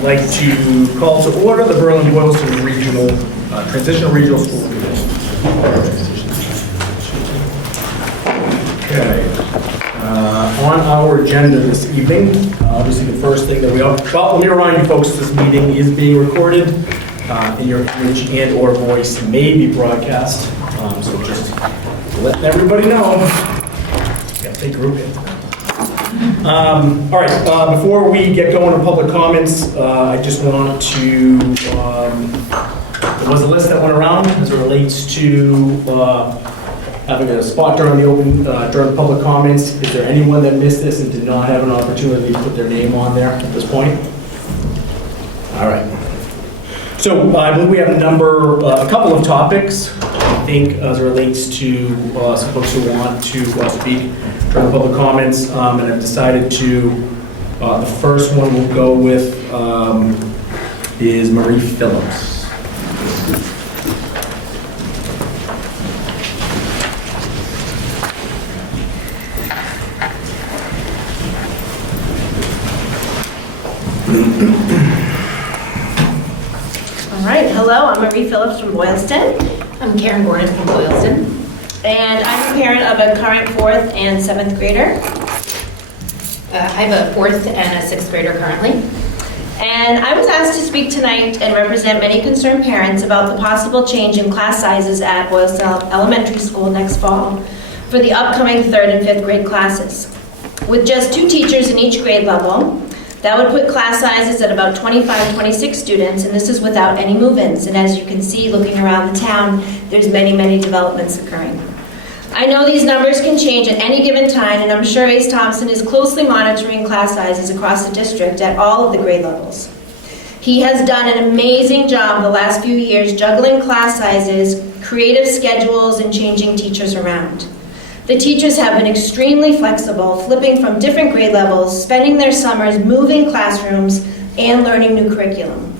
I'd like to call to order the Berlin-Boylston Transitional Regional School Committee. Okay. On our agenda this evening, obviously the first thing that well, let me remind you folks, this meeting is being recorded, and your image and or voice may be broadcast, so just letting everybody know. Got a big group here. All right, before we get going to public comments, I just want to, there was a list that went around as it relates to having a spot during the public comments. Is there anyone that missed this and did not have an opportunity to put their name on there at this point? All right. So I believe we have a couple of topics, I think, as it relates to some folks who want to speak during the public comments, and I've decided to, the first one we'll go with is Marie Phillips. All right, hello, I'm Marie Phillips from Boylston. I'm Karen Gordon from Boylston. And I'm a parent of a current 4th and 7th grader. I have a 4th and a 6th grader currently. And I was asked to speak tonight and represent many concerned parents about the possible change in class sizes at Boylston Elementary School next fall for the upcoming 3rd and 5th grade classes. With just 2 teachers in each grade level, that would put class sizes at about 25, 26 students, and this is without any move-ins. And as you can see, looking around the town, there's many, many developments occurring. I know these numbers can change at any given time, and I'm sure Ace Thompson is closely monitoring class sizes across the district at all of the grade levels. He has done an amazing job the last few years juggling class sizes, creative schedules, and changing teachers around. The teachers have been extremely flexible, flipping from different grade levels, spending their summers moving classrooms, and learning new curriculum.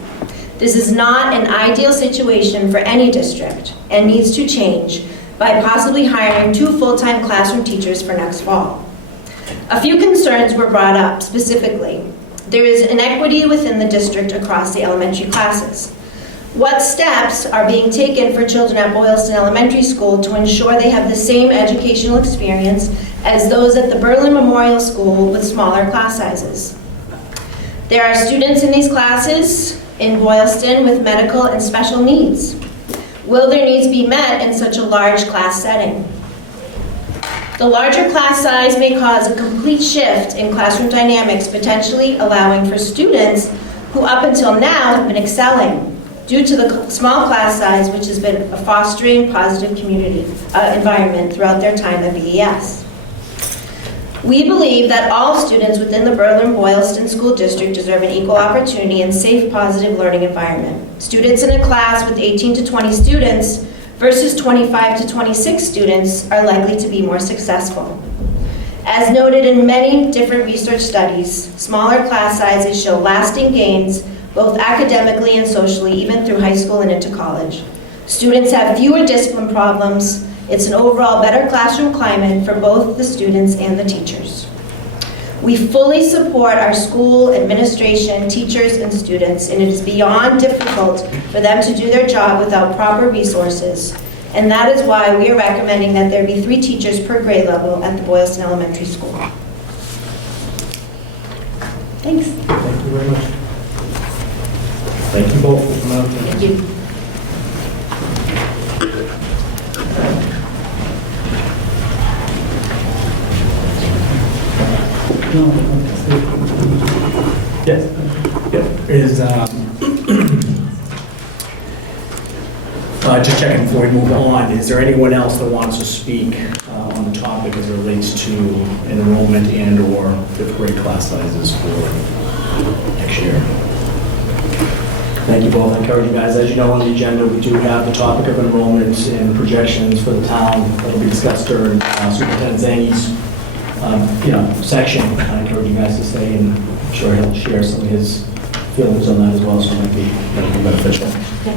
This is not an ideal situation for any district and needs to change by possibly hiring 2 full-time classroom teachers for next fall. A few concerns were brought up specifically. There is inequity within the district across the elementary classes. What steps are being taken for children at Boylston Elementary School to ensure they have the same educational experience as those at the Berlin Memorial School with smaller class sizes? There are students in these classes in Boylston with medical and special needs. Will their needs be met in such a large class setting? The larger class size may cause a complete shift in classroom dynamics, potentially allowing for students who up until now have been excelling due to the small class size, which has been a fostering positive community environment throughout their time at BES. We believe that all students within the Berlin-Boylston School District deserve an equal opportunity and safe, positive learning environment. Students in a class with 18 to 20 students versus 25 to 26 students are likely to be more successful. As noted in many different research studies, smaller class sizes show lasting gains both academically and socially, even through high school and into college. Students have fewer discipline problems. It's an overall better classroom climate for both the students and the teachers. We fully support our school administration, teachers, and students, and it is beyond difficult for them to do their job without proper resources. And that is why we are recommending that there be 3 teachers per grade level at the Boylston Elementary School. Thanks. Thank you very much. Thank you both for coming out. Thank you. Yes. Yeah. Just checking before we move on, is there anyone else that wants to speak on the topic as it relates to enrollment and or 5th grade class sizes for next year? Thank you both. I encourage you guys, as you know on the agenda, we do have the topic of enrollment and projections for the town that will be discussed during Superintendent Zangi's section. I encourage you guys to stay, and I'm sure he'll share some of his feelings on that as well, so that'll be beneficial. Okay.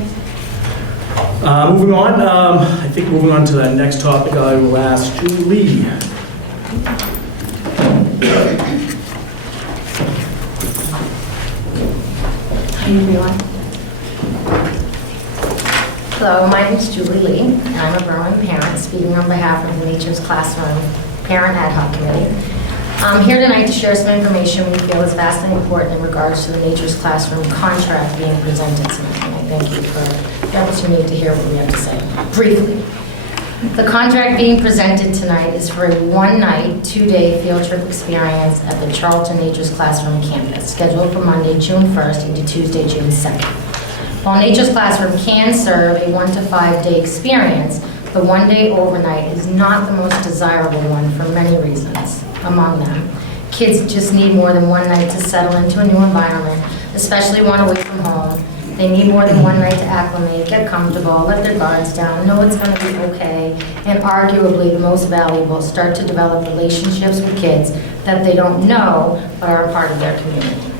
Moving on, I think moving on to the next topic, I will ask Julie. Hi, everyone. Hello, my name is Julie Lee, and I'm a Berlin parent speaking on behalf of the Nature's Classroom Parent Ad Hoc Committee. I'm here tonight to share some information we feel is vastly important in regards to the Nature's Classroom contract being presented tonight. And I thank you for the opportunity to hear what we have to say briefly. The contract being presented tonight is for a one-night, 2-day field trip experience at the Charlton Nature's Classroom campus, scheduled for Monday, June 1st into Tuesday, June 2nd. While Nature's Classroom can serve a 1 to 5 day experience, the one-day overnight is not the most desirable one for many reasons. Among them, kids just need more than one night to settle into a new environment, especially one away from home. They need more than one night to acclimate, get comfortable, let their guards down, know it's going to be okay, and arguably the most valuable, start to develop relationships with kids that they don't know but are a part of their community.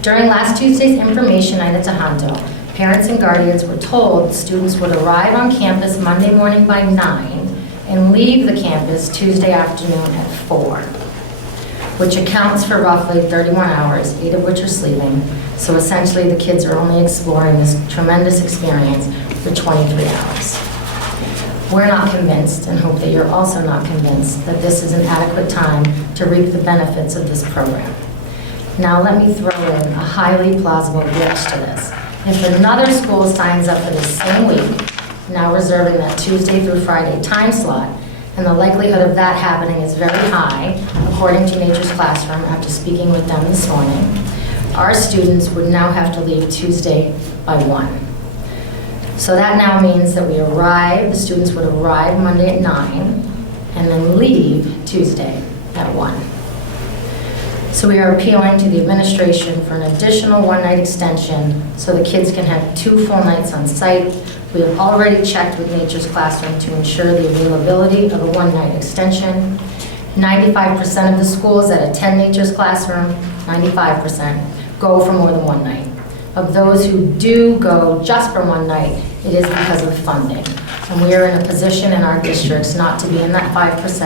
During last Tuesday's information night at Tohoto, parents and guardians were told students would arrive on campus Monday morning by 9 and leave the campus Tuesday afternoon at 4, which accounts for roughly 31 hours, 8 of which are sleeping. So essentially, the kids are only exploring this tremendous experience for 23 hours. We're not convinced, and hope that you're also not convinced, that this is an adequate time to reap the benefits of this program. Now let me throw in a highly plausible glitch to this. If another school signs up for the same week, now reserving that Tuesday through Friday time slot, and the likelihood of that happening is very high, according to Nature's Classroom after speaking with them this morning, our students would now have to leave Tuesday by 1. So that now means that the students would arrive Monday at 9 and then leave Tuesday at 1. So we are appealing to the administration for an additional one-night extension so the kids can have 2 full nights on site. We have already checked with Nature's Classroom to ensure the availability of a one-night extension. 95% of the schools that attend Nature's Classroom, 95%, go for more than one night. Of those who do go just for one night, it is because of funding. And we are in a position in our districts not to be in that 5%,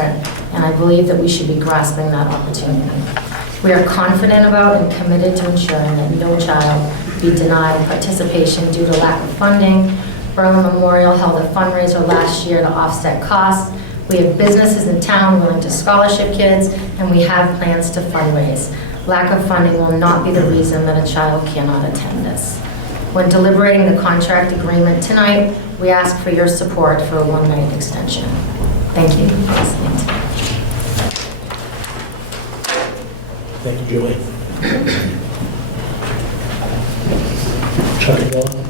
and I believe that we should be grasping that opportunity. We are confident about and committed to ensuring that no child be denied participation due to lack of funding. Berlin Memorial held a fundraiser last year to offset costs. We have businesses in town willing to scholarship kids, and we have plans to fundraise. Lack of funding will not be the reason that a child cannot attend this. When deliberating the contract agreement tonight, we ask for your support for a one-night extension. Thank you for listening to me. Thank you, Julie. Chuck it going.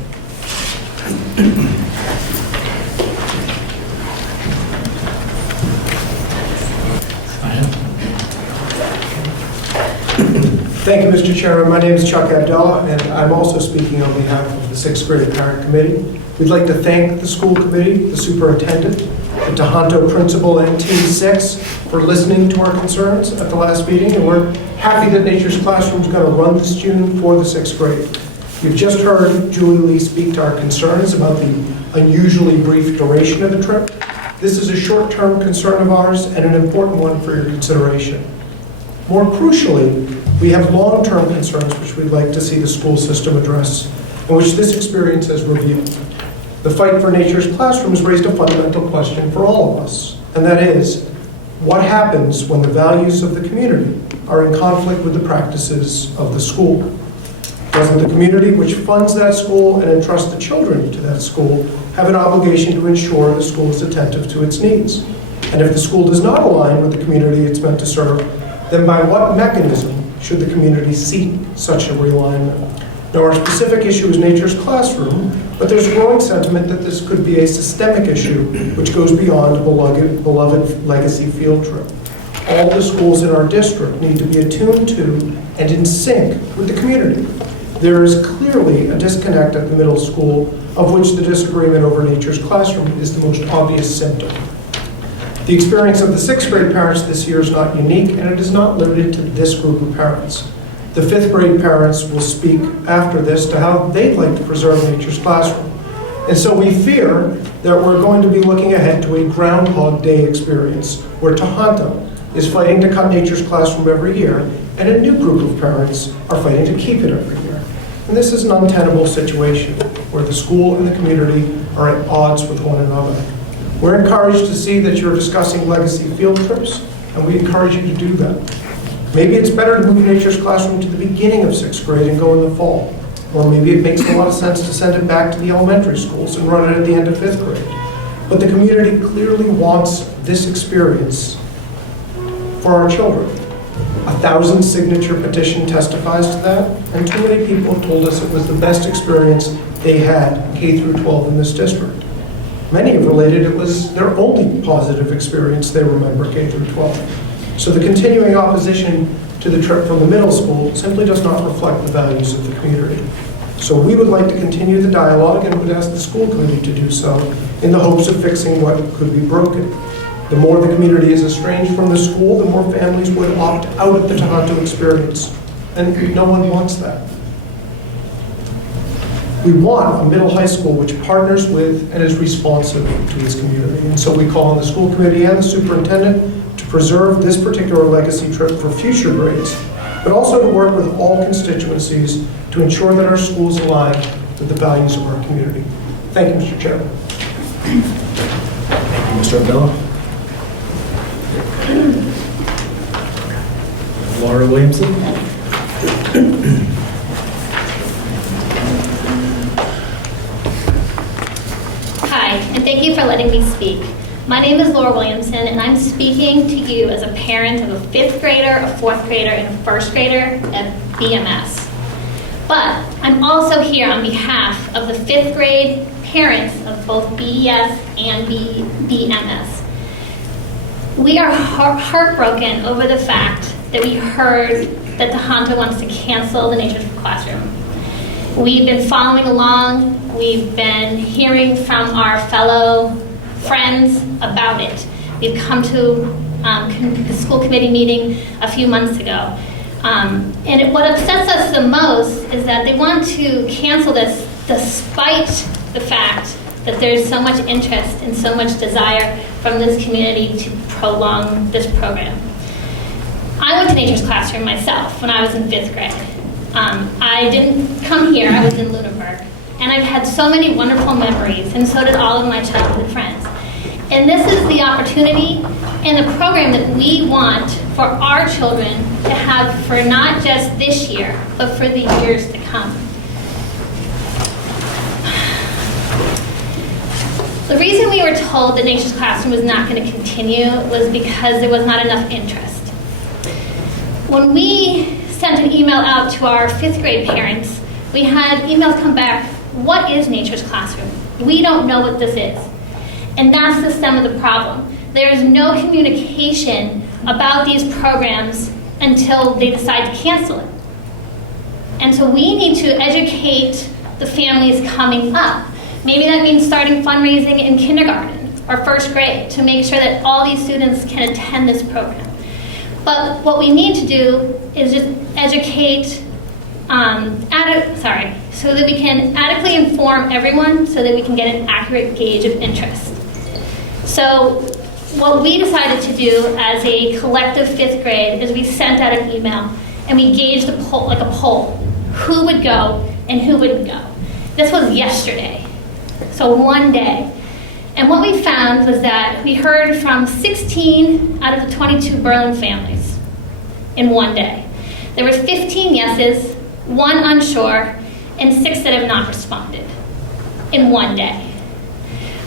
Thank you, Mr. Chairman. My name is Chuck Abdullah, and I'm also speaking on behalf of the 6th grade parent committee. We'd like to thank the school committee, the superintendent, the Tohoto principal, and Team 6 for listening to our concerns at the last meeting, and we're happy that Nature's Classroom is going to run this June for the 6th grade. You've just heard Julie Lee speak to our concerns about the unusually brief duration of the trip. This is a short-term concern of ours and an important one for your consideration. More crucially, we have long-term concerns which we'd like to see the school system address, and which this experience has revealed. The fight for Nature's Classroom has raised a fundamental question for all of us, and that is, what happens when the values of the community are in conflict with the practices of the school? Doesn't the community which funds that school and entrusts the children to that school have an obligation to ensure the school is attentive to its needs? And if the school does not align with the community it's meant to serve, then by what mechanism should the community seek such a realignment? Now, our specific issue is Nature's Classroom, but there's a growing sentiment that this could be a systemic issue which goes beyond a beloved legacy field trip. All the schools in our district need to be attuned to and in sync with the community. There is clearly a disconnect at the middle school, of which the disagreement over Nature's Classroom is the most obvious symptom. The experience of the 6th grade parents this year is not unique, and it is not limited to this group of parents. The 5th grade parents will speak after this to how they'd like to preserve Nature's Classroom. And so we fear that we're going to be looking ahead to a Groundhog Day experience, where Tohoto is fighting to cut Nature's Classroom every year, and a new group of parents are fighting to keep it every year. And this is an untenable situation where the school and the community are at odds with one another. We're encouraged to see that you're discussing legacy field trips, and we encourage you to do that. Maybe it's better to move Nature's Classroom to the beginning of 6th grade and go in the fall. Or maybe it makes a lot of sense to send it back to the elementary schools and run it at the end of 5th grade. But the community clearly wants this experience for our children. 1,000 signature petition testifies to that, and too many people have told us it was the best experience they had K through 12 in this district. Many have related it was their only positive experience they remember K through 12. So the continuing opposition to the trip from the middle school simply does not reflect the values of the community. So we would like to continue the dialogue and would ask the school committee to do so in the hopes of fixing what could be broken. The more the community is estranged from the school, the more families would opt out of the Tohoto experience. And no one wants that. We want a middle high school which partners with and is responsive to its community. And so we call on the school committee and the superintendent to preserve this particular legacy trip for future grades, but also to work with all constituencies to ensure that our schools align with the values of our community. Thank you, Mr. Chairman. Thank you, Mr. Abdullah. Laura Williamson. Hi, and thank you for letting me speak. My name is Laura Williamson, and I'm speaking to you as a parent of a 5th grader, a 4th grader, and a 1st grader at BMS. But I'm also here on behalf of the 5th grade parents of both BES and BMS. We are heartbroken over the fact that we heard that Tohoto wants to cancel the Nature's Classroom. We've been following along. We've been hearing from our fellow friends about it. We've come to the school committee meeting a few months ago. And what upsets us the most is that they want to cancel this despite the fact that there's so much interest and so much desire from this community to prolong this program. I went to Nature's Classroom myself when I was in 5th grade. I didn't come here, I was in Lunenburg. And I've had so many wonderful memories, and so did all of my childhood friends. And this is the opportunity and the program that we want for our children to have for not just this year, but for the years to come. The reason we were told that Nature's Classroom was not going to continue was because there was not enough interest. When we sent an email out to our 5th grade parents, we had emails come back, what is Nature's Classroom? We don't know what this is. And that's the stem of the problem. There is no communication about these programs until they decide to cancel it. And so we need to educate the families coming up. Maybe that means starting fundraising in kindergarten or 1st grade to make sure that all these students can attend this program. But what we need to do is just educate, so that we can adequately inform everyone so that we can get an accurate gauge of interest. So what we decided to do as a collective 5th grade is we sent out an email and we gauged a poll, who would go and who wouldn't go. This was yesterday, so one day. And what we found was that we heard from 16 out of the 22 Berlin families in one day. There were 15 yeses, 1 unsure, and 6 that have not responded in one day.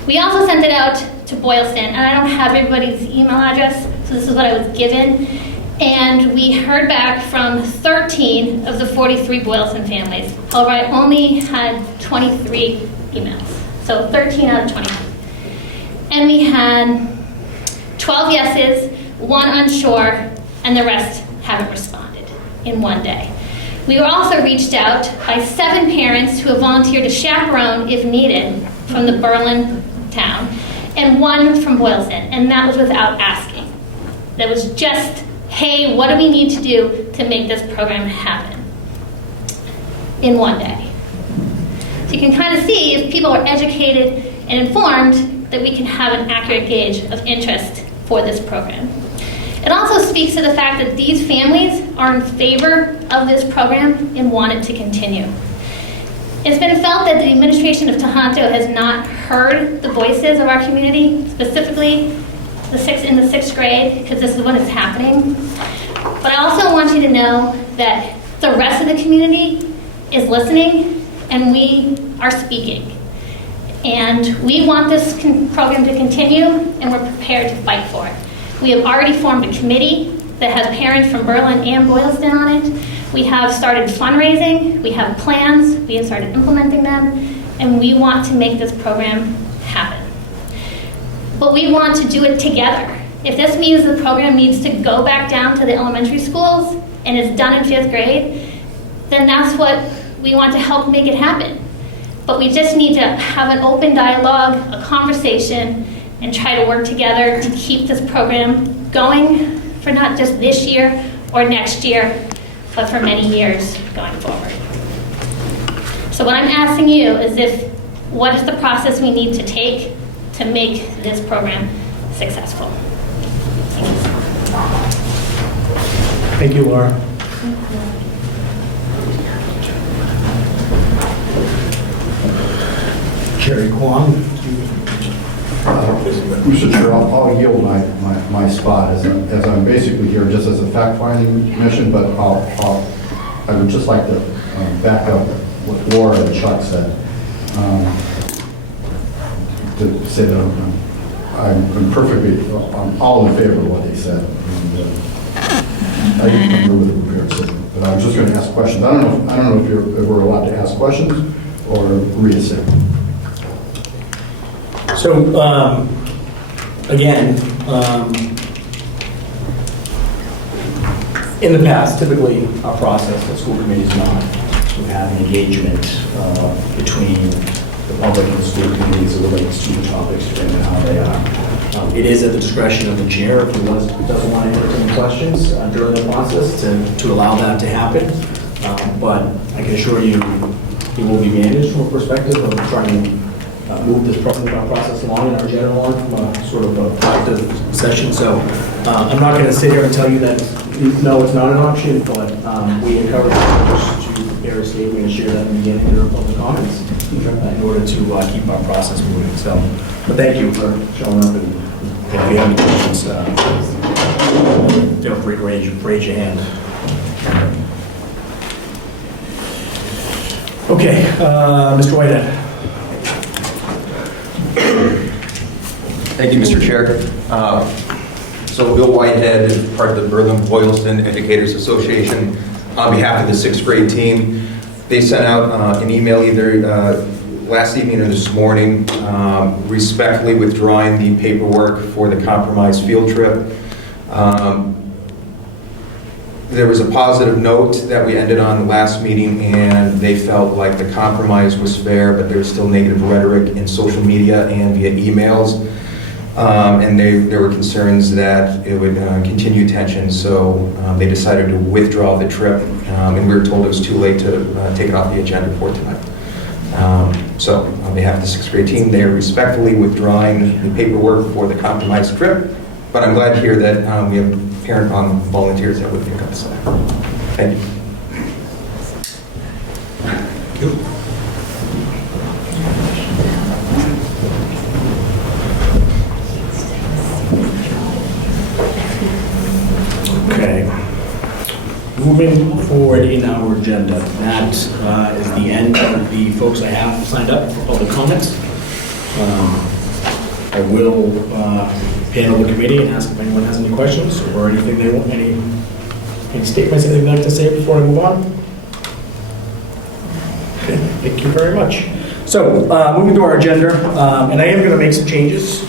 We also sent it out to Boylston, and I don't have everybody's email address, so this is what I was given. And we heard back from 13 of the 43 Boylston families. However, I only had 23 emails, so 13 out of 23. And we had 12 yeses, 1 unsure, and the rest haven't responded in one day. We were also reached out by 7 parents who have volunteered to chaperone if needed from the Berlin town, and 1 from Boylston, and that was without asking. That was just, hey, what do we need to do to make this program happen in one day? So you can kind of see if people are educated and informed that we can have an accurate gauge of interest for this program. It also speaks to the fact that these families are in favor of this program and want it to continue. It's been felt that the administration of Tohoto has not heard the voices of our community, specifically in the sixth grade, because this is when it's happening. But I also want you to know that the rest of the community is listening, and we are speaking. And we want this program to continue, and we're prepared to fight for it. We have already formed a committee that has parents from Berlin and Boylston on it. We have started fundraising, we have plans, we have started implementing them, and we want to make this program happen. But we want to do it together. If this means the program needs to go back down to the elementary schools and is done in 5th grade, then that's what we want to help make it happen. But we just need to have an open dialogue, a conversation, and try to work together to keep this program going for not just this year or next year, but for many years going forward. So what I'm asking you is what is the process we need to take to make this program successful? Thank you, Laura. Jerry Kwong. Mr. Chair, I'll yield my spot as I'm basically here just as a fact-finding commission, but I would just like to back up what Laura and Chuck said. To say that I'm all in favor of what they said. And, I agree with the prepared statement, but I'm just going to ask questions. I don't know if we're allowed to ask questions or read a statement. So, again, in the past, typically our process at school committee is not to have an engagement between the public and the school committee as it relates to the topics and how they are. It is at the discretion of the chair if he doesn't want to entertain questions during the process to allow that to happen. But I can assure you, it will be managed from a perspective of trying to move this program process along in our general line from a sort of a active session. So I'm not going to sit here and tell you that no, it's not an option, but we encourage members to prepare a statement and share that in the beginning of public comments in order to keep our process moving. So, but thank you for showing up, and if you have any questions, feel free to raise your hand. Okay, Mr. Whitehead. Thank you, Mr. Chair. So Bill Whitehead is part of the Berlin-Boylston Educators Association on behalf of the 6th grade team. They sent out an email either last evening or this morning respectfully withdrawing the paperwork for the compromised field trip. There was a positive note that we ended on the last meeting, and they felt like the compromise was fair, but there's still negative rhetoric in social media and via emails. And there were concerns that it would continue tension, so they decided to withdraw the trip, and we were told it was too late to take it off the agenda for tonight. So on behalf of the 6th grade team, they are respectfully withdrawing the paperwork for the compromised trip, but I'm glad to hear that we have parent volunteers that would pick up the slack. Thank you. Okay. Moving forward in our agenda, that is the end of the folks I have signed up for public comments. I will panel the committee and ask if anyone has any questions or anything they want, any statements that they'd like to say before I move on. Okay, thank you very much. So, moving to our agenda, and I am going to make some changes.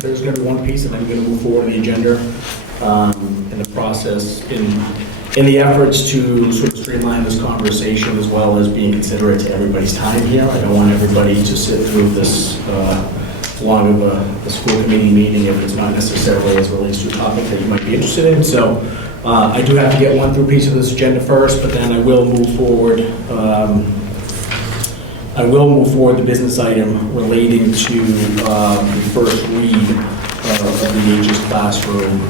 There's going to be one piece, and I'm going to move forward in the agenda in the process in the efforts to sort of streamline this conversation as well as being considerate to everybody's time here. I don't want everybody to sit through this long of a school committee meeting if it's not necessarily as relates to a topic that you might be interested in. So I do have to get one through piece of this agenda first, but then I will move forward. The business item relating to the first read of the Nature's Classroom.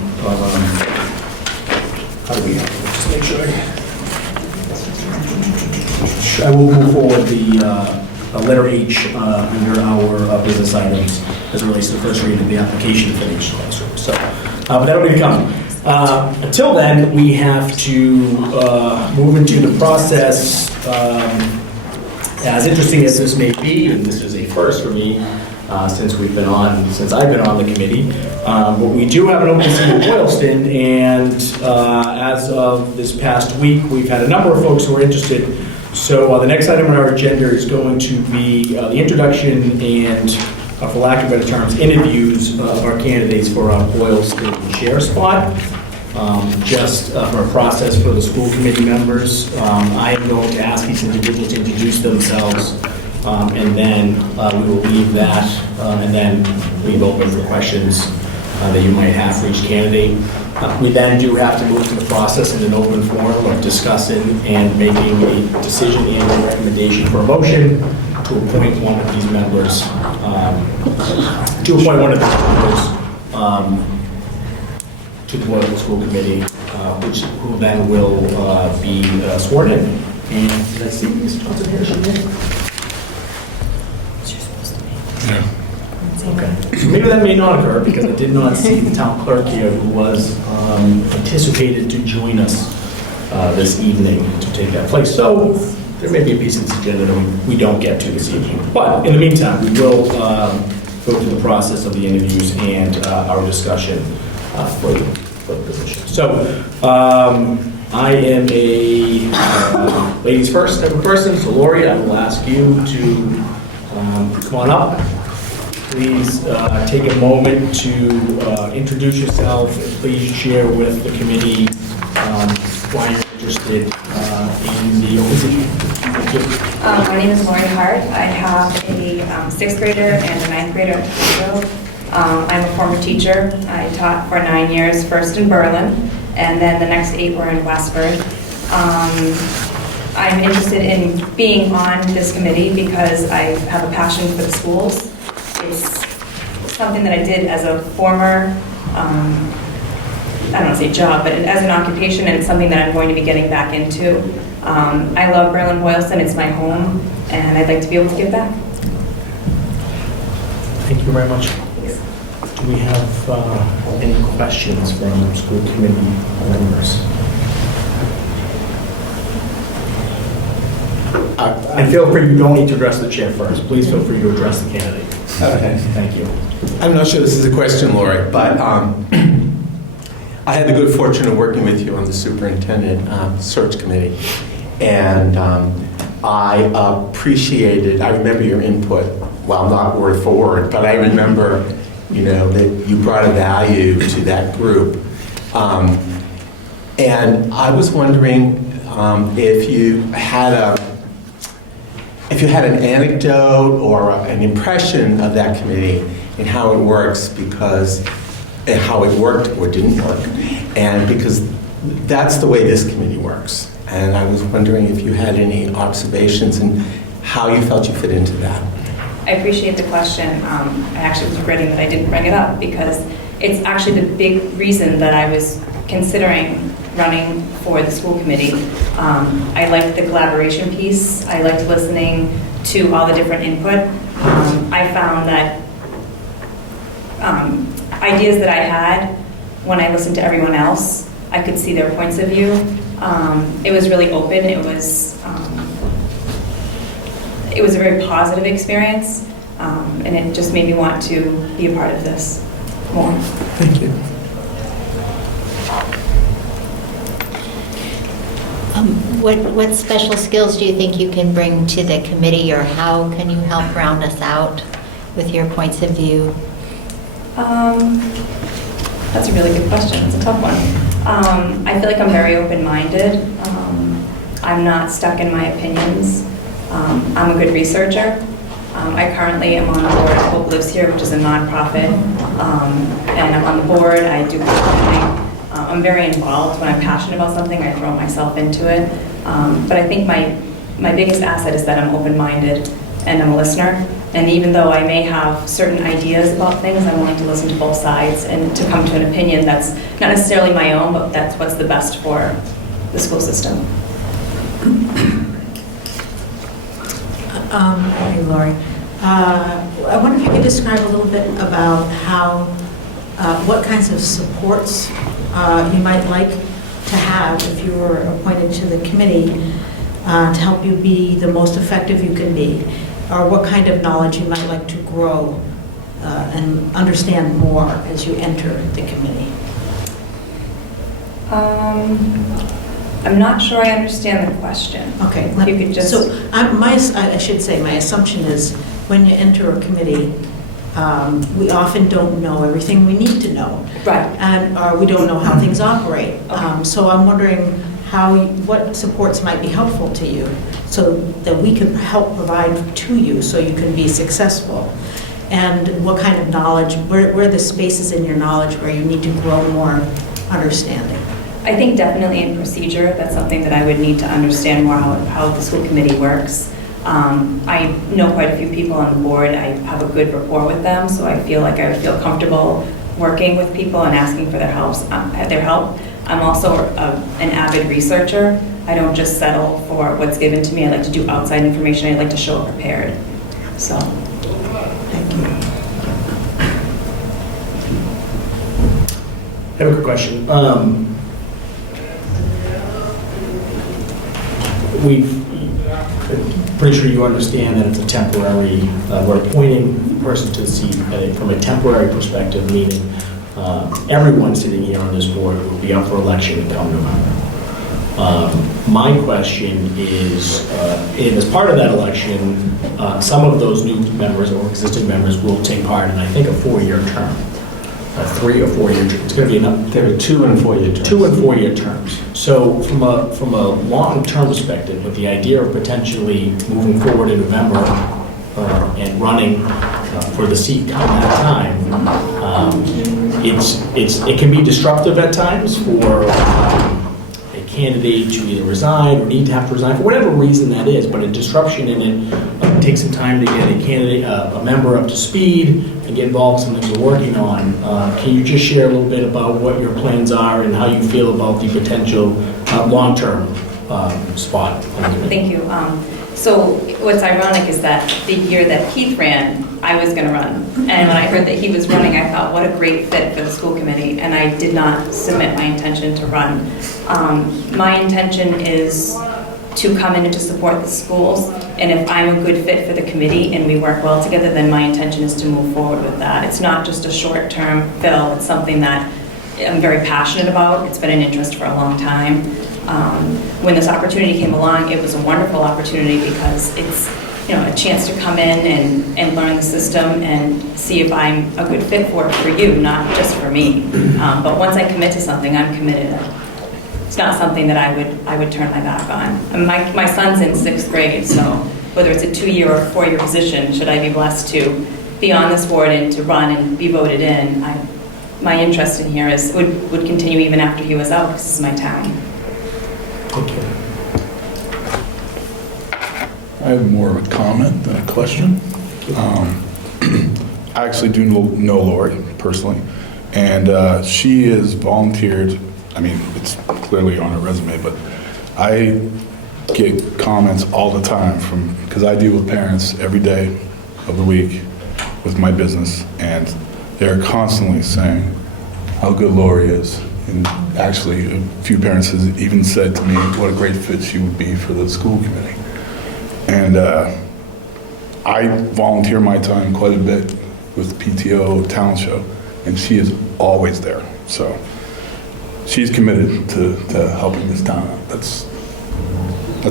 How do we have? Just make sure. I will move forward the letter H under our business items as it relates to the first reading of the application for the classroom. So, but that'll be coming. Until then, we have to move into the process. As interesting as this may be, and this is a first for me, since I've been on the committee, but we do have an open seat in Boylston, and as of this past week, we've had a number of folks who are interested. So the next item on our agenda is going to be the introduction and, for lack of better terms, interviews of our candidates for our Boylston chair spot. Just for a process for the school committee members, I am going to ask these individuals to introduce themselves, and then we will leave that, and then leave open for questions that you might have for each candidate. We then do have to move to the process in an open forum of discussing and making a decision and a recommendation for a motion to appoint one of these members, to the Boylston School Committee, who then will be sworn in. And did I see Ms. Johnson here? Is she here? She's supposed to be. Yeah. Okay. So maybe that may not occur because I did not see the town clerk here, who was anticipated to join us this evening to take that place. So there may be a piece of this agenda that we don't get to this evening. But in the meantime, we will go through the process of the interviews and our discussion for the position. So I am a ladies first type of person. So Laurie, I will ask you to come on up. Please take a moment to introduce yourself. Please share with the committee why you're interested in the open position. Thank you. My name is Laurie Hart. I have a 6th grader and a 9th grader at Toledo. I'm a former teacher. I taught for 9 years, first in Berlin, and then the next 8 were in Westford. I'm interested in being on this committee because I have a passion for the schools. It's something that I did as a former, I don't want to say job, but as an occupation, and it's something that I'm going to be getting back into. I love Berlin-Boylston. It's my home, and I'd like to be able to give back. Thank you very much. Do we have any questions from school committee members? And feel free, you don't need to address the chair first. Please feel free to address the candidate. Okay. Thank you. I'm not sure this is a question, Laurie, but I had the good fortune of working with you on the superintendent search committee, and I remember your input, well, not word for word, but I remember, that you brought a value to that group. And I was wondering if you had an anecdote or an impression of that committee and how it works, and how it worked or didn't work, and because that's the way this committee works. And I was wondering if you had any observations and how you felt you fit into that. I appreciate the question. I actually was regretting that I didn't bring it up because it's actually the big reason that I was considering running for the school committee. I liked the collaboration piece. I liked listening to all the different input. I found that ideas that I had, when I listened to everyone else, I could see their points of view. It was really open. It was a very positive experience, and it just made me want to be a part of this more. Thank you. What special skills do you think you can bring to the committee, or how can you help round us out with your points of view? That's a really good question. It's a tough one. I feel like I'm very open-minded. I'm not stuck in my opinions. I'm a good researcher. I currently am on the board of Hope Lives Here, which is a nonprofit, and I'm on the board. I do consulting. I'm very involved. When I'm passionate about something, I throw myself into it. But I think my biggest asset is that I'm open-minded and I'm a listener. And even though I may have certain ideas about things, I'm willing to listen to both sides and to come to an opinion that's not necessarily my own, but that's what's the best for the school system. Hey, Laurie. I wonder if you could describe a little bit about how, what kinds of supports you might like to have if you were appointed to the committee to help you be the most effective you can be, or what kind of knowledge you might like to grow and understand more as you enter the committee. I'm not sure I understand the question. Okay. If you could just... So I should say, my assumption is when you enter a committee, we often don't know everything we need to know. Right. And we don't know how things operate. So I'm wondering what supports might be helpful to you so that we can help provide to you so you can be successful. And what kind of knowledge, where are the spaces in your knowledge where you need to grow more understanding? I think definitely in procedure, that's something that I would need to understand more how the school committee works. I know quite a few people on the board. I have a good rapport with them, so I feel like I would feel comfortable working with people and asking for their help. I'm also an avid researcher. I don't just settle for what's given to me. I like to do outside information. I like to show up prepared. So, Thank you. I have a quick question. Pretty sure you understand that it's a temporary, we're appointing a person to the seat from a temporary perspective, meaning everyone sitting here on this board will be up for election come November. My question is, as part of that election, some of those new members or existing members will take part in, I think, a 4-year term. A 3 or 4 year term. It's going to be enough. There are 2 and 4 year terms. 2 and 4 year terms. So from a long-term perspective, with the idea of potentially moving forward in November and running for the seat come that time, it can be disruptive at times for a candidate to either resign or need to have to resign for whatever reason that is. But a disruption in it takes some time to get a candidate, a member up to speed and get involved in something we're working on. Can you just share a little bit about what your plans are and how you feel about the potential long-term spot? thank you. So what's ironic is that the year that Keith ran, I was going to run. And when I heard that he was running, I thought, what a great fit for the school committee. And I did not submit my intention to run. My intention is to come in and to support the schools. And if I'm a good fit for the committee and we work well together, then my intention is to move forward with that. It's not just a short-term fill. It's something that I'm very passionate about. It's been an interest for a long time. When this opportunity came along, it was a wonderful opportunity because it's a chance to come in and learn the system and see if I'm a good fit for it for you, not just for me. But once I commit to something, I'm committed. It's not something that I would turn my back on. And my son's in 6th grade, so whether it's a 2-year or 4-year position, should I be blessed to be on this board and to run and be voted in, my interest in here would continue even after he was out because this is my town. Thank you. I have more of a comment than a question. I actually do know Laurie personally, and she has volunteered. I mean, it's clearly on her resume, but I get comments all the time because I deal with parents every day of the week with my business, and they're constantly saying how good Laurie is. And actually, a few parents has even said to me what a great fit she would be for the school committee. And I volunteer my time quite a bit with PTO talent show, and she is always there. So she's committed to helping this town out. That's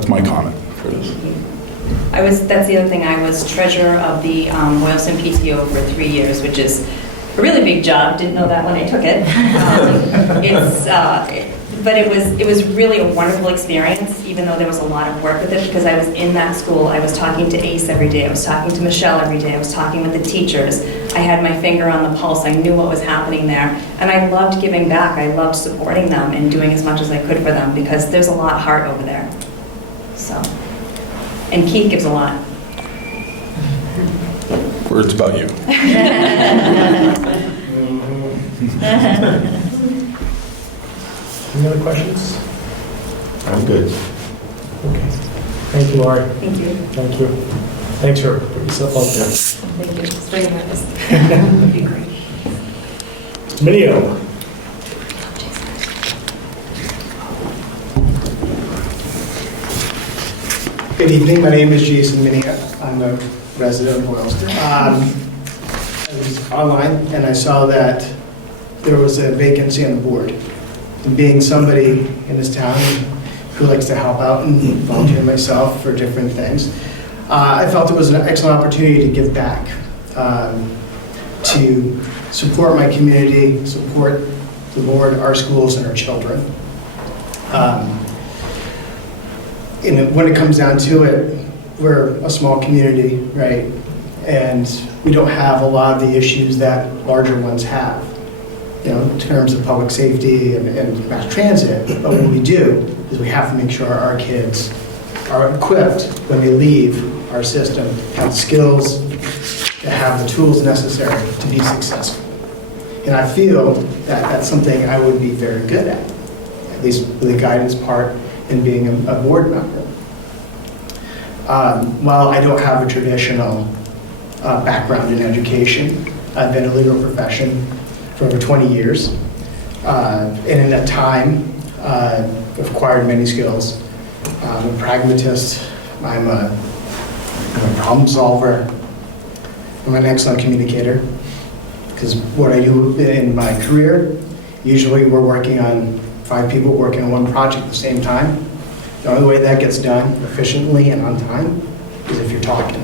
my comment for this. That's the other thing. I was treasurer of the Boylston PTO for 3 years, which is a really big job. Didn't know that when I took it. But it was really a wonderful experience, even though there was a lot of work with it, because I was in that school. I was talking to Ace every day. I was talking to Michelle every day. I was talking with the teachers. I had my finger on the pulse. I knew what was happening there. And I loved giving back. I loved supporting them and doing as much as I could for them, because there's a lot of heart over there. So, and Keith gives a lot. Words about you. Any other questions? I'm good. Okay. Thank you, Laurie. Thank you. Thank you. Thanks for putting yourself out there. Thank you. It's very nervous. That'd be great. Minio. Good evening, my name is Jason Minia. I'm a resident of Boylston. I was online and I saw that there was a vacancy on the board. And being somebody in this town who likes to help out and volunteer myself for different things, I felt it was an excellent opportunity to give back, to support my community, support the board, our schools, and our children. And when it comes down to it, we're a small community, right? And we don't have a lot of the issues that larger ones have, in terms of public safety and mass transit. But what we do is we have to make sure our kids are equipped when they leave our system, have the skills, to have the tools necessary to be successful. And I feel that that's something I would be very good at least with the guidance part and being a board member. While I don't have a traditional background in education, I've been in the legal profession for over 20 years. And in that time, I've acquired many skills. I'm a pragmatist, I'm a problem solver, I'm an excellent communicator. Because what I do in my career, usually we're working on 5 people working on one project at the same time. The only way that gets done efficiently and on time is if you're talking.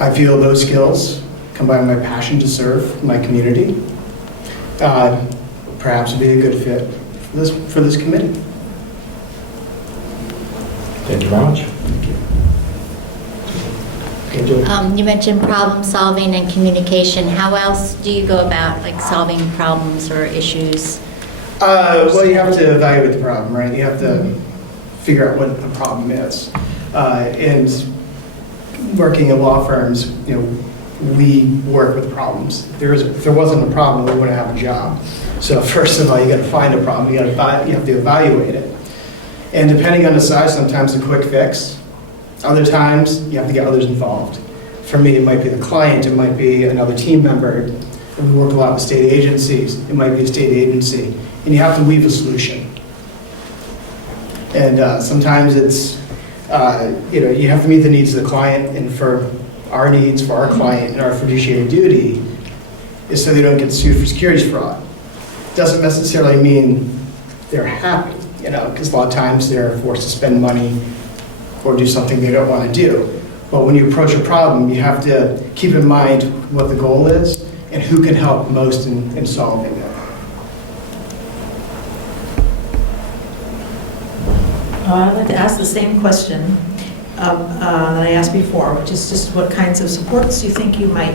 I feel those skills, combined with my passion to serve my community, perhaps would be a good fit for this committee. Thank you very much. You mentioned problem solving and communication. How else do you go about solving problems or issues? Well, you have to evaluate the problem, right? You have to figure out what the problem is. And working in law firms, we work with problems. If there wasn't a problem, we wouldn't have a job. So first of all, you got to find a problem. You have to evaluate it. And depending on the size, sometimes a quick fix. Other times, you have to get others involved. For me, it might be the client, it might be another team member. We work a lot with state agencies. It might be a state agency. And you have to weave a solution. And sometimes it's, you have to meet the needs of the client, and for our needs, for our client, and our fiduciary duty is so they don't get sued for securities fraud. Doesn't necessarily mean they're happy, because a lot of times they're forced to spend money or do something they don't want to do. But when you approach a problem, you have to keep in mind what the goal is and who can help most in solving it. I'd like to ask the same question that I asked before, which is just what kinds of supports you think you might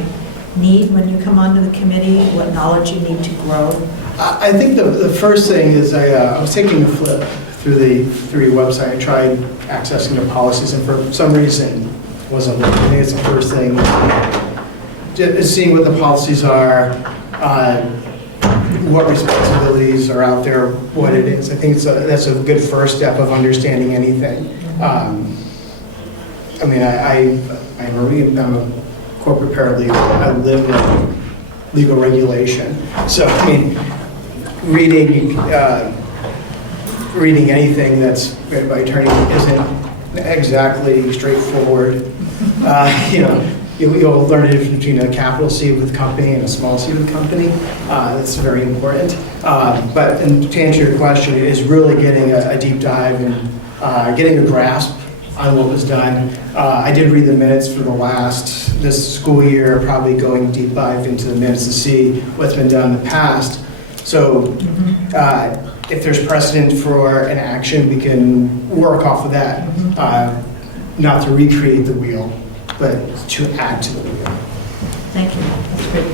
need when you come onto the committee, what knowledge you need to grow? I think the first thing is I was taking a flip through your website. I tried accessing the policies, and for some reason it wasn't working. I think it's the first thing, just seeing what the policies are, what responsibilities are out there, what it is. I think that's a good first step of understanding anything. I'm a corporate paralegal. I live in legal regulation. So, reading anything that's read by attorney isn't exactly straightforward. You'll learn the difference between a capital C with company and a small c with company. That's very important. But to answer your question, is really getting a deep dive and getting a grasp on what was done. I did read the minutes for this school year, probably going deep dive into the minutes to see what's been done in the past. So if there's precedent for an action, we can work off of that. Not to recreate the wheel, but to add to the wheel. Thank you. That's great.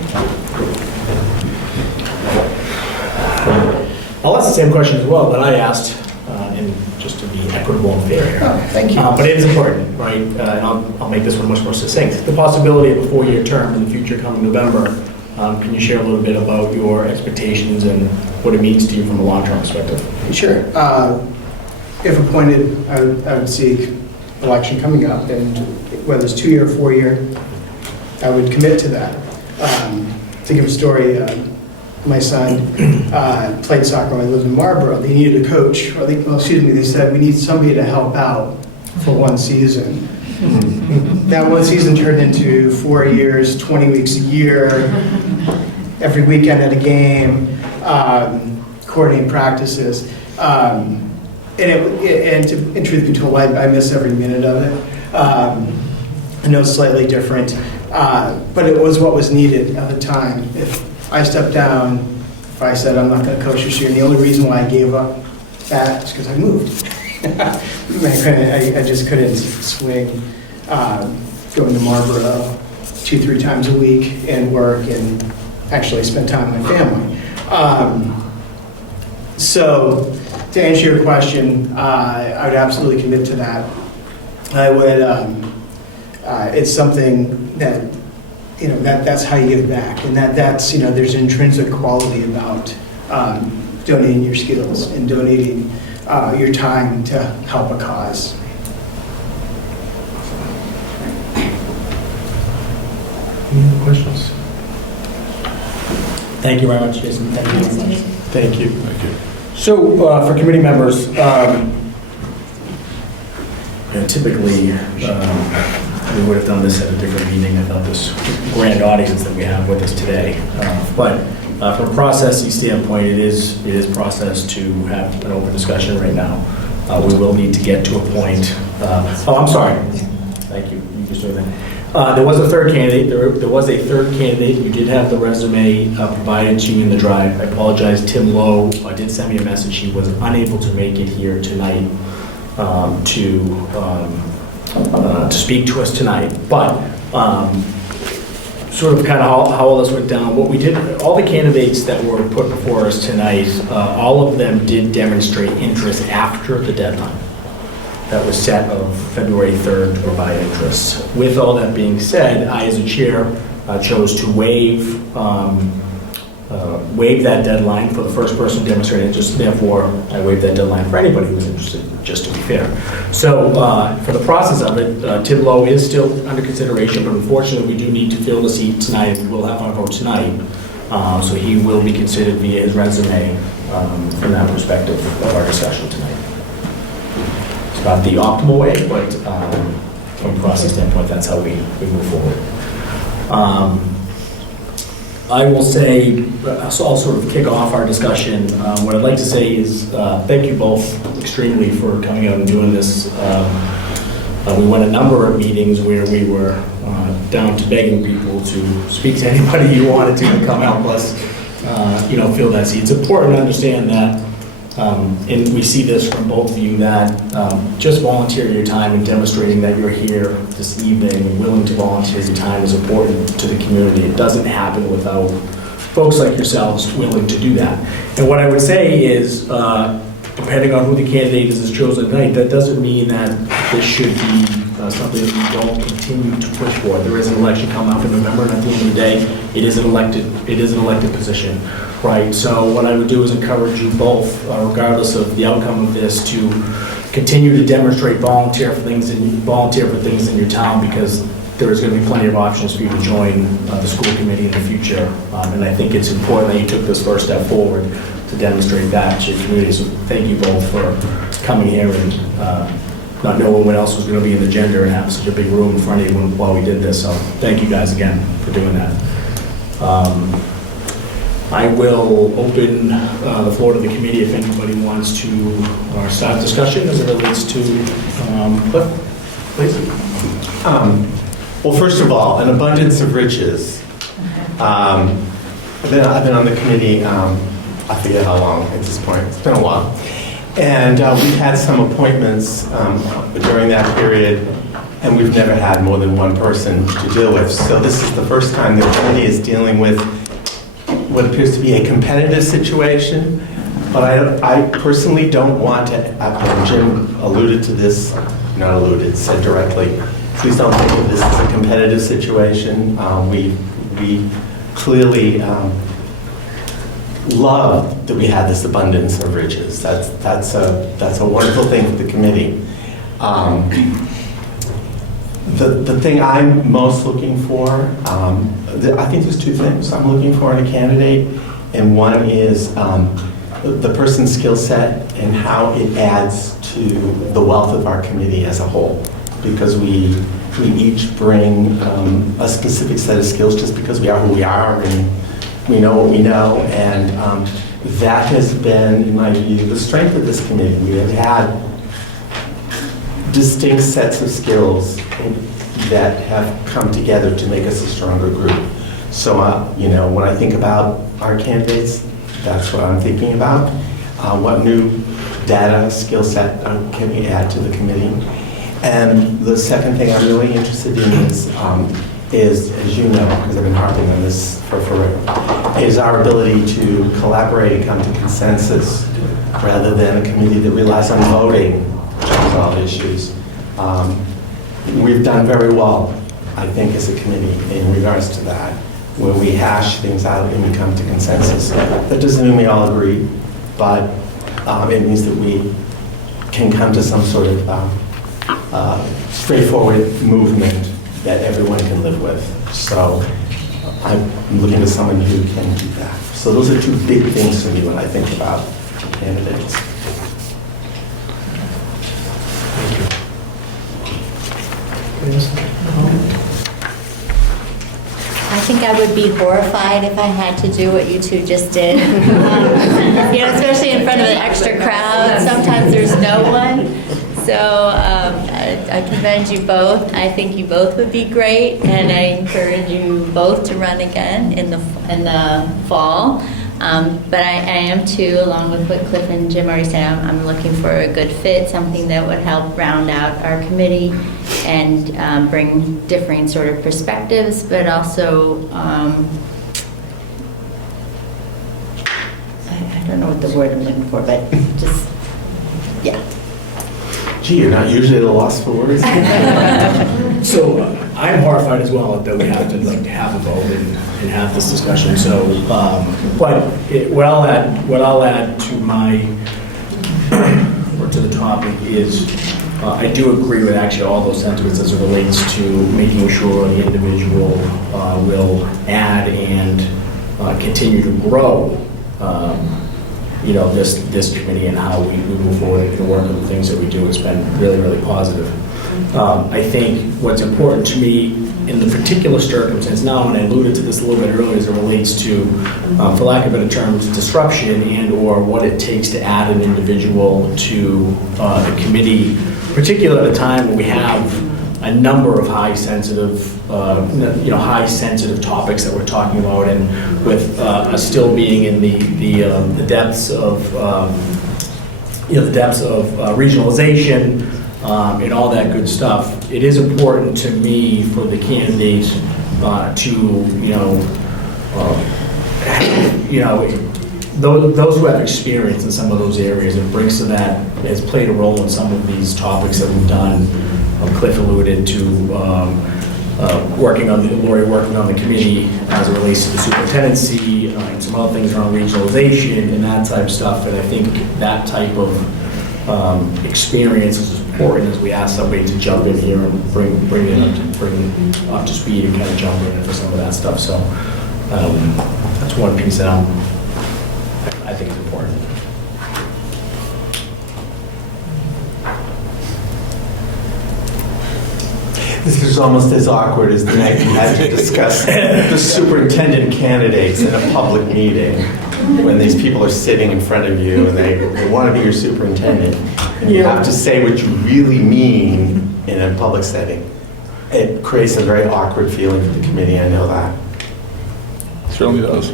I'll ask the same question as well that I asked, and just to be equitable and fair here. Oh, thank you. But it is important, right? And I'll make this one much more succinct. The possibility of a 4-year term in the future coming November. Can you share a little bit about your expectations and what it means to you from a long-term perspective? Sure. If appointed, I would seek election coming up, and whether it's 2-year or 4-year, I would commit to that. To give a story, my son played soccer when I lived in Marlboro. They needed a coach, or they said, we need somebody to help out for one season. That one season turned into 4 years, 20 weeks a year, every weekend at a game, coordinating practices. And truth be told, I miss every minute of it. I know it's slightly different, but it was what was needed at the time. If I stepped down, if I said I'm not going to coach this year, and the only reason why I gave up that is because I moved. I just couldn't swing going to Marlboro 2-3 times a week and work and actually spend time with my family. So to answer your question, I would absolutely commit to that. I would. It's something that that's how you give back, and that's there's intrinsic quality about donating your skills and donating your time to help a cause. Any other questions? Thank you very much, Jason. Thank you. Thank you. Thank you. So, for committee members, typically, we would have done this at a different meeting without this grand audience that we have with us today. But from a processing standpoint, it is process to have an open discussion right now. We will need to get to a point. I'm sorry. Thank you. You just doing that. There was a third candidate. There was a third candidate. You did have the resume provided to you in the drive. I apologize. Tim Lowe did send me a message. He was unable to make it here tonight to speak to us tonight. But sort of kind of how all this went down. What we did, all the candidates that were put before us tonight, all of them did demonstrate interest after the deadline that was set of February 3rd to provide interest. With all that being said, I, as a chair, chose to waive that deadline for the first person demonstrating interest. Therefore, I waived that deadline for anybody who was interested, just to be fair. So, for the process of it, Tim Lowe is still under consideration, but unfortunately, we do need to fill the seat tonight. We will have our vote tonight. So he will be considered via his resume from that perspective of our discussion tonight. It's not the optimal way, but from a process standpoint, that's how we move forward. I will say, so I'll sort of kick off our discussion. What I'd like to say is thank you both extremely for coming out and doing this. We went a number of meetings where we were down to begging people to speak to anybody you wanted to come help us, fill that seat. It's important to understand that, and we see this from both of you, that just volunteering your time and demonstrating that you're here this evening and willing to volunteer your time is important to the community. It doesn't happen without folks like yourselves willing to do that. And what I would say is, depending on who the candidate is chosen tonight, that doesn't mean that this should be something that we don't continue to push for. There is an election coming up in November, and at the end of the day, it is an elected position, right? So what I would do is encourage you both, regardless of the outcome of this, to continue to demonstrate volunteer for things in your town, because there is going to be plenty of options for you to join the school committee in the future. And I think it's important that you took this first step forward to demonstrate that to your community. So thank you both for coming here and not knowing what else was going to be in the agenda and have such a big room in front of you while we did this. So thank you guys again for doing that. I will open the floor to the committee if anybody wants to start discussion as it relates to Cliff, please. Well, first of all, an abundance of riches. I've been on the committee, I forget how long at this point. It's been a while. And we've had some appointments during that period, and we've never had more than one person to deal with. So this is the first time the committee is dealing with what appears to be a competitive situation. But I personally don't want to, Jim alluded to this, not alluded, said directly, please don't think of this as a competitive situation. We clearly love that we had this abundance of riches. That's a wonderful thing for the committee. The thing I'm most looking for, I think there's two things I'm looking for in a candidate, and one is the person's skill set and how it adds to the wealth of our committee as a whole, because we each bring a specific set of skills just because we are who we are and we know what we know, and that has been, in my view, the strength of this committee. We have had distinct sets of skills that have come together to make us a stronger group. So, when I think about our candidates, that's what I'm thinking about. What new data, skill set can we add to the committee? And the second thing I'm really interested in is, as you know, because I've been harping on this for forever, is our ability to collaborate and come to consensus rather than a committee that relies on voting to resolve issues. We've done very well, I think, as a committee in regards to that, where we hash things out and we come to consensus. That doesn't mean we all agree, but it means that we can come to some sort of straightforward movement that everyone can live with. So I'm looking for someone who can do that. So those are two big things for me when I think about candidates. I think I would be horrified if I had to do what you two just did. Especially in front of an extra crowd. Sometimes there's no one. So I commend you both. I think you both would be great, and I encourage you both to run again in the fall. But I am too, along with what Cliff and Jim already said, I'm looking for a good fit, something that would help round out our committee and bring differing sort of perspectives, but also, I don't know what the word I'm looking for, but just, yeah. Gee, you're not usually at a loss for words. So I'm horrified as well that we have to have a vote and have this discussion. So, but what I'll add to my or to the topic is I do agree with actually all those sentiments as it relates to making sure the individual will add and continue to grow. This committee and how we move forward and work on the things that we do has been really, really positive. I think what's important to me in the particular circumstance now, and I alluded to this a little bit earlier as it relates to, for lack of better terms, disruption and or what it takes to add an individual to the committee, particularly at a time when we have a number of high sensitive topics that we're talking about, and with us still being in the depths of regionalization and all that good stuff. It is important to me for the candidate those who have experience in some of those areas and brings to that has played a role in some of these topics that we've done. Cliff alluded to Laurie working on the committee as it relates to the superintendency and some other things around regionalization and that type of stuff. And I think that type of experience is important as we ask somebody to jump in here and bring it up to speed and kind of jump in for some of that stuff. So that's one piece that I think is important. This is almost as awkward as the night we had to discuss the superintendent candidates in a public meeting, when these people are sitting in front of you and they want to be your superintendent, and you have to say what you really mean in a public setting. It creates a very awkward feeling for the committee, I know that. Certainly does.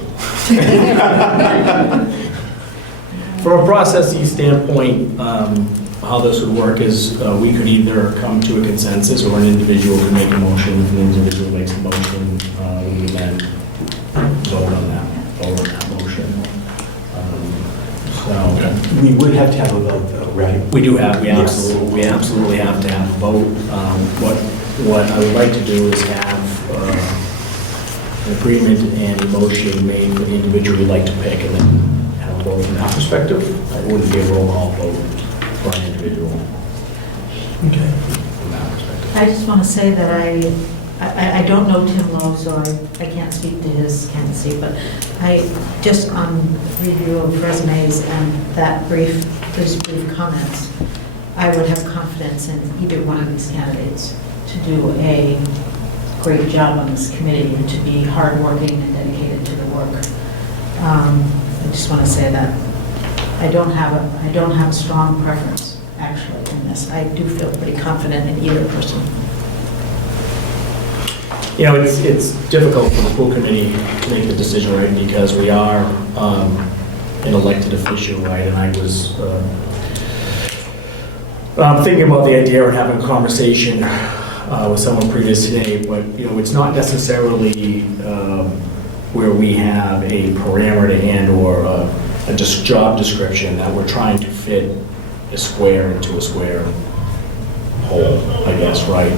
From a processy standpoint, how this would work is we could either come to a consensus or an individual could make a motion. If an individual makes a motion, we would then vote on that motion. So we would have to have a vote though, right? We absolutely have to have a vote. What I would like to do is have an agreement and a motion made for the individual we'd like to pick, and then have a vote from that perspective. It wouldn't be a roll call vote for an individual. Okay. From that perspective. I just want to say that I don't know Tim Lowe, so I can't speak to his candidacy, but I, just on review of resumes and those brief comments, I would have confidence in either one of these candidates to do a great job on this committee and to be hardworking and dedicated to the work. I just want to say that I don't have a strong preference, actually, in this. I do feel pretty confident in either person. You know, it's difficult for the school committee to make the decision, right, because we are an elected official, right, and I was thinking about the idea of having a conversation with someone previous today, but, you know, it's not necessarily where we have a parameter and/or a job description that we're trying to fit a square into a square hole, I guess, right?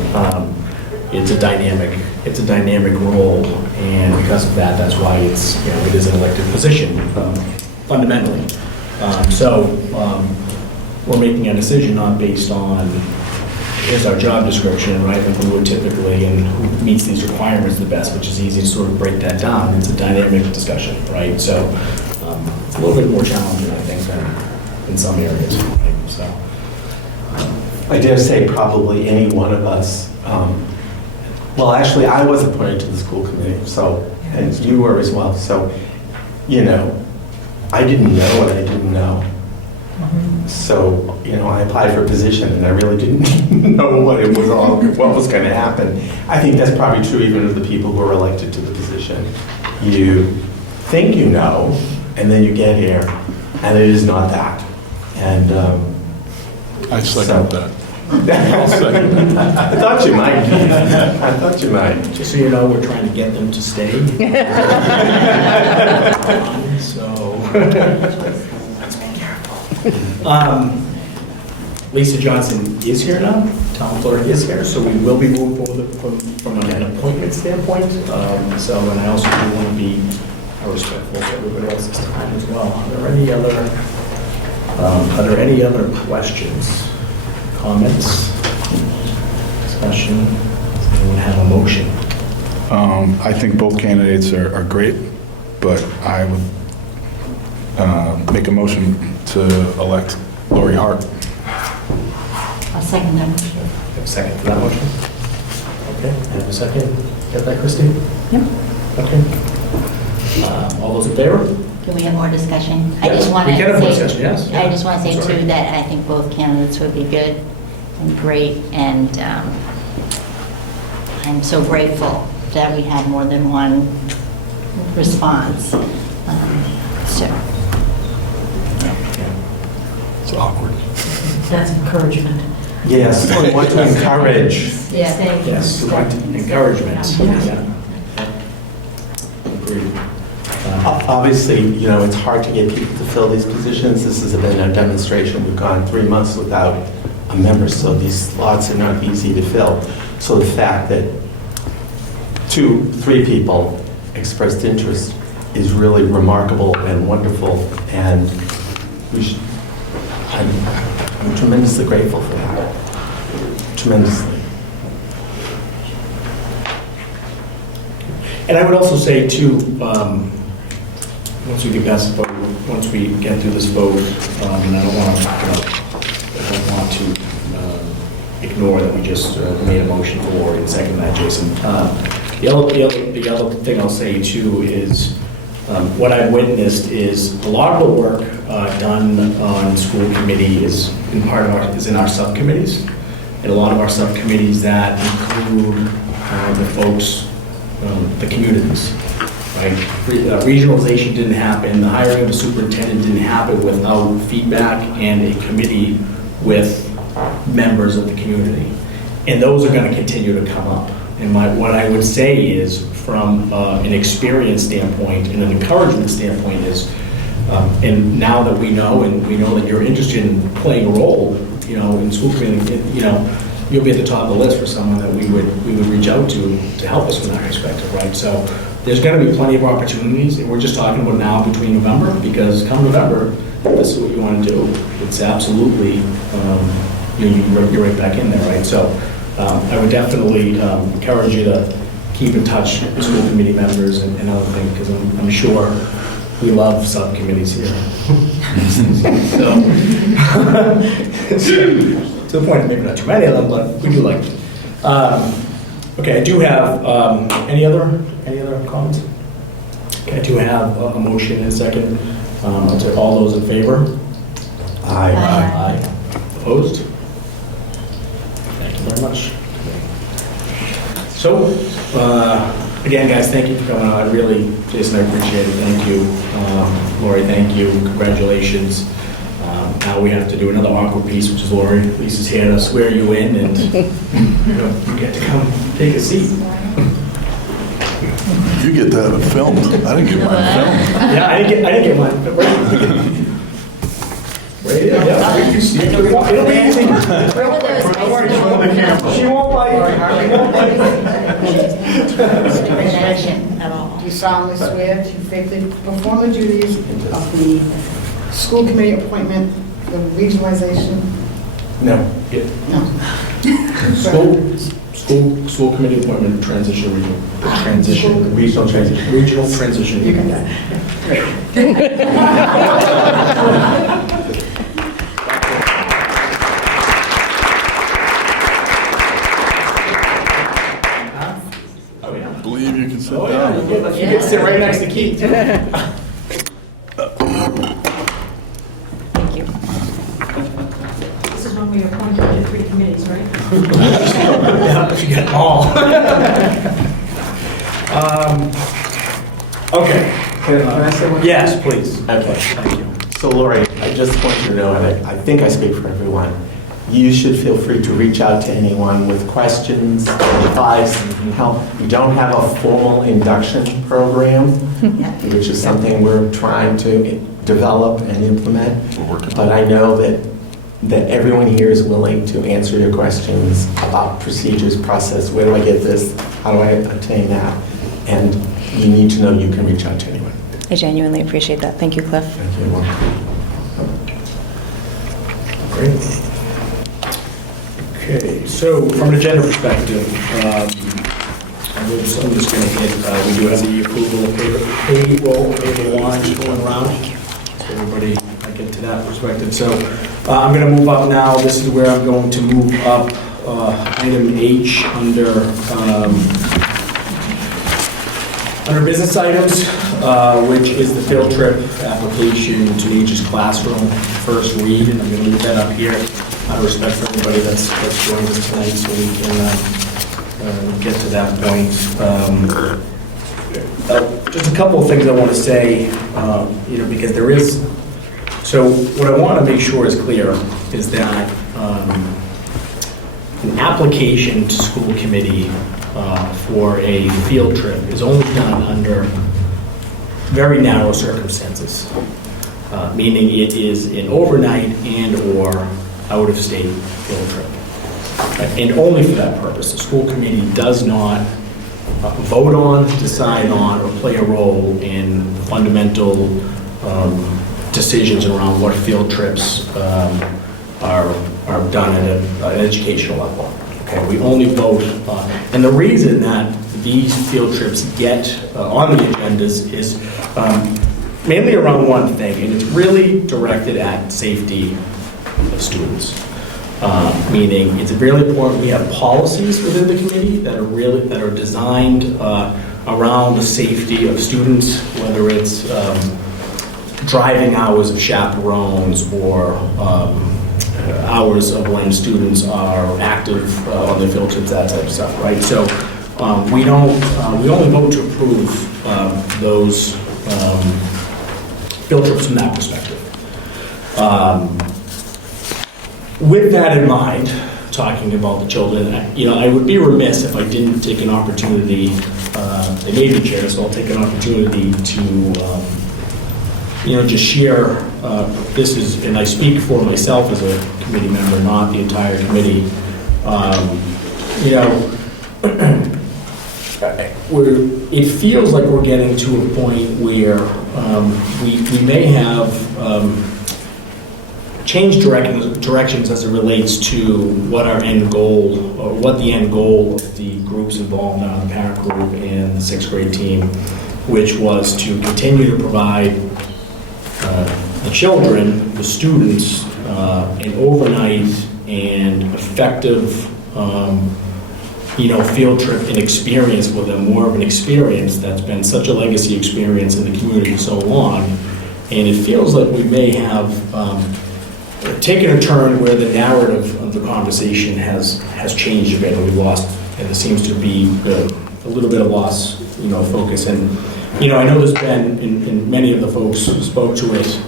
It's a dynamic role, and because of that, that's why it's, you know, it is an elected position, fundamentally. We're making a decision not based on, here's our job description, right, like we would typically, and who meets these requirements the best, which is easy to sort of break that down. It's a dynamic discussion, right? So it's a little bit more challenging, I think, than in some areas, right? So. I dare say probably any one of us. Well, actually, I was appointed to the school committee, so, and you were as well. So, you know, I didn't know what I didn't know. So, you know, I applied for a position and I really didn't know what was going to happen. I think that's probably true even of the people who are elected to the position. You think you know, and then you get here, and it is not that. And I second that. I thought you might. I thought you might. Just so you know, we're trying to get them to stay. So, let's be careful. Lisa Johnson is here now. Tom Clerk is here, so we will be moving forward from an appointment standpoint. And I also do want to be respectful of everybody else's time as well. Are there any other questions? Comments, discussion? Does anyone have a motion? I think both candidates are great, but I would make a motion to elect Laurie Hart. I'll second that motion. Have a second for that motion? Okay, I have a second. Get that, Christine? Yep. Okay. All those in favor? Can we have more discussion? I Yes, just want we to can have more say, discussion, yes. I just want to say Sorry. too that I think both candidates would be good and great, and I'm so grateful that we had more than one response. It's awkward. That's encouragement. Yes, we want to encourage. Yeah. Yes, we want encouragement. Yeah. Agreed. Obviously, you know, it's hard to get people to fill these positions. This has been a demonstration. We've gone 3 months without a member, so these slots are not easy to fill. So the fact that 2-3 people expressed interest is really remarkable and wonderful, and I'm tremendously grateful for that. Tremendously. And I would also say too, once we get past the vote, once we get through this vote, and I don't want to ignore that we just made a motion for Laurie and second that, Jason. The other thing I'll say too is what I've witnessed is a lot of the work done on school committee is in our subcommittees, and a lot of our subcommittees that include the folks, the communities. Right? Regionalization didn't happen. The hiring of a superintendent didn't happen without feedback and a committee with members of the community. And those are going to continue to come up. And what I would say is, from an experience standpoint and an encouragement standpoint is, and now that we know, and we know that you're interested in playing a role, you know, in school community, you know, you'll be at the top of the list for someone that we would reach out to help us from that perspective, right? So there's going to be plenty of opportunities, and we're just talking about now between November, because come November, this is what you want to do. It's absolutely, you're right back in there, right? So I would definitely encourage you to keep in touch with school committee members and other things, because I'm sure we love subcommittees here. So, to the point, maybe not too many of them, but we do like them. Okay, I do have, any other comments? Okay, I do have a motion and a second. I'll take all those in favor. Aye. Aye. Opposed? Thank you very much. So, again, guys, thank you for coming on. I really, Jason, I appreciate it. Thank you. Laurie, thank you. Congratulations. Now we have to do another awkward piece, which is Laurie. Lisa's here to swear you in, and you get to come take a seat. You get that filmed. I didn't get mine filmed. Yeah, I didn't get mine. Right, yeah. It'll be easy. She won't bite. Do you solemnly swear to faithfully perform the duties of the school committee appointment, the regionalization? No. Yeah. No. School committee appointment, transition, regional transition. Regional transition. Regional transition. You got that. Great. Oh, yeah. I believe you can sit Oh, yeah, down. you get to sit right next to Keith. Thank you. This is when we appoint you to 3 committees, right? Yeah, you get all. Okay. Can I say one? Yes, please. Okay. Thank you. So Laurie, I just want you to know, and I think I speak for everyone, you should feel free to reach out to anyone with questions, advice, help. We don't have a formal induction program, which is something we're trying to develop and implement. But I know that everyone here is willing to answer your questions about procedures, process, where do I get this, how do I obtain that? And you need to know you can reach out to anyone. I genuinely appreciate that. Thank you, Cliff. Thank you. Great. Okay, so from an agenda perspective, I'm just going to hit, we do have the approval of payroll warrants going around. So everybody, I get to that perspective. So I'm going to move up now. This is where I'm going to move up item H under business items, which is the field trip application to Nature's Classroom, first read, and I'm going to leave that up here out of respect for everybody that's joined us tonight, so we can get to that point. Just a couple of things I want to say, because there is, so what I want to make sure is clear is that an application to school committee for a field trip is only done under very narrow circumstances, meaning it is an overnight and/or out-of-state field trip. And only for that purpose. The school committee does not vote on, decide on, or play a role in fundamental decisions around what field trips are done at an educational level. Okay, we only vote, and the reason that these field trips get on the agendas is mainly around one thing, and it's really directed at safety of students. Meaning, it's really important we have policies within the committee that are designed around the safety of students, whether it's driving hours of chaperones or hours of when students are active on their field trips, that type of stuff, right? So we only vote to approve those field trips from that perspective. With that in mind, talking about the children, I would be remiss if I didn't take an opportunity, they may be chair, so I'll take an opportunity to just share, this is, and I speak for myself as a committee member, not the entire committee. It feels like we're getting to a point where we may have change directions as it relates to what our end goal, or what the end goal of the groups involved, now the parent group and the 6th grade team, which was to continue to provide the children, the students, an overnight and effective, field trip and experience with them, more of an experience that's been such a legacy experience in the community for so long. And it feels like we may have taken a turn where the narrative of the conversation has changed a bit, and there seems to be a little bit of loss, focus. And, I know there's been, and many of the folks who spoke to it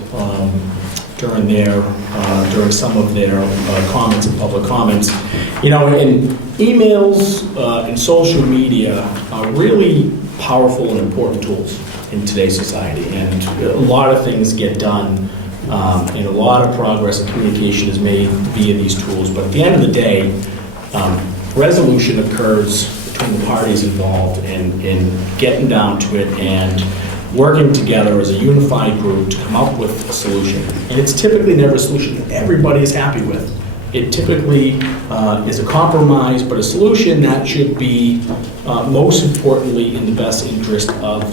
during some of their comments and public comments, and emails and social media are really powerful and important tools in today's society, and a lot of things get done, and a lot of progress and communication is made via these tools. But at the end of the day, resolution occurs between the parties involved in getting down to it and working together as a unified group to come up with a solution. And it's typically never a solution that everybody is happy with. It typically is a compromise, but a solution that should be most importantly in the best interest of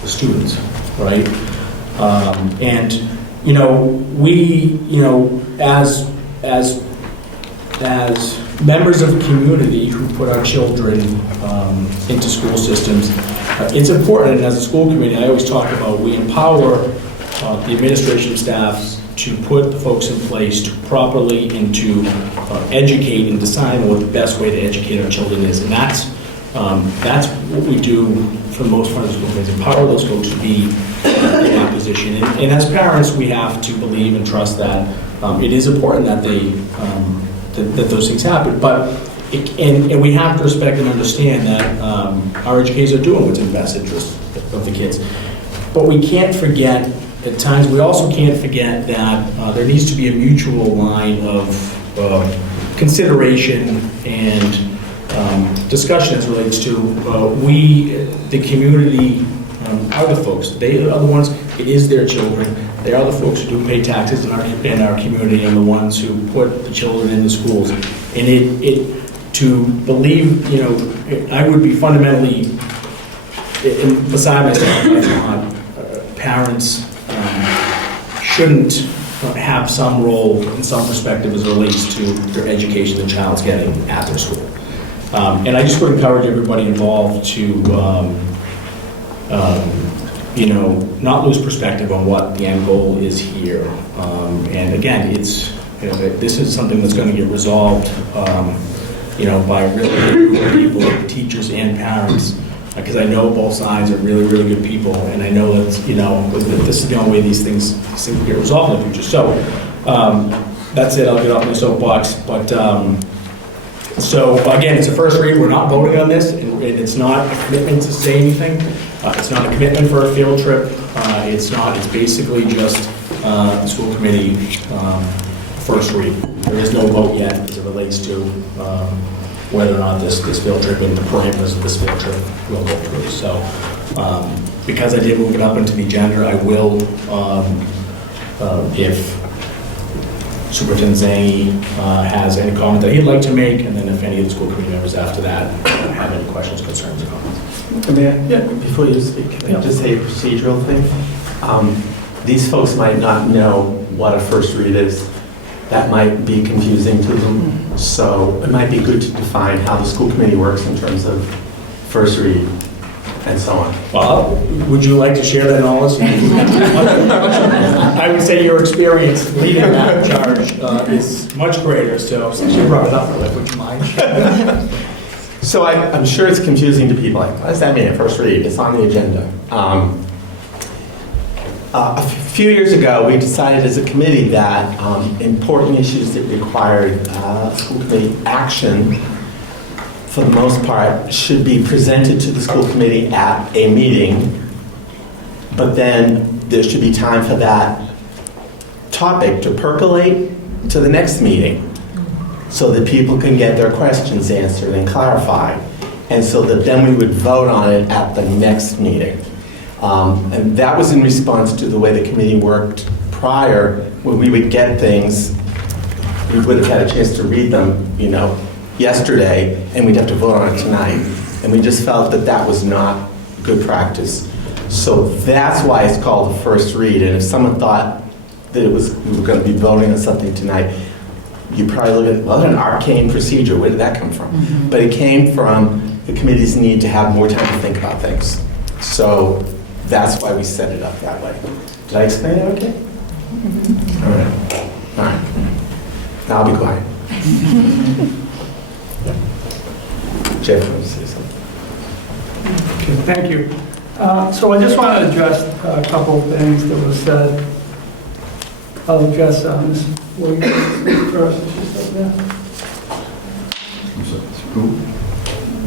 the students, right? We, as members of the community who put our children into school systems, it's important, and as a school committee, I always talk about we empower the administration staffs to put the folks in place to properly and to educate and decide what the best way to educate our children is. And that's what we do for the most part of the school committees, empower those folks to be in that position. And as parents, we have to believe and trust that it is important that that those things happen. But and we have to respect and understand that our educators are doing what's in the best interest of the kids. But we can't forget, at times, we also can't forget that there needs to be a mutual line of consideration and discussion as relates to the community, are the folks. They are the ones, it is their children. They are the folks who do pay taxes in our community and the ones who put the children in the schools. And to believe, I would be fundamentally, beside myself, parents shouldn't have some role and some perspective as it relates to their education the child's getting at their school. And I just would encourage everybody involved to, not lose perspective on what the end goal is here. And again, this is something that's going to get resolved, by really good people, teachers and parents, because I know both sides are really, really good people, and I know that, this is the only way these things get resolved in the future. So that's it. I'll get off my soapbox. But so again, it's a first read. We're not voting on this, and it's not a commitment to say anything. It's not a commitment for a field trip. It's not. It's basically just the school committee first read. There is no vote yet as it relates to whether or not this field trip and the parameters of this field trip will go through. So because I did move it up into the agenda, I will, if Superintendent Zangi has any comment that he'd like to make, and then if any of the school committee members after that have any questions, concerns, or comments. Before you speak, can I just say a procedural thing? These folks might not know what a first read is. That might be confusing to them. So it might be good to define how the school committee works in terms of first read and so on. Well, would you like to share that knowledge? I would say your experience leading that charge is much greater. So since you brought it up, would you mind? So I'm sure it's confusing to people. Like, what does that mean, a first read? It's on the agenda. A few years ago, we decided as a committee that important issues that required school committee action, for the most part, should be presented to the school committee at a meeting, but then there should be time for that topic to percolate to the next meeting so that people can get their questions answered and clarified, and so that then we would vote on it at the next meeting. And that was in response to the way the committee worked prior, when we would get things, we would have had a chance to read them, yesterday, and we'd have to vote on it tonight. And we just felt that that was not good practice. So that's why it's called the first read. And if someone thought that we were going to be voting on something tonight, you probably look at, well, an arcane procedure. Where did that come from? But it came from the committee's need to have more time to think about things. So that's why we set it up that way. Did I explain it okay? All right. All right. Now I'll be quiet. Jeff, you want to say something? Okay, thank you. So I just want to address a couple of things that were said. I'll address Ms. Williams first. She's up there. Who?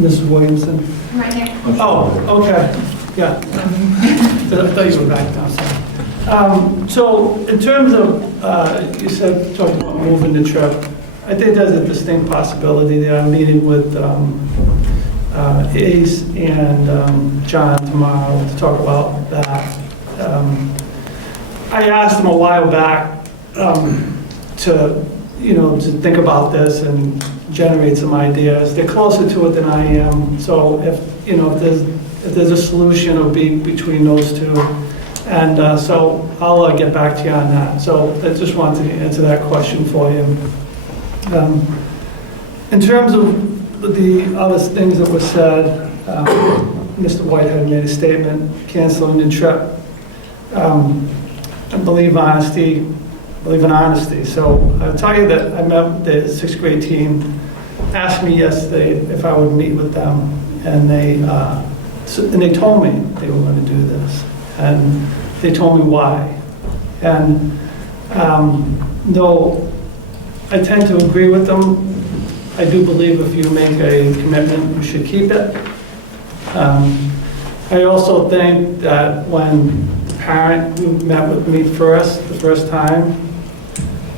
Mrs. Williamson. Right here. Oh, okay. Yeah. I thought you were back now. So in terms of, you said, talking about moving the trip, I think there's a distinct possibility there. I'm meeting with Ace and John tomorrow to talk about that. I asked them a while back to think about this and generate some ideas. They're closer to it than I am, so if there's a solution, it'll be between those two. And so I'll get back to you on that. So I just wanted to answer that question for you. In terms of the other things that were said, Mr. Whitehead made a statement canceling the trip. I believe in honesty. So I'll tell you that I met with the sixth grade team, asked me yesterday if I would meet with them, and they told me they were going to do this, and they told me why. And though I tend to agree with them, I do believe if you make a commitment, you should keep it. I also think that when the parent who met with me the first time,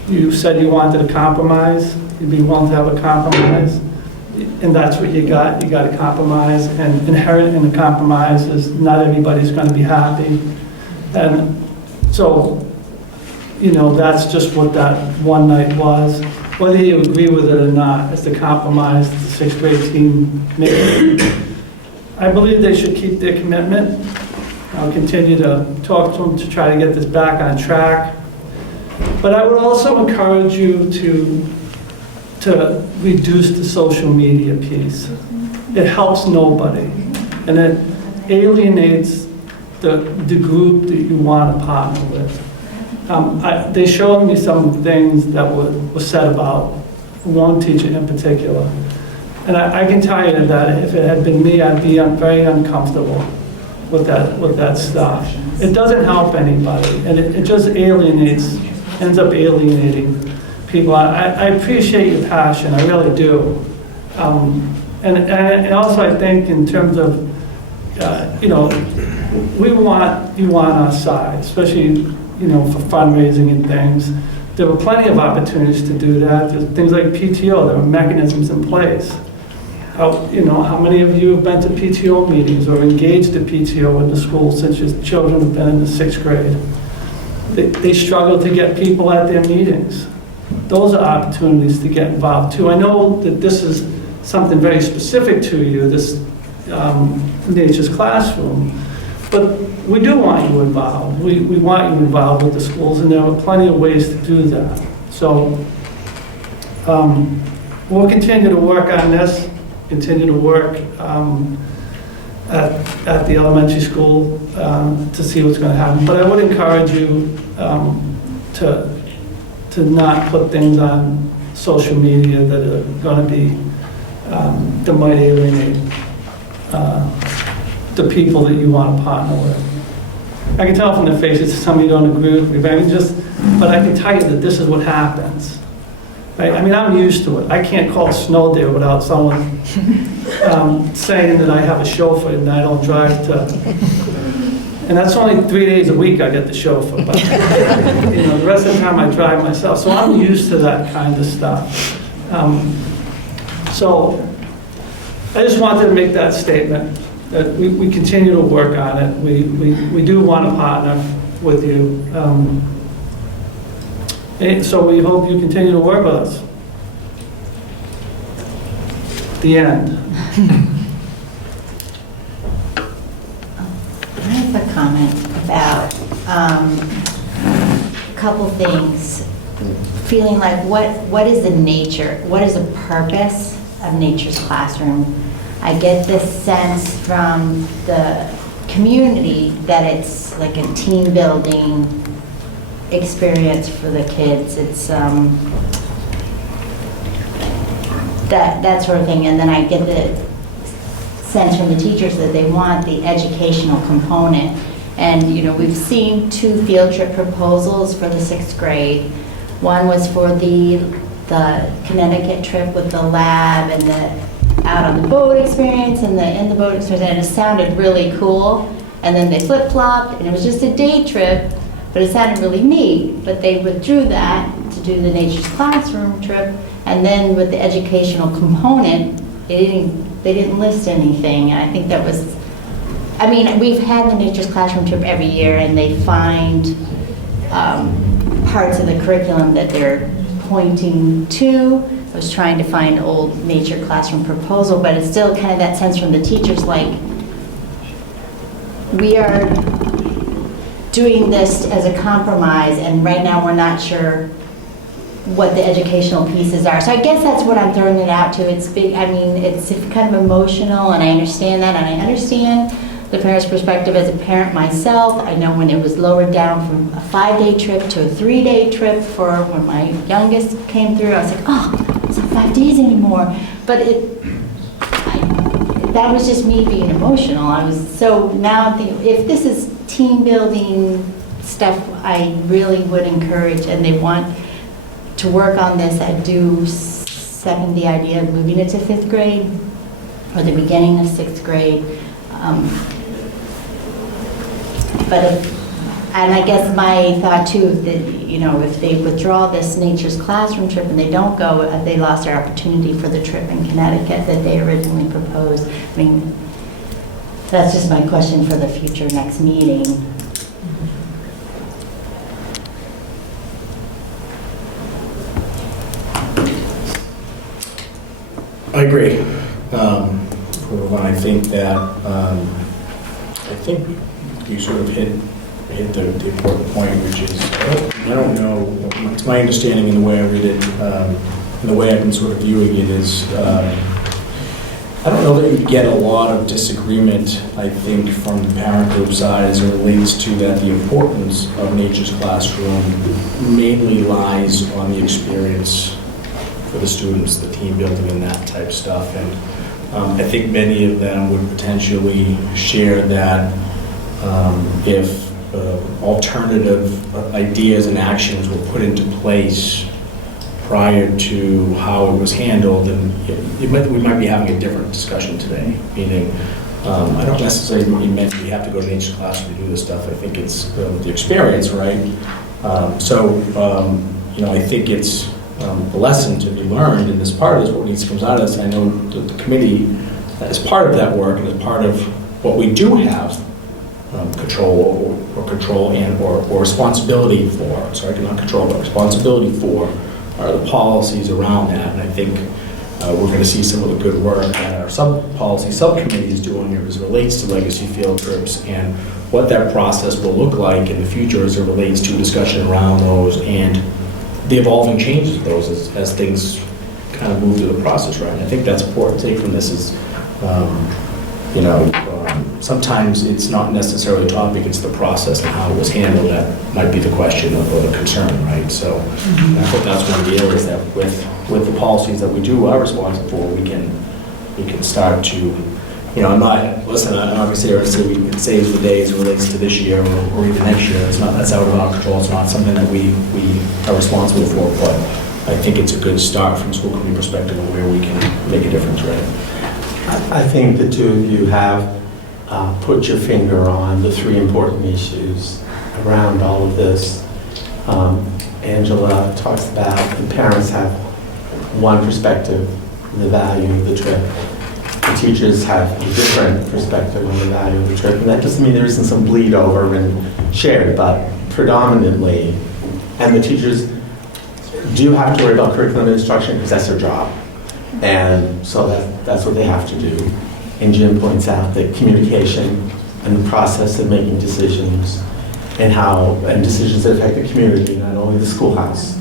you said you wanted a compromise, you'd be willing to have a compromise, and that's what you got a compromise, and inherent in the compromise is not everybody's going to be happy. And so, that's just what that one night was. Whether you agree with it or not, it's the compromise the sixth grade team made. I believe they should keep their commitment. I'll continue to talk to them to try to get this back on track. But I would also encourage you to reduce the social media piece. It helps nobody, and it alienates the group that you want to partner with. They showed me some things that were said about one teacher in particular. And I can tell you that if it had been me, I'd be very uncomfortable with that stuff. It doesn't help anybody, and it just ends up alienating people. I appreciate your passion, I really do. And also I think in terms of, we want you on our side, especially for fundraising and things. There were plenty of opportunities to do that. There's things like PTO, there are mechanisms in place. How many of you have been to PTO meetings or engaged at PTO in the school since your children have been in the sixth grade? They struggle to get people at their meetings. Those are opportunities to get involved too. I know that this is something very specific to you, this Nature's Classroom, but we do want you involved. We want you involved with the schools, and there are plenty of ways to do that. So we'll continue to work on this, continue to work at the elementary school to see what's going to happen. But I would encourage you to not put things on social media that are going to be, that might alienate the people that you want to partner with. I can tell from their faces some of you don't agree with me, but I can tell you that this is what happens. Right? I mean, I'm used to it. I can't call snow there without someone saying that I have a chauffeur and I don't drive to. And that's only 3 days a week I get the chauffeur, but the rest of the time I drive myself. So I'm used to that kind of stuff. So I just wanted to make that statement, that we continue to work on it. We do want to partner with you. So we hope you continue to work with us. The end. I have a comment about a couple things. Feeling like what is the nature, what is the purpose of Nature's Classroom? I get this sense from the community that it's like a team building experience for the kids. It's that sort of thing. And then I get the sense from the teachers that they want the educational component. And, you know, we've seen 2 field trip proposals for the 6th grade. One was for the Connecticut trip with the lab and the out on the boat experience and the in the boat experience, and it sounded really cool. And then they flip-flopped, and it was just a day trip, but it sounded really neat. But they withdrew that to do the Nature's Classroom trip, and then with the educational component, they didn't list anything. And I think that was, I mean, we've had the Nature's Classroom trip every year, and they find parts of the curriculum that they're pointing to. I was trying to find old Nature Classroom proposal, but it's still kind of that sense from the teachers, like, we are doing this as a compromise, and right now we're not sure what the educational pieces are. So I guess that's what I'm throwing it out to. It's big, I mean, it's kind of emotional, and I understand that, and I understand the parent's perspective as a parent myself. I know when it was lowered down from a 5-day trip to a 3-day trip for when my youngest came through, I was like, oh, it's not 5 days anymore. But that was just me being emotional. So now I'm thinking, if this is team building stuff, I really would encourage, and they want to work on this, I do second the idea of moving it to 5th grade or the beginning of 6th grade. And I guess my thought too, that, you know, if they withdraw this Nature's Classroom trip and they don't go, they lost their opportunity for the trip in Connecticut that they originally proposed. I mean, that's just my question for the future next meeting. I agree. I think that, I think you sort of hit the important point, which is, I don't know, it's my understanding in the way I read it, and the way I've been sort of viewing it is, I don't know that you get a lot of disagreement, I think, from the parent group side as it relates to that the importance of Nature's Classroom mainly lies on the experience for the students, the team building and that type stuff. And I think many of them would potentially share that if alternative ideas and actions were put into place prior to how it was handled, and we might be having a different discussion today. Meaning, I don't necessarily mean we have to go to Nature's Classroom to do this stuff. I think it's the experience, right? You know, I think it's a lesson to be learned, and as part of this, what needs to come out of this, I know that the committee, as part of that work, and as part of what we do have control or responsibility for, sorry, not control, but responsibility for, are the policies around that. And I think we're going to see some of the good work that our policy subcommittee is doing as it relates to legacy field trips and what that process will look like in the future as it relates to discussion around those and the evolving changes of those as things kind of move through the process, right? And I think that's important to take from this is, you know, sometimes it's not necessarily a topic, it's the process and how it was handled that might be the question or the concern, right? So I think that's one of the areas that with the policies that we are responsible for, we can start to, you know, I'm not going to say we can save the day as it relates to this year or even next year. That's out of our control. It's not something that we are responsible for, but I think it's a good start from a school committee perspective of where we can make a difference, right? I think the two of you have put your finger on the 3 important issues around all of this. Angela talks about the parents have one perspective, the value of the trip. The teachers have a different perspective on the value of the trip, and that doesn't mean there isn't some bleed over and shared, but predominantly, and the teachers do have to worry about curriculum and instruction because that's their job. And so that's what they have to do. And Jim points out that communication and the process of making decisions and decisions that affect the community, not only the schoolhouse,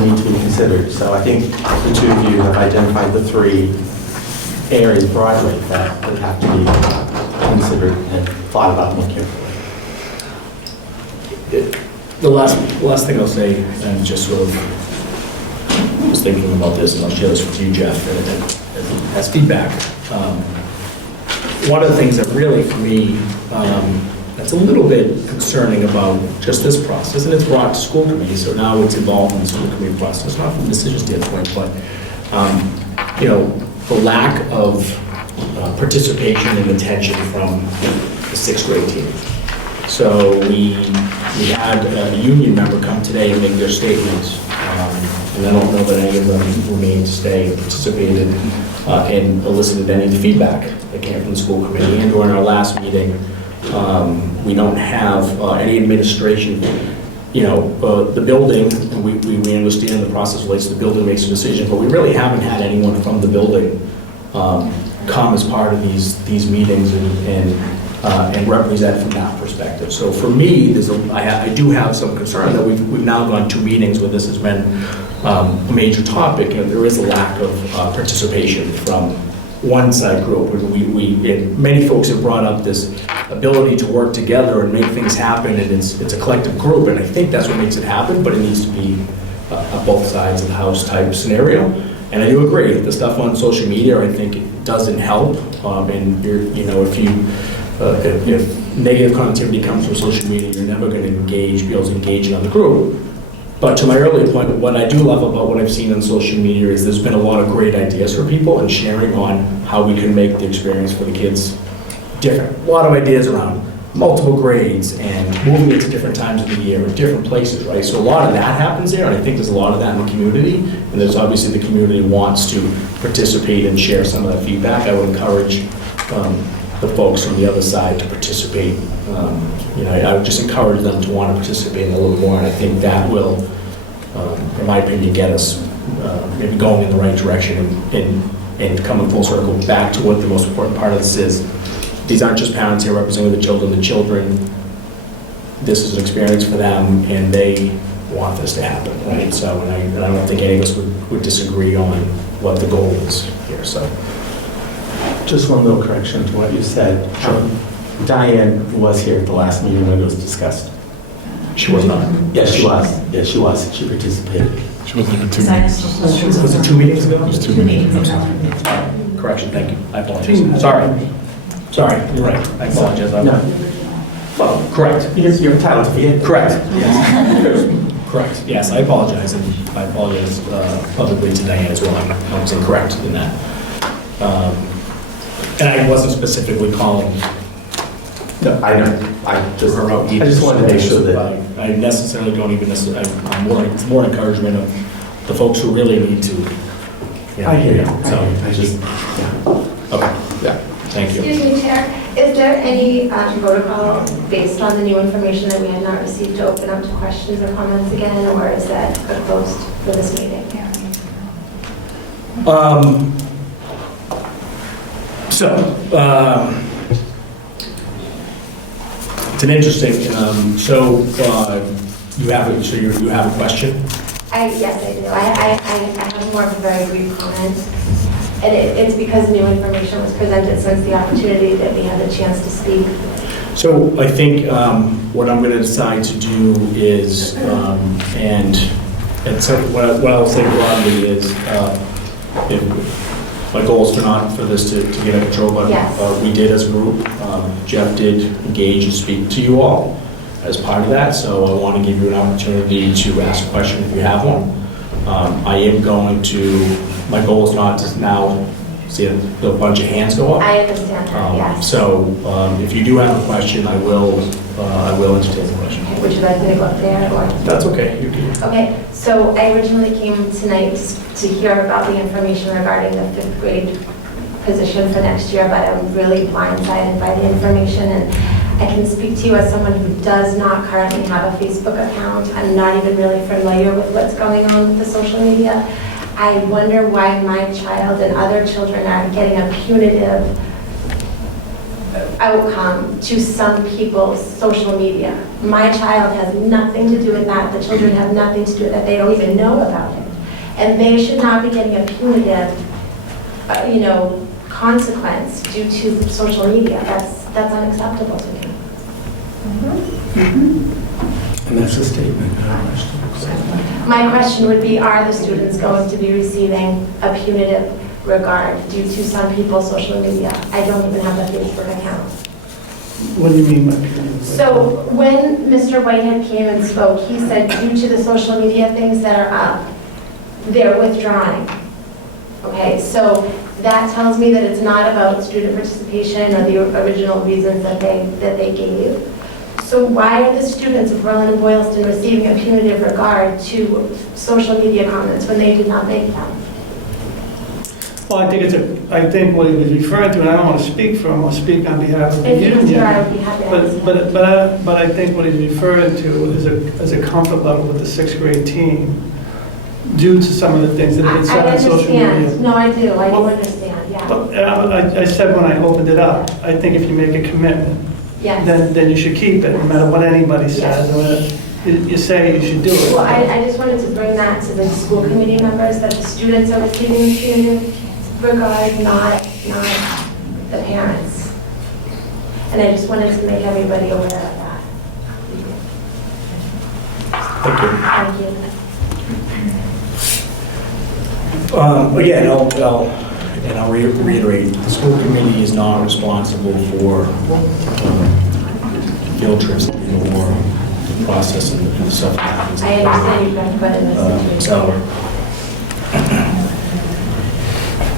need to be considered. So I think the two of you have identified the three areas broadly that would have to be considered and thought about more carefully. The last thing I'll say, and just sort of was thinking about this, and I'll share this with you, Jeff, as feedback. One of the things that really, for me, that's a little bit concerning about just this process, and it's brought to school committee, so now it's involved in the school committee process, not from a decision standpoint, but the lack of participation and attention from the 6th grade team. So we had a union member come today and make their statements, and I don't know that any of them remained to stay and participated and elicited any of the feedback that came from the school committee. And during our last meeting, we don't have any administration. The building, and we understand the process relates to the building makes a decision, but we really haven't had anyone from the building come as part of these meetings and represent from that perspective. So for me, I do have some concern that we've now gone 2 meetings where this has been a major topic, and there is a lack of participation from one side group. And many folks have brought up this ability to work together and make things happen, and it's a collective group, and I think that's what makes it happen, but it needs to be a both sides of the house type scenario. And I do agree, the stuff on social media, I think it doesn't help. And if negative connectivity comes from social media, you're never going to be able to engage another group. But to my earlier point, what I do love about what I've seen on social media is there's been a lot of great ideas for people and sharing on how we can make the experience for the kids different. A lot of ideas around multiple grades and moving it to different times of the year and different places, right? So a lot of that happens there, and I think there's a lot of that in the community, and there's obviously the community wants to participate and share some of that feedback. I would encourage the folks on the other side to participate. I would just encourage them to want to participate a little more, and I think that will, in my opinion, get us maybe going in the right direction and coming full circle back to what the most important part of this is. These aren't just parents here representing the children. The children, this is an experience for them, and they want this to happen, right? So, and I don't think any of us would disagree on what the goal is here, so. Just one little correction to what you said. Diane was here at the last meeting when it was discussed. She was not? Yes, she was. Yes, she was. She participated. She wasn't here 2 meetings. Was it 2 meetings ago? It was 2 meetings. Correction, thank you. I apologize. Sorry, you're right. I apologize. Well, correct. You're entitled to forget. Correct. Yes. Correct. Yes, I apologize, and I apologize publicly to Diane as well. I was incorrect in that. And I wasn't specifically calling. No, I know. I just wanted to make sure that I necessarily don't even necessarily. It's more encouragement of the folks who really need to. I hear you. So I just. Okay. Yeah. Thank you. Excuse me, Chair. Is there any protocol based on the new information that we had not received to open up to questions or comments again, or is that closed for this meeting? It's an interesting. You have a question? Yes, I do. I have more of a very brief comment. And it's because new information was presented since the opportunity that we had a chance to speak. So I think what I'm going to decide to do is, so what I'll say broadly is, my goal is for this to get out of control, but yes. We did as a group. Jeff did engage and speak to you all as part of that, so I want to give you an opportunity to ask a question if you have one. I am going to. My goal is not to now see a bunch of hands go up. I understand that, yes. So if you do have a question, I will entertain the question. Would you like me to go up there? Or? That's okay. You can. Okay, so I originally came tonight to hear about the information regarding the 5th grade position for next year, but I'm really blindsided by the information, and I can speak to you as someone who does not currently have a Facebook account. I'm not even really familiar with what's going on with the social media. I wonder why my child and other children are getting a punitive outcome to some people's social media. My child has nothing to do with that. The children have nothing to do with that. They don't even know about it. And they should not be getting a punitive, consequence due to social media. That's unacceptable to me. And that's a statement. My question would be, are the students going to be receiving a punitive regard due to some people's social media? I don't even have a Facebook account. What do you mean by punitive? So when Mr. Whitehead came and spoke, he said due to the social media things that are up, they're withdrawing. Okay, so that tells me that it's not about student participation or the original reasons that they gave. So why are the students of Berlin and Boylston receiving a punitive regard to social media comments when they did not make them? Well, I think what he was referring to, and I don't want to speak for him or speak on behalf of the If he was union. here, I would be happy to answer. But I think what he's referring to is a comfort level with the sixth grade team due to some of the things that have been said on social media. understand. No, I do understand, yeah. But I said when I opened it up, I think if you make a commitment, Yes. then you should keep it, no matter what anybody says, or what you say you should do it. Well, I just wanted to bring that to the school committee members, that the students are receiving punitive regard, not the parents. And I just wanted to make everybody aware of that. Thank you. Thank you. Again, I'll reiterate, the school committee is not responsible for field trips or the process and the stuff that happens. I understand you've been put in this situation.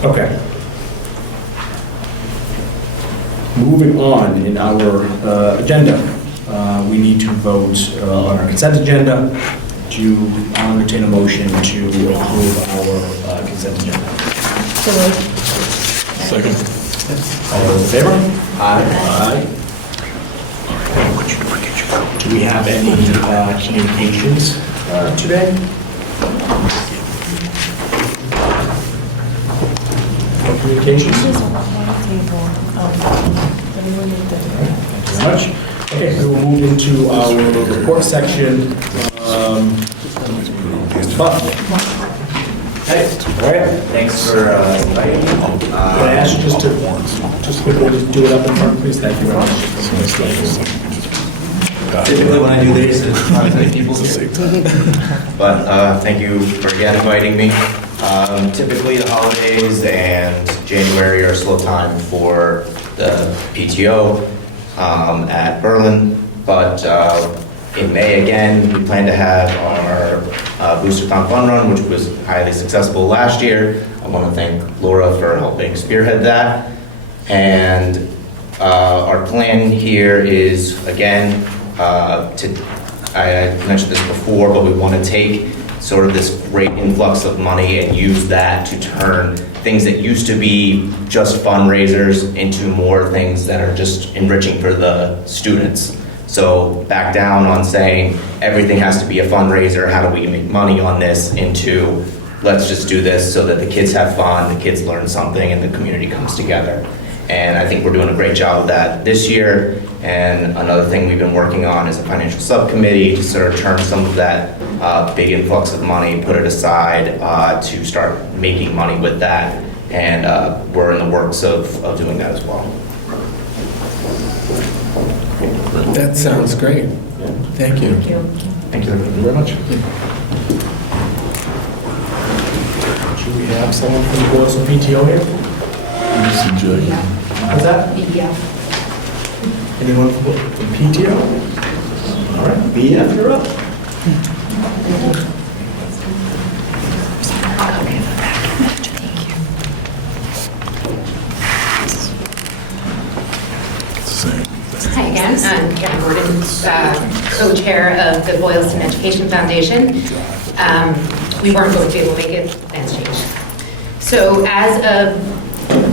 Okay. Moving on in our agenda, we need to vote on our consent agenda. I'll entertain a motion to approve our consent agenda. Second. All those in favor? Aye. Do we have any communications today? No communications? Thank you very much. Okay, we will move into our report section. Mr. Buff. Hey, all right, thanks for inviting me. Can I ask you just quickly to do it up in front, please? Thank you very much. Typically when I do this, it's not as many people here. But thank you for again inviting me. Typically the holidays and January are a slow time for the PTO at Berlin, but in May again, we plan to have our Boosterthon Fun Run, which was highly successful last year. I want to thank Laura for helping spearhead that. And our plan here is, again, I mentioned this before, but we want to take sort of this great influx of money and use that to turn things that used to be just fundraisers into more things that are just enriching for the students. So back down on saying everything has to be a fundraiser, how do we make money on this, into let's just do this so that the kids have fun, the kids learn something, and the community comes together. And I think we're doing a great job of that this year. And another thing we've been working on is a financial subcommittee to sort of turn some of that big influx of money, put it aside to start making money with that. And we're in the works of doing that as well. That sounds great. Thank you. Thank you very much. Do we have someone from the Boylston PTO here? What's that? Anyone from PTO? All right, BF, you're up. Hi again, I'm Karen Gordon, co-chair of the Boylston Education Foundation. We weren't going to be able to make it, plans changed. So as of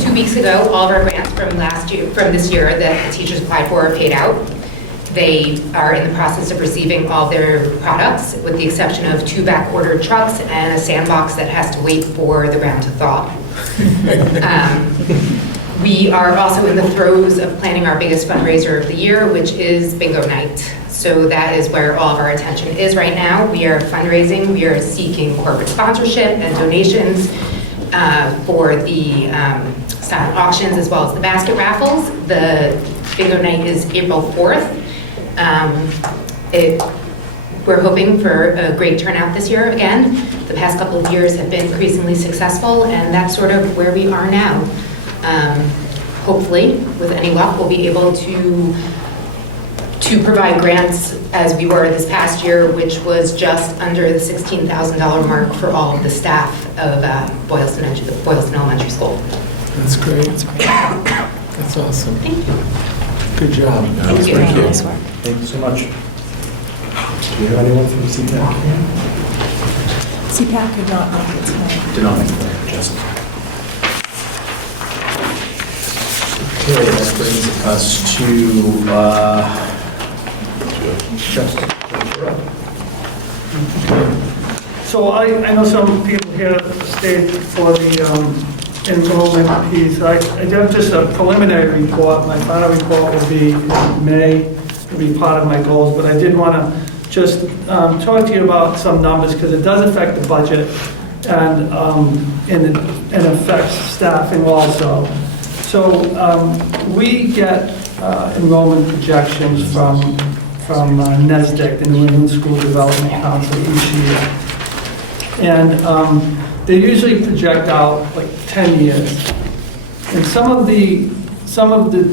2 2 weeks ago, all of our grants from this year that the teachers applied for are paid out. They are in the process of receiving all their products, with the exception of 2 back-ordered trucks and a sandbox that has to wait for the ground to thaw. We are also in the throes of planning our biggest fundraiser of the year, which is bingo night. So that is where all of our attention is right now. We are fundraising, we are seeking corporate sponsorship and donations for the silent auctions as well as the basket raffles. The bingo night is April 4th. We're hoping for a great turnout this year again. The past couple of years have been increasingly successful, and that's sort of where we are now. Hopefully, with any luck, we'll be able to provide grants as we were this past year, which was just under the $16,000 mark for all of the staff of Boylston Elementary School. That's great. That's awesome. Thank you. Good job. Thank you. Nice work. Thank you so much. Do you have anyone from CPAC here? CPAC could not make it tonight. Did not make it, Jessica. Okay, that brings us to Jessica. So I know some people here stayed for the enrollment piece. I have just a preliminary report. My final report will be in May. It'll be part of my goals, but I did want to just talk to you about some numbers because it does affect the budget and it affects staffing also. So we get enrollment projections from NESDEC, the New England School Development Council, each year. And they usually project out like 10 years. And some of the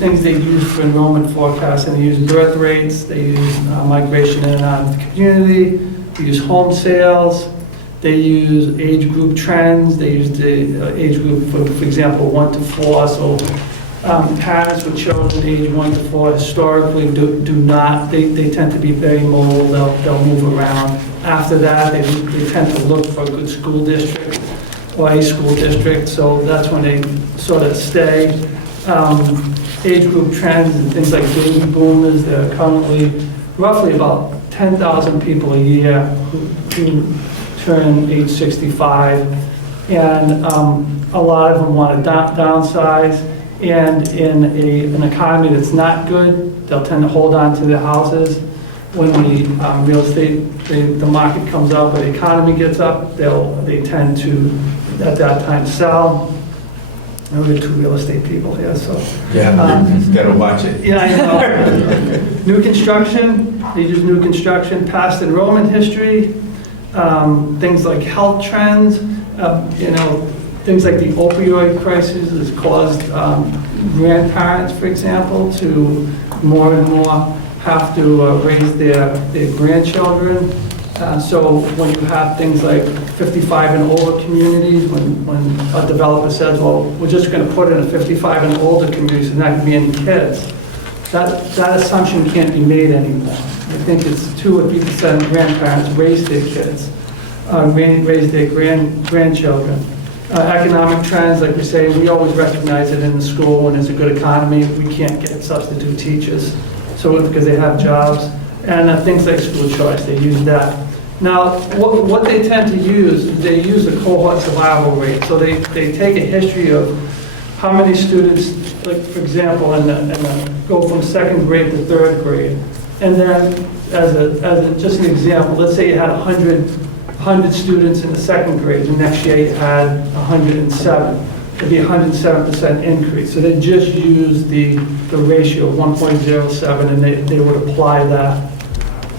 things they use for enrollment forecasting, they use birth rates, they use migration in and out of the community, they use home sales, they use age group trends, they use the age group, for example, 1 to 4. So parents with children age 1 to 4 historically do not, they tend to be very mobile, they'll move around. After that, they tend to look for a good school district or a school district, so that's when they sort of stay. Age group trends and things like baby boomers, there are currently roughly about 10,000 people a year who turn age 65, and a lot of them want to downsize, and in an economy that's not good, they'll tend to hold on to their houses. When the real estate, the market comes up, or the economy gets up, they tend to, at that time, sell. And we have 2 real estate people here, so. Yeah, gotta watch it. Yeah, I know. New construction, they use new construction, past enrollment history, things like health trends, things like the opioid crisis has caused grandparents, for example, to more and more have to raise their grandchildren. So when you have things like 55 and older communities, when a developer says, well, we're just going to put in a 55 and older community, so not going to be any kids, that assumption can't be made anymore. I think it's 2 or 3% of grandparents raise their kids, raise their grandchildren. Economic trends, like we say, we always recognize it in the school. When there's a good economy, we can't get substitute teachers, so because they have jobs. And things like school choice, they use that. Now, what they tend to use is they use the cohort survival rate. So they take a history of how many students, like for example, go from 2nd grade to 3rd grade. And then as just an example, let's say you had 100 students in the 2nd grade, and next year you had 107. It'd be 107% increase. So they just use the ratio of 1.07, and they would apply that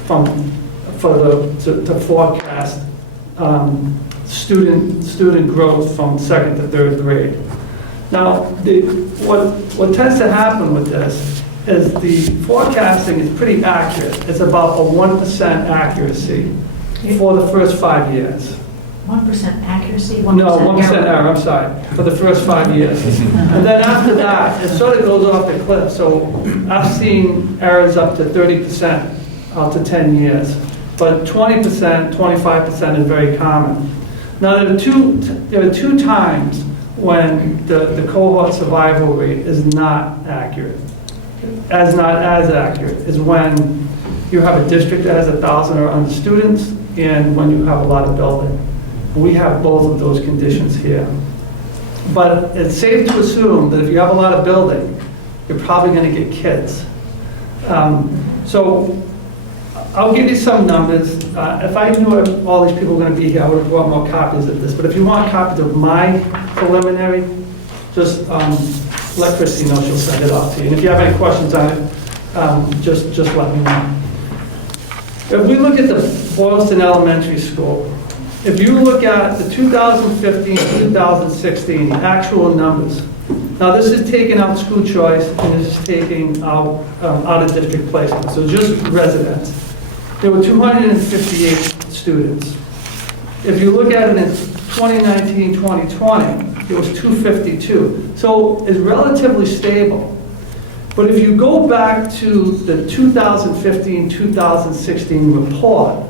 to forecast student growth from 2nd to 3rd grade. Now, what tends to happen with this is the forecasting is pretty accurate. It's about a 1% accuracy for the first 5 years. 1% accuracy? 1% No, 1% error, I'm sorry, for the first 5 years. And then after that, it sort of goes off the cliff. So I've seen errors up to 30% out to 10 years. But 20%, 25% is very common. Now, there are two times when the cohort survival rate is not accurate. Not as accurate is when you have a district that has 1,000 or under students and when you have a lot of building. We have both of those conditions here. But it's safe to assume that if you have a lot of building, you're probably going to get kids. So I'll give you some numbers. If I knew all these people were going to be here, I would have brought more copies of this. But if you want copies of my preliminary, just let Christy know, she'll send it off to you. And if you have any questions on it, just let me know. If we look at the Boylston Elementary School, if you look at the 2015, 2016, the actual numbers, now this is taking out school choice and this is taking out out-of-district placement, so just residents. There were 258 students. If you look at it in 2019, 2020, it was 252. So it's relatively stable. But if you go back to the 2015, 2016 report,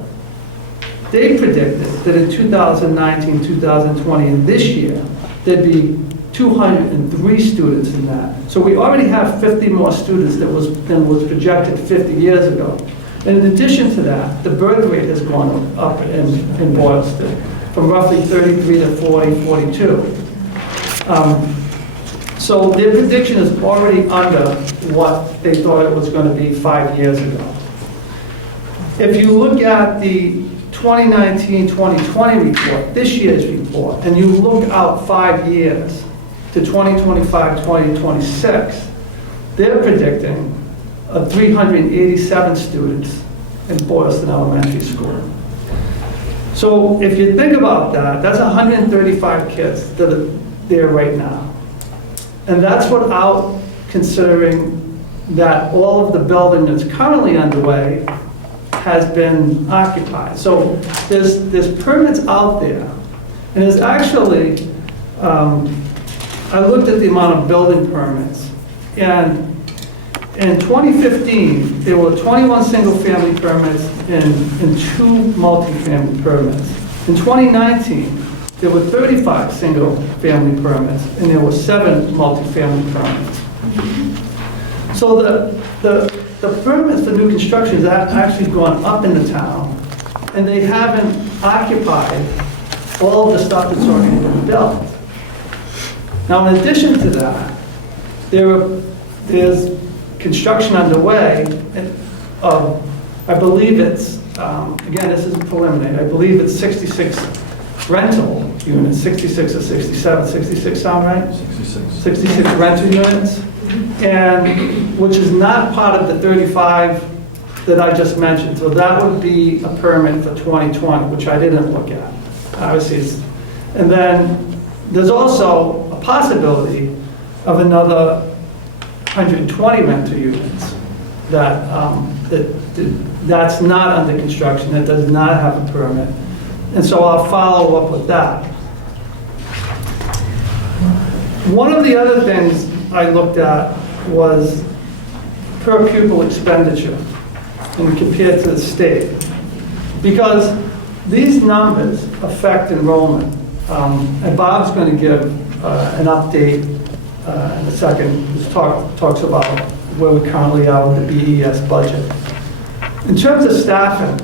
they predicted that in 2019, 2020, and this year, there'd be 203 students in that. So we already have 50 more students than was projected 50 years ago. And in addition to that, the birth rate has gone up in Boylston from roughly 33 to 40, 42. So their prediction is already under what they thought it was going to be 5 years ago. If you look at the 2019-2020 report, this year's report, and you look out 5 years to 2025, 2026, they're predicting 387 students in Boylston Elementary School. So if you think about that, that's 135 kids that are there right now. And that's without considering that all of the building that's currently underway has been occupied. So there's permits out there. And there's actually, I looked at the amount of building permits. And in 2015, there were 21 single-family permits and 2 multi-family permits. In 2019, there were 35 single-family permits, and there were 7 multi-family permits. So the permits for new construction has actually gone up in the town, and they haven't occupied all of the stuff that's already been built. Now, in addition to that, there's construction underway of, I believe it's, again, this is preliminary, I believe it's 66 rental units, 66 or 67, 66 sound right? 66 rental units, and which is not part of the 35 that I just mentioned. So that would be a permit for 2020, which I didn't look at. Obviously, and then there's also a possibility of another 120 rental units that's not under construction, that does not have a permit. And so I'll follow up with that. One of the other things I looked at was per pupil expenditure and compared to the state. Because these numbers affect enrollment. And Bob's going to give an update in a second. This talks about where we currently are with the BES budget. In terms of staffing,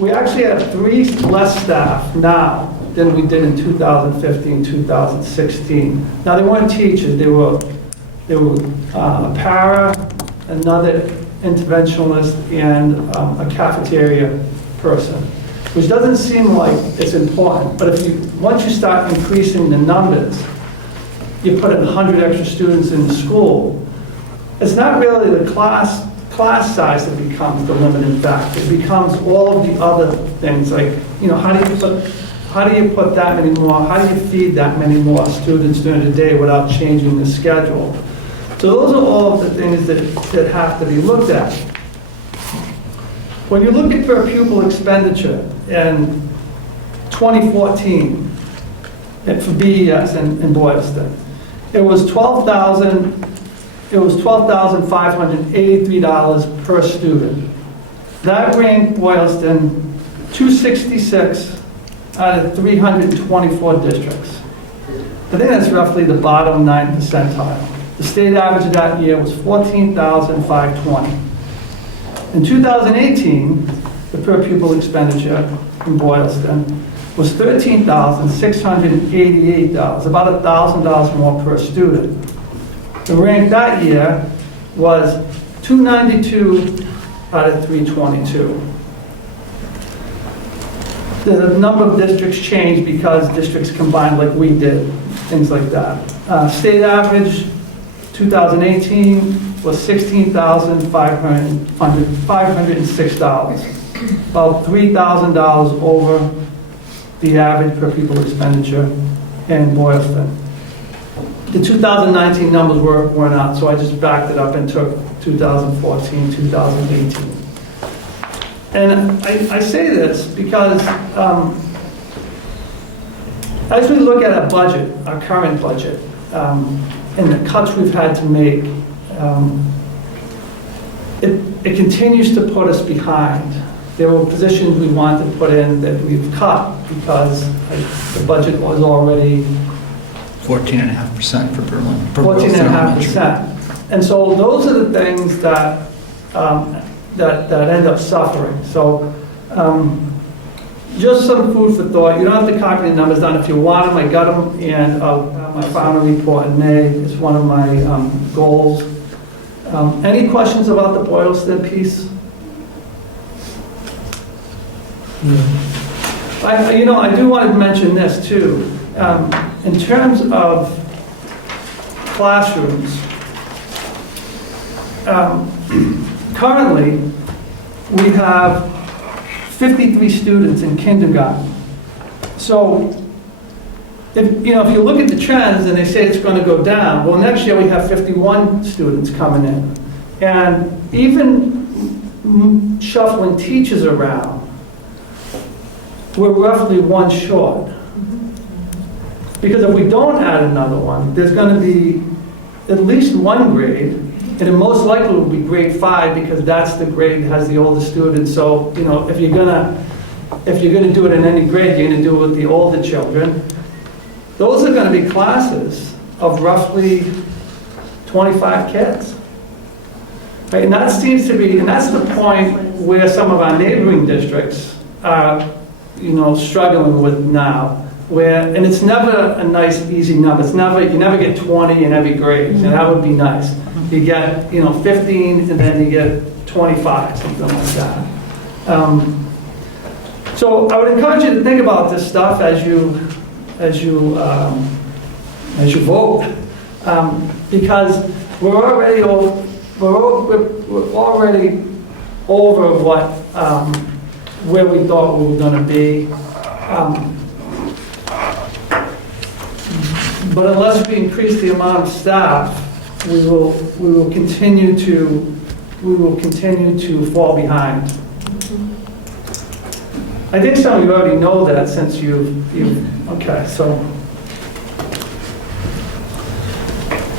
we actually have 3 less staff now than we did in 2015, 2016. Now, they weren't teachers. They were a para, another interventionalist, and a cafeteria person, which doesn't seem like it's important. But once you start increasing the numbers, you put in 100 extra students in the school, it's not really the class size that becomes the limiting factor. It becomes all of the other things, like, how do you put that many more, how do you feed that many more students during the day without changing the schedule? So those are all of the things that have to be looked at. When you look at per pupil expenditure in 2014 for BES in Boylston, it was $12,583 per student. That ranked Boylston 266 out of 324 districts. I think that's roughly the bottom 9 percentile. The state average of that year was $14,520. In 2018, the per pupil expenditure in Boylston was $13,688, about $1,000 more per student. The rank that year was 292 out of 322. The number of districts changed because districts combined like we did, things like that. State average 2018 was $16,506, about $3,000 over the average per pupil expenditure in Boylston. The 2019 numbers weren't out, so I just backed it up and took 2014, 2018. And I say this because as we look at our budget, our current budget, and the cuts we've had to make, it continues to put us behind. There were positions we wanted to put in that we've cut because the budget was already 14.5% for Berlin. 14.5%. And so those are the things that that end up suffering. So just some food for thought. You don't have to copy the numbers down. If you want them, I got them, and I'll have my final report in May. It's one of my goals. Any questions about the Boylston piece? I do want to mention this too. In terms of classrooms, currently we have 53 students in kindergarten. So if you look at the trends and they say it's going to go down, well, next year we have 51 students coming in. And even shuffling teachers around, we're roughly one short. Because if we don't add another one, there's going to be at least one grade, and it most likely will be grade 5 because that's the grade that has the oldest students. So, if you're gonna do it in any grade, you're gonna do it with the older children. Those are going to be classes of roughly 25 kids. Right? And that seems to be, and that's the point where some of our neighboring districts are, struggling with now. And it's never a nice, easy number. You never get 20 in every grade, and that would be nice. You get, 15, and then you get 25, something like that. So I would encourage you to think about this stuff as you vote, because we're already over what where we thought we were going to be. But unless we increase the amount of staff, we will continue to fall behind. I think some of you already know that since okay, so.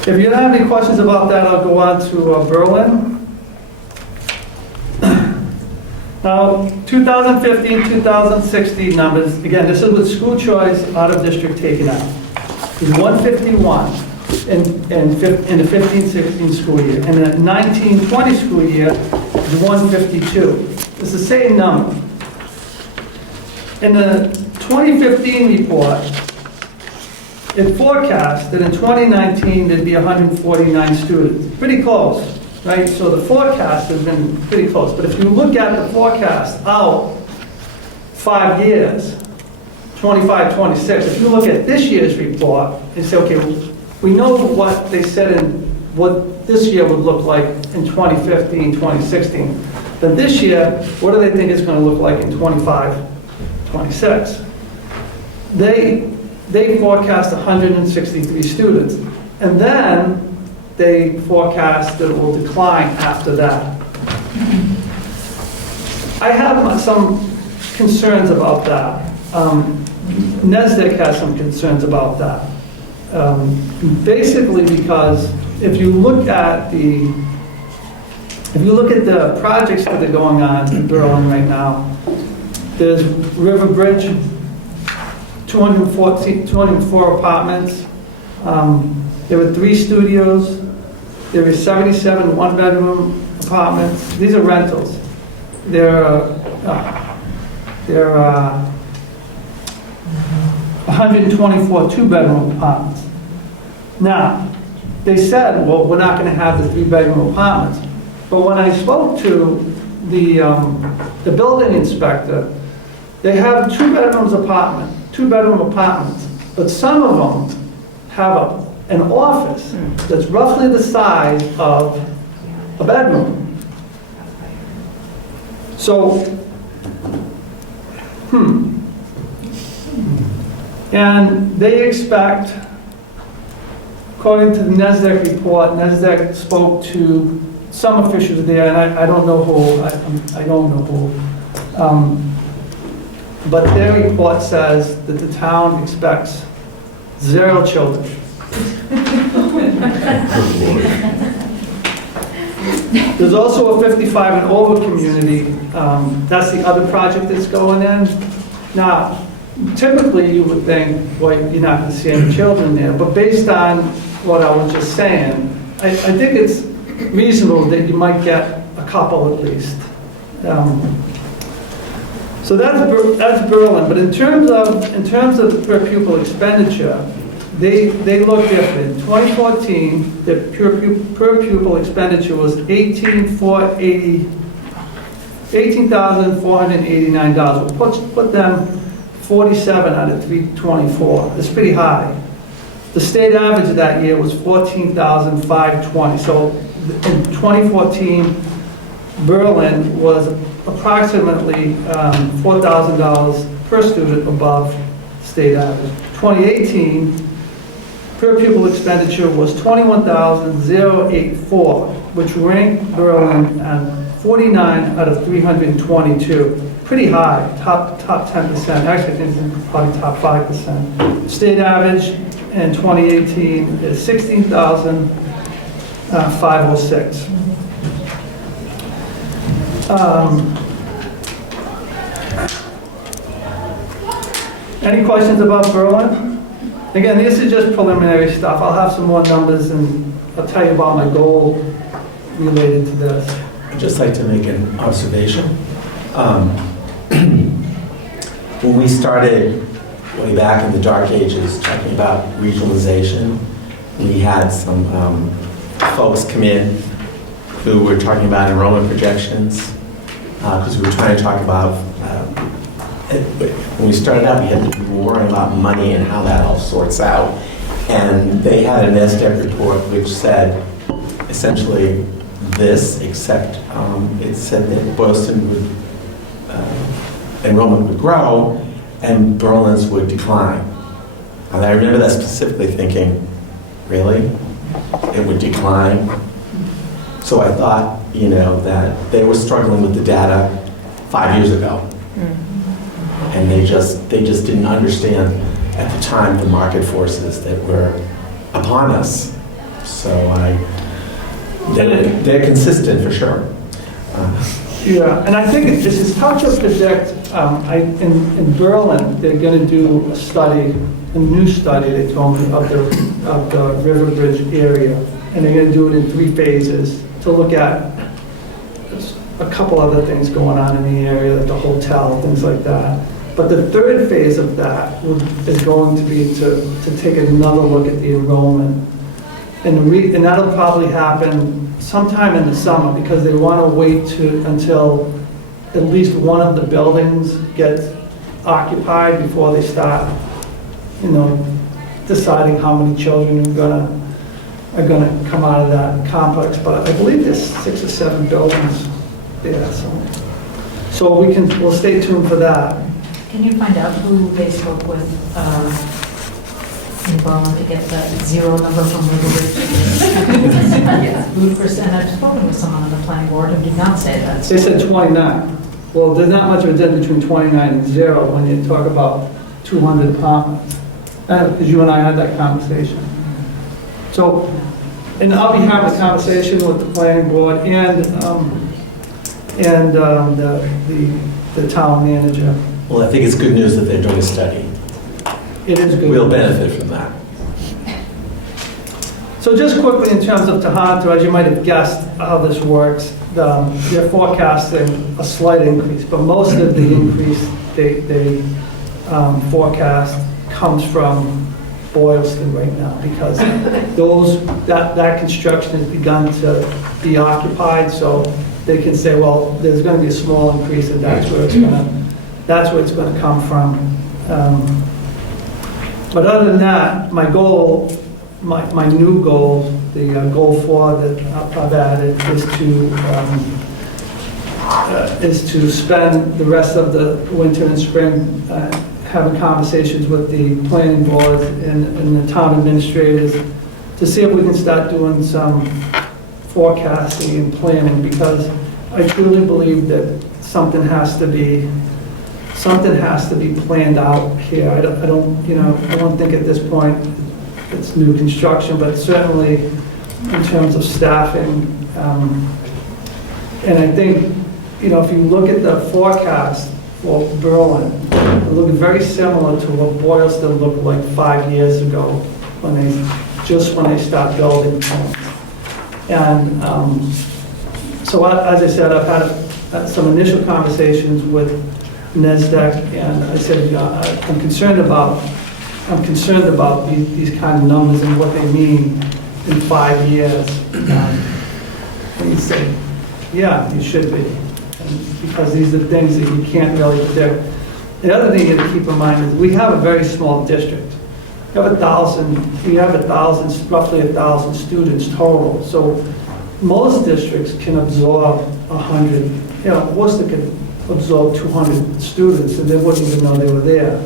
If you don't have any questions about that, I'll go on to Berlin. Now, 2015, 2016 numbers, again, this is with school choice out of district taken out. Is 151 in the 15-16 school year. And the 19-20 school year is 152. It's the same number. In the 2015 report, it forecast that in 2019 there'd be 149 students. Pretty close, right? So the forecast has been pretty close. But if you look at the forecast out 5 years, 25, 26, if you look at this year's report and say, okay, we know what they said and what this year would look like in 2015, 2016. Then this year, what do they think it's going to look like in 25, 26? They forecast 163 students. And then they forecast that it will decline after that. I have some concerns about that. NESDEC has some concerns about that. Basically because if you look at the projects that are going on in Berlin right now, there's River Bridge, 204 apartments, There were 3 studios. There were 77 one-bedroom apartments. These are rentals. There are 124 two-bedroom apartments. Now, they said, well, we're not going to have the 3-bedroom apartments. But when I spoke to the building inspector, they have two-bedroom apartments, but some of them have an office that's roughly the size of a bedroom. So, and they expect, according to the NESDEC report, NESDEC spoke to some officials there, and I don't know who, I don't know who. But their report says that the town expects 0 children. There's also a 55 and over community. That's the other project that's going in. Now, typically you would think, well, you're not going to see any children there, but based on what I was just saying, I think it's reasonable that you might get a couple at least. So that's Berlin. But in terms of the per pupil expenditure, they look different. In 2014, the per pupil expenditure was $18,489. Put them 47 out of 324. It's pretty high. The state average of that year was $14,520. So in 2014, Berlin was approximately $4,000 per student above state average. 2018, per pupil expenditure was $21,084, which ranked Berlin at 49 out of 322. Pretty high, top 10%. Actually, I think it's probably top 5%. State average in 2018 is $16,506. Any questions about Berlin? Again, this is just preliminary stuff. I'll have some more numbers and I'll tell you about my goal related to this. I'd just like to make an observation. When we started way back in the dark ages talking about regionalization, we had some folks come in who were talking about enrollment projections because we were trying to talk about, when we started out, we were worrying about money and how that all sorts out. And they had an NESDEC report which said essentially this, except it said that Boylston would, enrollment would grow and Berlin's would decline. And I remember that specifically thinking, really? It would decline? So I thought, that they were struggling with the data 5 years ago. And they just didn't understand at the time the market forces that were upon us. So they're consistent for sure. Yeah, and I think it's tough to predict. In Berlin, they're going to do a new study, they told me, of the River Bridge area. And they're going to do it in 3 phases to look at a couple other things going on in the area, like the hotel, things like that. But the 3rd phase of that is going to be to take another look at the enrollment. And that'll probably happen sometime in the summer because they want to wait until at least one of the buildings gets occupied before they start, deciding how many children are gonna come out of that complex. But I believe there's 6 or 7 buildings there, so we'll stay tuned for that. Can you find out who they spoke with in Berlin to get the 0 number from River Ridge? Yes, ludicrous. And I've spoken with someone on the planning board who did not say that. They said 29. Well, there's not much of a difference between 29 and 0 when you talk about 200 apartments. Because you and I had that conversation. So, and I'll be having a conversation with the planning board and the town manager. Well, I think it's good news that they're doing a study. It is good. We'll benefit from that. So just quickly in terms of Tohoto, as you might have guessed how this works, they're forecasting a slight increase, but most of the increase they forecast comes from Boylston right now, because that construction has begun to be occupied, so they can say, well, there's going to be a small increase, and that's where it's going to come from. But other than that, my goal, my new goal, the goal 4 that I've added is to spend the rest of the winter and spring having conversations with the planning board and the town administrators to see if we can start doing some forecasting and planning, because I truly believe that something has to be planned out here. I don't think at this point it's new construction, but certainly in terms of staffing. And I think, if you look at the forecast for Berlin, it looked very similar to what Boylston looked like 5 years ago when they start building homes. And so as I said, I've had some initial conversations with NESDEC, and I said, I'm concerned about these kind of numbers and what they mean in 5 years. And he said, yeah, you should be, because these are things that you can't really predict. The other thing to keep in mind is we have a very small district. We have roughly 1,000 students total. So most districts can absorb 100, Worcester can absorb 200 students, and they wouldn't even know they were there.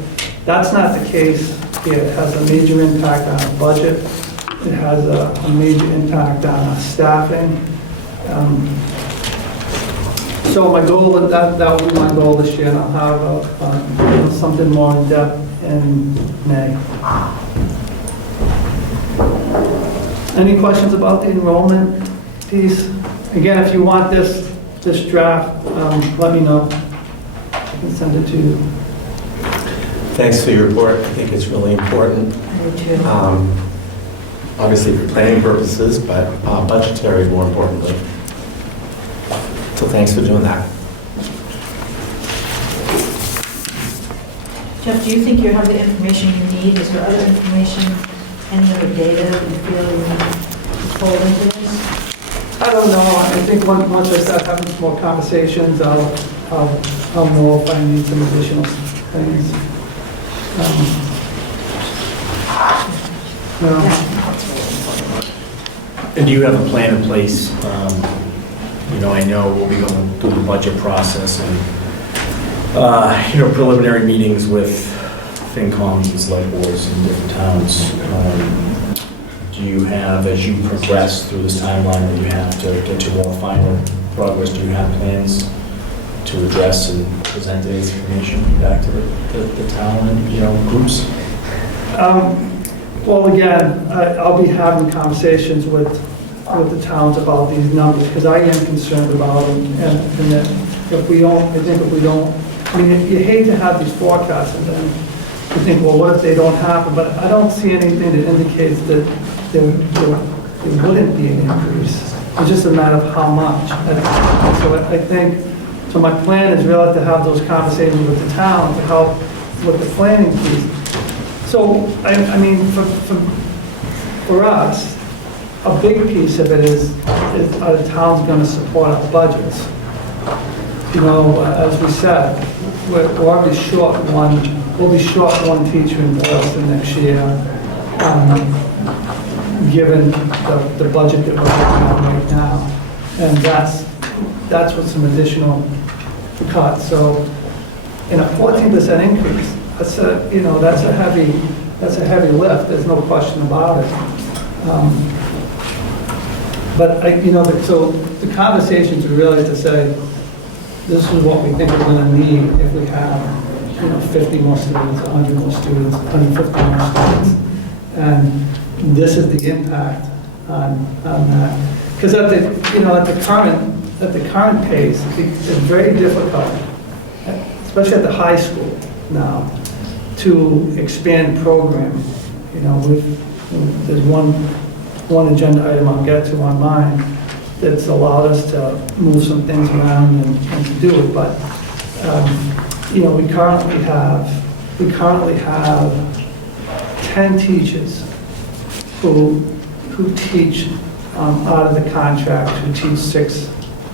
That's not the case here. It has a major impact on our budget. It has a major impact on our staffing. So my goal, that will be my goal this year, and I'll have something more in depth in May. Any questions about the enrollment piece? Again, if you want this draft, let me know. I can send it to you. Thanks for your report. I think it's really important. Obviously for planning purposes, but budgetary more importantly. So thanks for doing that. Jeff, do you think you have the information you need? Is there other information, any other data that you feel you need to pull into this? I don't know. I think once I start having some more conversations, I'll know if I need some additional things. And do you have a plan in place? I know we'll be going through the budget process and, preliminary meetings with FinComs and select boards in different towns. Do you have, as you progress through this timeline that you have to get to more final progress, do you have plans to address and present this information back to the town and, groups? Well, again, I'll be having conversations with the towns about these numbers, because I am concerned about them, and that if we don't, you hate to have these forecasts, and then you think, well, what if they don't happen? But I don't see anything that indicates that there wouldn't be an increase. It's just a matter of how much. So my plan is really to have those conversations with the town to help with the planning piece. So, for us, a big piece of it is are the towns going to support our budgets? As we said, we're already short one. We'll be short one teacher in Boylston next year, given the budget that we're working on right now, and that's with some additional cuts. So, in a 14% increase, that's a heavy lift. There's no question about it. So the conversations are really to say, this is what we think we're going to need if we have, 50 more students, 100 more students, 150 more students, and this is the impact on that. Because at the current pace, it's very difficult, especially at the high school now, to expand programming. There's one one agenda item I'll get to on mine that's allowed us to move some things around and to do it, but, you know, we currently have 10 teachers who teach out of the contract, who teach 6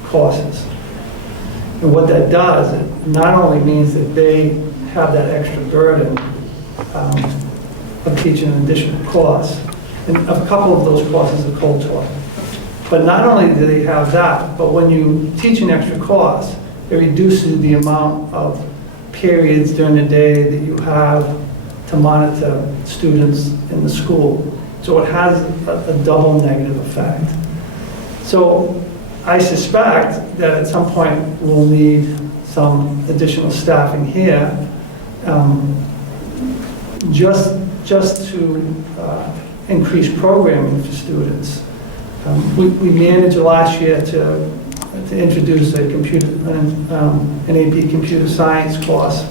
courses. And what that does, it not only means that they have that extra burden of teaching an additional course, and a couple of those courses are cold taught. But not only do they have that, but when you teach an extra course, it reduces the amount of periods during the day that you have to monitor students in the school. So it has a double negative effect. So I suspect that at some point we'll need some additional staffing here, just to increase programming for students. We managed last year to introduce an AP computer science course.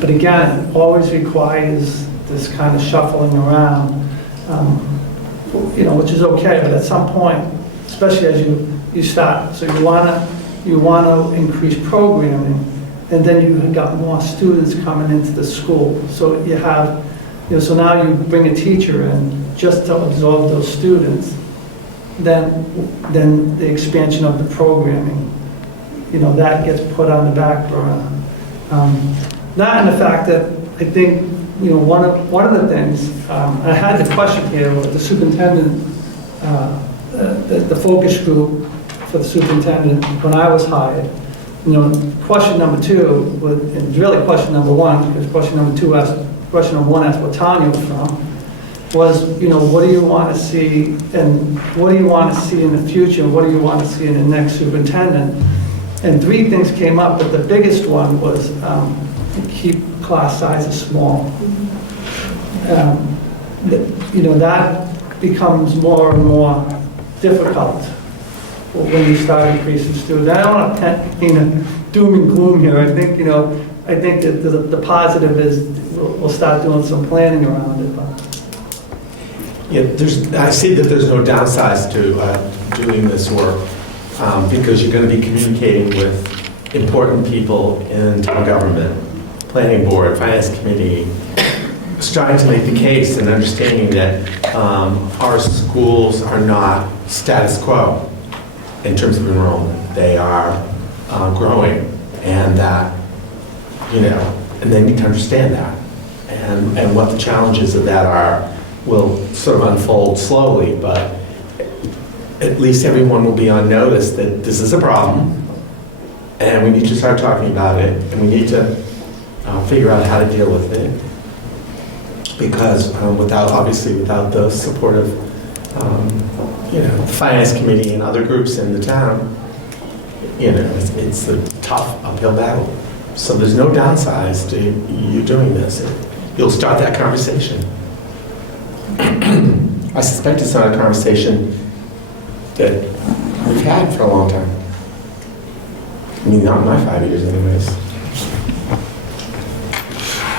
But again, it always requires this kind of shuffling around, you know, which is okay, but at some point, especially as you start, so you want to increase programming, and then you've got more students coming into the school. So you have, you know, so now you bring a teacher in just to absorb those students, then the expansion of the programming, you know, that gets put on the back burner. Not in the fact that I think, you know, one of the things, I had the question here with the superintendent, the focus group for the superintendent when I was hired. You know, question number 2, and really question number 1, because question number 1 asked what town you were from, was, you know, what do you want to see, and what do you want to see in the future, and what do you want to see in the next superintendent? And 3 things came up, but the biggest one was keep class sizes small. You know, that becomes more and more difficult when you start increasing students. I don't want to paint doom and gloom here. I think, you know, I think that the positive is we'll start doing some planning around it. But. Yeah, I see that there's no downsides to doing this work because you're going to be communicating with important people in town government, planning board, finance committee, starting to make the case and understanding that our schools are not status quo in terms of enrollment. They are growing, and that, you know, and they need to understand that, and what the challenges of that are will sort of unfold slowly, but at least everyone will be on notice that this is a problem, and we need to start talking about it, and we need to figure out how to deal with it. Because without the support of, you know, the finance committee and other groups in the town, you know, it's a tough uphill battle. So there's no downsides to you doing this. You'll start that conversation. I suspect it's not a conversation that we've had for a long time. I mean, not in my 5 years anyways.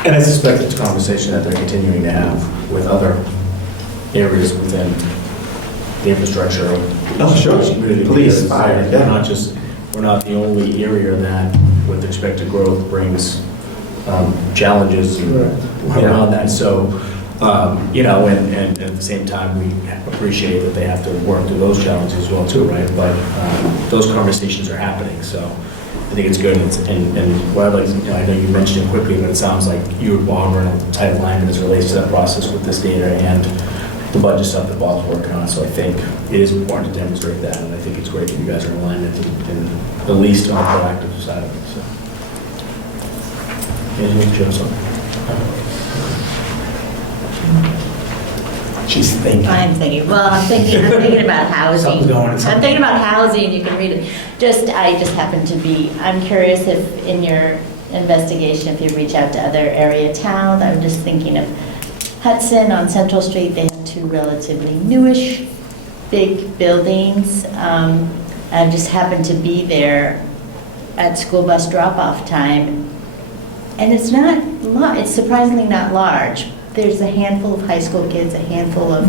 And I suspect it's a conversation that they're continuing to have with other areas within the infrastructure of community. Police, fire, yeah. We're not the only area that, with expected growth, brings challenges around that. So, you know, and at the same time, we appreciate that they have to work through those challenges as well too, right? But those conversations are happening, so I think it's good. And what I'd like to, you know, I know you mentioned it quickly, but it sounds like you and Bob are in a tight alignment as it relates to that process with this data and the budget stuff that Bob's working on. So I think it is important to demonstrate that, and I think it's great that you guys are in alignment and at least on the proactive side of it. So, anything to show something? She's thinking. I'm thinking. Well, I'm thinking about housing. Something's going on. I'm thinking about housing. You can read it. I just happen to be. I'm curious if in your investigation, if you reach out to other area towns. I'm just thinking of Hudson on Central Street. They have 2 relatively newish, big buildings. I just happened to be there at school bus drop-off time, and it's not. It's surprisingly not large. There's a handful of high school kids, a handful of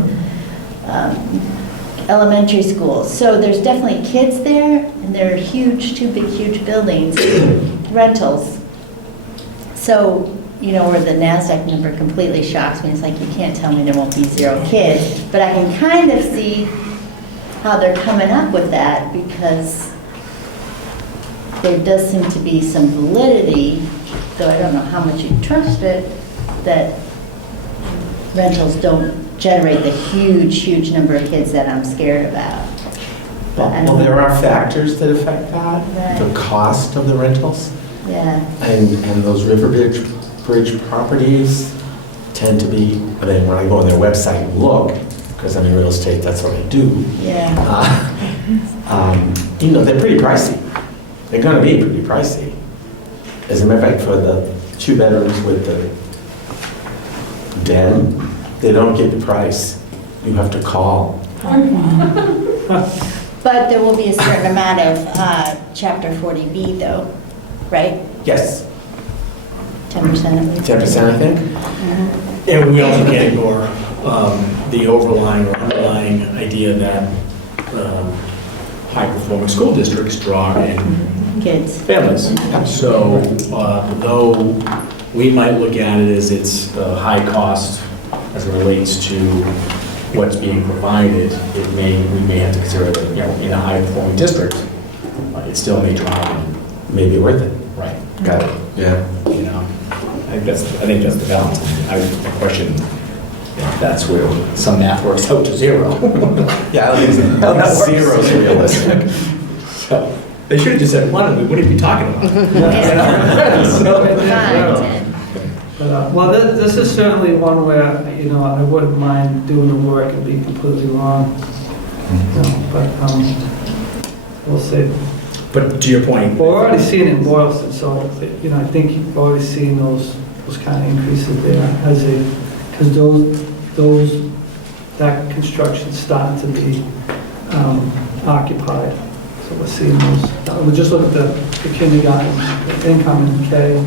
elementary schools. So there's definitely kids there, and they're huge, two big, huge buildings, rentals. So, you know, where the NASDAQ number completely shocks me, it's like, you can't tell me there won't be 0 kids, but I can kind of see how they're coming up with that, because there does seem to be some validity, though I don't know how much you trust it, that rentals don't generate the huge, huge number of kids that I'm scared about. But I Well, don't there know. are factors that affect that. Right. The cost of the rentals Yeah, and those River Bridge properties tend to be, I mean, when I go on their website and look, because I'm in real estate, that's what I do. yeah. You know, they're pretty pricey. They're gonna be pretty pricey. As a matter of fact, for the 2 bedrooms with the den, they don't give the price. You have to call. But there will be a certain amount of Chapter 40B though, right? Yes, 10% of it? 10%, I think. And we also can't ignore the overlying or underlying idea that high-performing school districts draw in Kids. families. So though we might look at it as it's a high cost as it relates to what's being provided, we may have to consider that, you know, in a high-performing district, it still may draw in. Maybe worth it. Right. Got it. Yeah. You know, I think that's the balance. I question if that's where some math works out to 0. Yeah, I don't think so. 0 is realistic. So, they should have just said 1, and we wouldn't be talking about it. Well, this is certainly one where, you know, I wouldn't mind doing the work and be completely wrong. You know, but we'll see. But to your point. Well, we're already seeing it in Boylston, so, you know, I think you've already seen those kind of increases there as because that construction's starting to be occupied. So we're seeing those. We just look at the kindergarten, the income in K,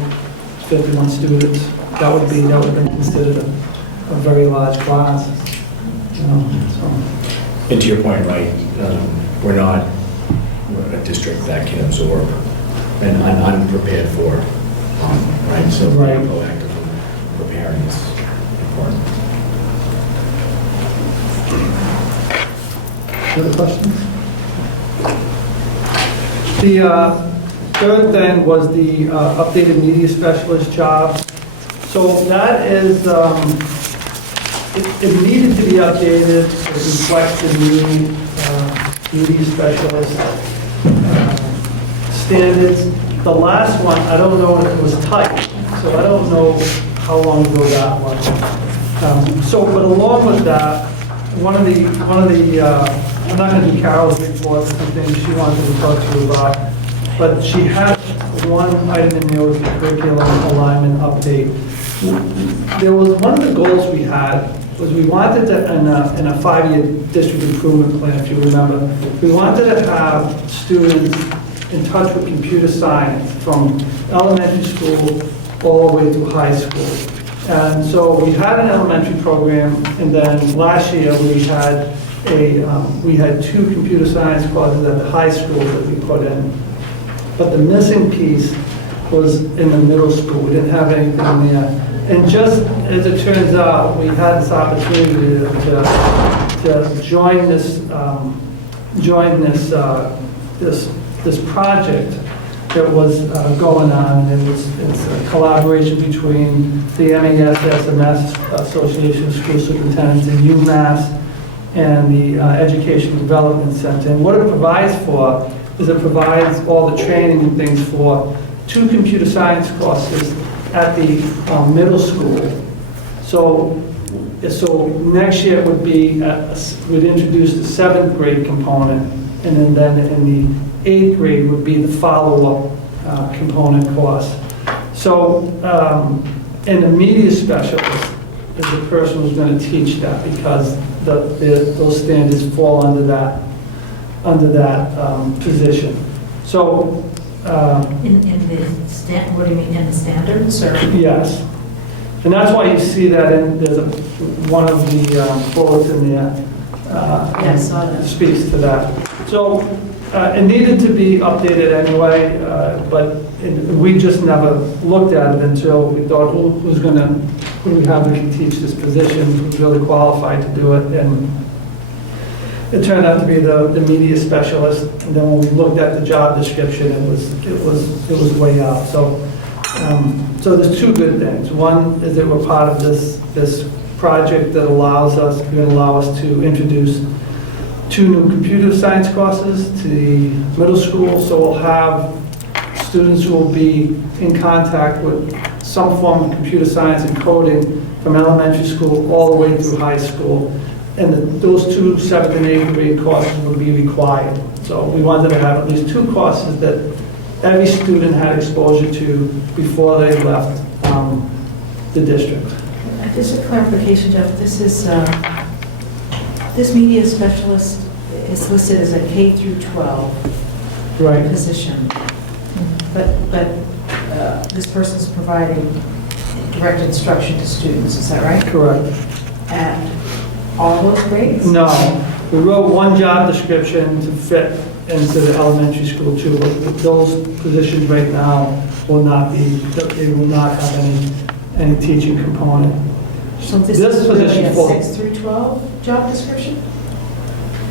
51 students. That would have been considered a very large class. You know, so. And to your point, right, we're not a district that can absorb an unprepared for, right? So Right. being proactive and preparing is important. Other questions? The third thing was the updated media specialist job. So that is, it needed to be updated to reflect the new media specialist standards. The last one, I don't know if it was typed, so I don't know how long ago that was. But along with that, one of the I'm not going to do Carol's report, something she wanted to talk to you about, but she had one item in there was the curriculum alignment update. There was one of the goals we had was we wanted to, in a 5-year district improvement plan, if you remember, we wanted to have students in touch with computer science from elementary school all the way to high school. And so we had an elementary program, and then last year we had 2 computer science courses at the high school that we put in. But the missing piece was in the middle school. We didn't have anything there. And just as it turns out, we had this opportunity to join this project that was going on. It's a collaboration between the MASS, the Mass Association of School Superintendents, and UMass, and the Educational Development Center. And what it provides for is it provides all the training and things for 2 computer science courses at the middle school. So next year it would be, we'd introduce the 7th grade component, and then in the 8th grade would be the follow-up component course. So, and the media specialist is the person who's going to teach that, because those standards fall under that position. So. What do you mean, in the standards, or? Yes. And that's why you see that there's one of the bullets in there Yeah, I saw that. speaks to that. So it needed to be updated anyway, but we just never looked at it until we thought, who do we have that can teach this position, who's really qualified to do it? And it turned out to be the media specialist. And then when we looked at the job description, it was way out. So there's two good things. One is that we're part of this project that allows us to introduce 2 new computer science courses to the middle school. So we'll have students who will be in contact with some form of computer science and coding from elementary school all the way through high school. And those 2 7th and 8th grade courses would be required. So we wanted to have at least 2 courses that every student had exposure to before they left the district. Just a clarification, Jeff, this is, this media specialist is listed as a K through 12 Right. position. But this person's providing direct instruction to students, is that right? Correct. At all those grades? No, we wrote one job description to fit into the elementary school too, but those positions right now will not be, they will not have any teaching component. So this is really position a for- 6 through 12 job description?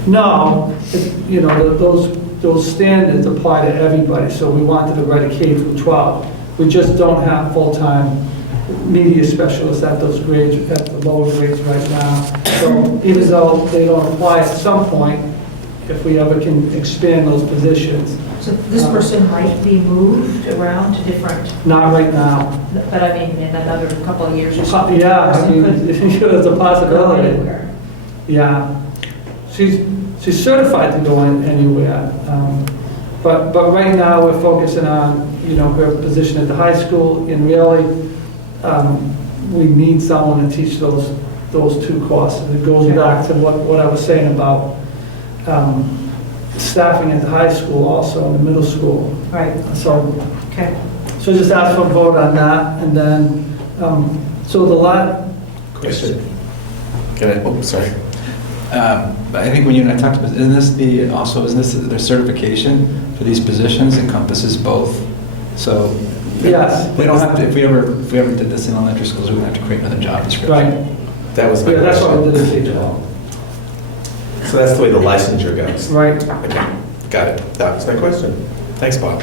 No, those standards apply to everybody, so we wanted to write a K through 12. We just don't have full-time media specialists at those grades, at the lower grades right now. So even though they don't apply at some point, if we ever can expand those positions. So this person might be moved around to different, Not right now. but I mean, in another couple of years or something? Yeah, I Person mean, could it's a go possibility. anywhere. Yeah. She's certified to go anywhere. But right now, we're focusing on, her position at the high school, and really, we need someone to teach those 2 courses. It goes back to what I was saying about staffing at the high school, also in the middle school. Right. So just ask for a vote on that, and then, so the lot. Question. Sorry. I think when you and I talked about, isn't this their certification for these positions encompasses both? So Yes. we don't have to, if we ever did this in elementary schools, we would have to create another job description. Right. That was my Yeah, that's question. what I did at St. So that's the way the licensure goes. Right. Okay, got it. That was my question. Thanks, Bob.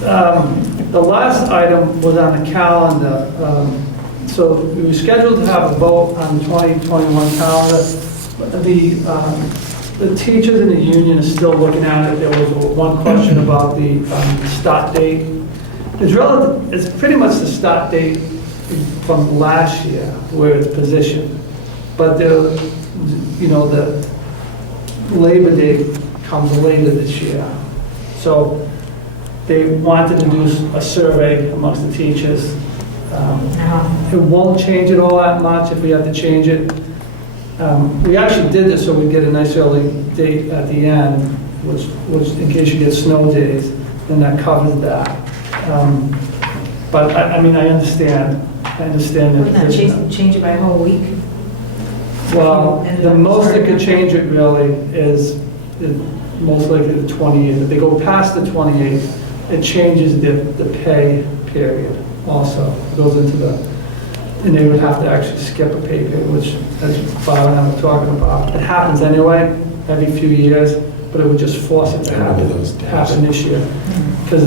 The last item was on the calendar. So we were scheduled to have a vote on the 2021 calendar. The teachers in the union are still looking at it. There was one question about the start date. It's pretty much the start date from last year where it's positioned. But the Labor Day comes later this year. So they wanted to do a survey amongst the teachers. It won't change it all that much if we have to change it. We actually did this so we get a nice early date at the end, which in case you get snow days, then that covers that. But I mean, I understand the Wouldn't that position. change it by a whole week? Well, the most that could change it really is most likely the 28th. If they go past the 28th, it changes the pay period also. It goes into and they would have to actually skip a pay period, which, as Bob and I were talking about, it happens anyway, every few years, but it would just force it to happen this year. Because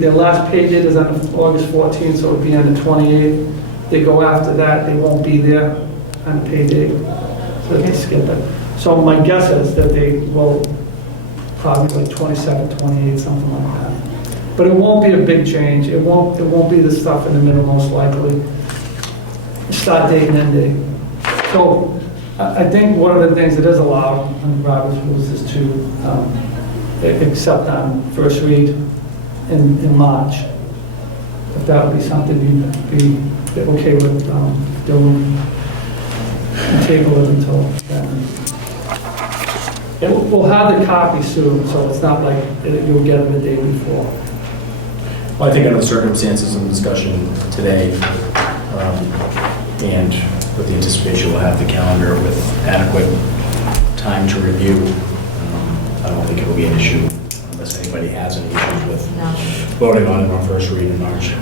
their last pay date is on August 14th, so it would be on the 28th. They go after that, they won't be there on the pay date, so they skip it. So my guess is that they will probably like 27, 28, something like that. But it won't be a big change. It won't be the stuff in the middle, most likely. Start date and end date. So I think one of the things that is allowed under Robert's rules is to accept on first read in March. If that would be something you'd be okay with doing, and table it until then. We'll have the copy soon, so it's not like you'll get it the day before. Well, I think under the circumstances and discussion today, and with the anticipation we'll have the calendar with adequate time to review. I don't think it'll be an issue unless anybody has any issues with voting on it on first read in March.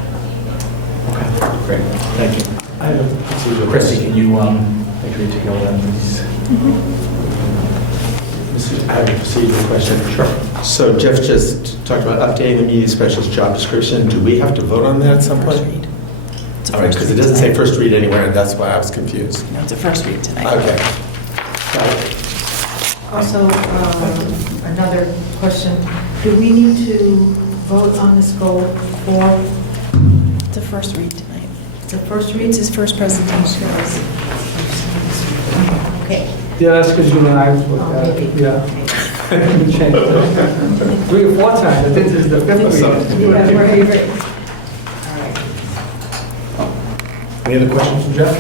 Okay, great. Thank you. I have a procedural Christy, question. can you make sure you take all that, please? I have a procedural question. Sure. So Jeff just talked about updating the media specialist job description. Do we have to vote on that at some point? All right, because it doesn't say first read anywhere, and that's why I was confused. No, it's a first read tonight. Okay. Got it. Also, another question, do we need to vote on this goal for? It's a first read tonight. It's a first read? It's his first presentation. Okay. Yeah, that's because you and I looked Oh, at it. maybe. Yeah. We changed it. 3 or 4 times, I think this is the 5th read. Yeah, we're agree. Any other questions from Jeff?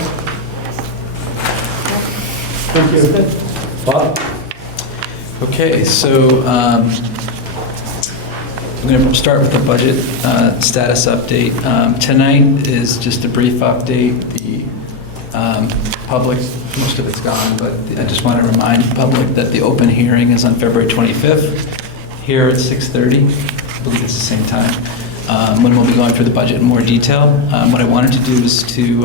Thank you. Bob? Okay, so I'm going to start with the budget status update. Tonight is just a brief update. The public, most of it's gone, but I just want to remind the public that the open hearing is on February 25th here at 6:30. I believe it's the same time, when we'll be going through the budget in more detail. What I wanted to do is to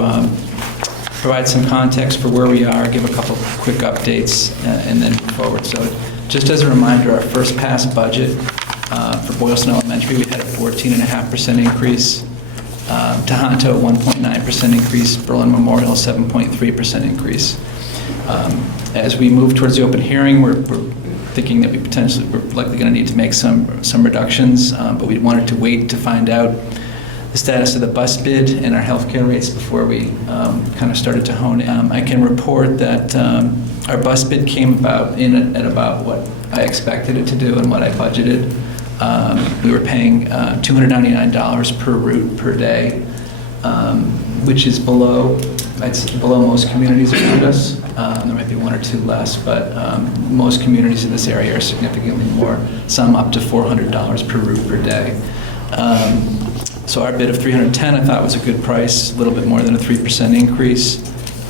provide some context for where we are, give a couple quick updates, and then move forward. So just as a reminder, our first pass budget for Boylston Elementary, we had a 14.5% increase. Tohoto, 1.9% increase. Berlin Memorial, 7.3% increase. As we move towards the open hearing, we're thinking that we're likely going to need to make some reductions, but we wanted to wait to find out the status of the bus bid and our healthcare rates before we kind of started to hone in. I can report that our bus bid came about at about what I expected it to do and what I budgeted. We were paying $299 per route per day, which is below most communities around us. There might be 1 or 2 less, but most communities in this area are significantly more, some up to $400 per route per day. So our bid of $310 I thought was a good price, a little bit more than a 3% increase,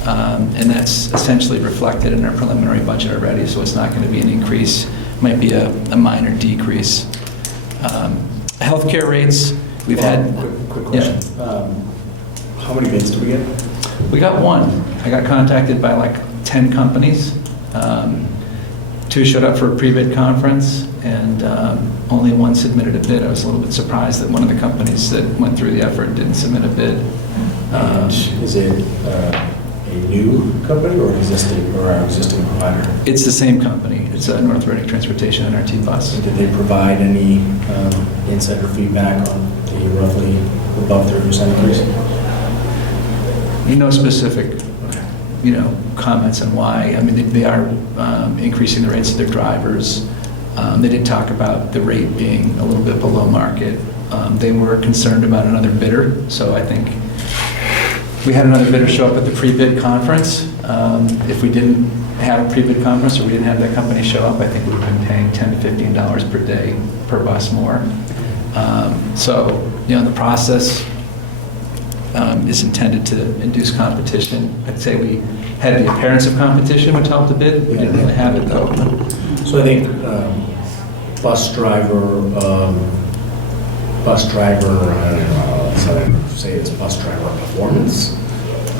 and that's essentially reflected in our preliminary budget already, so it's not going to be an increase, might be a minor decrease. Healthcare rates, we've had... Quick question. How many bids do we get? We got 1. I got contacted by like 10 companies. 2 showed up for a pre-bid conference, and only 1 submitted a bid. I was a little bit surprised that one of the companies that went through the effort didn't submit a bid. Is it a new company or an existing provider? It's the same company. It's North Reading Transportation and RT Bus. Did they provide any insider feedback on the roughly above 30% increase? No specific, comments on why. I mean, they are increasing the rates of their drivers. They did talk about the rate being a little bit below market. They were concerned about another bidder, so I think we had another bidder show up at the pre-bid conference. If we didn't have a pre-bid conference or we didn't have that company show up, I think we would have been paying $10 to $15 per day per bus more. So, the process is intended to induce competition. I'd say we had the appearance of competition, which helped a bit. We didn't really have it, though. So I think bus driver, I don't know, so I say it's bus driver performance.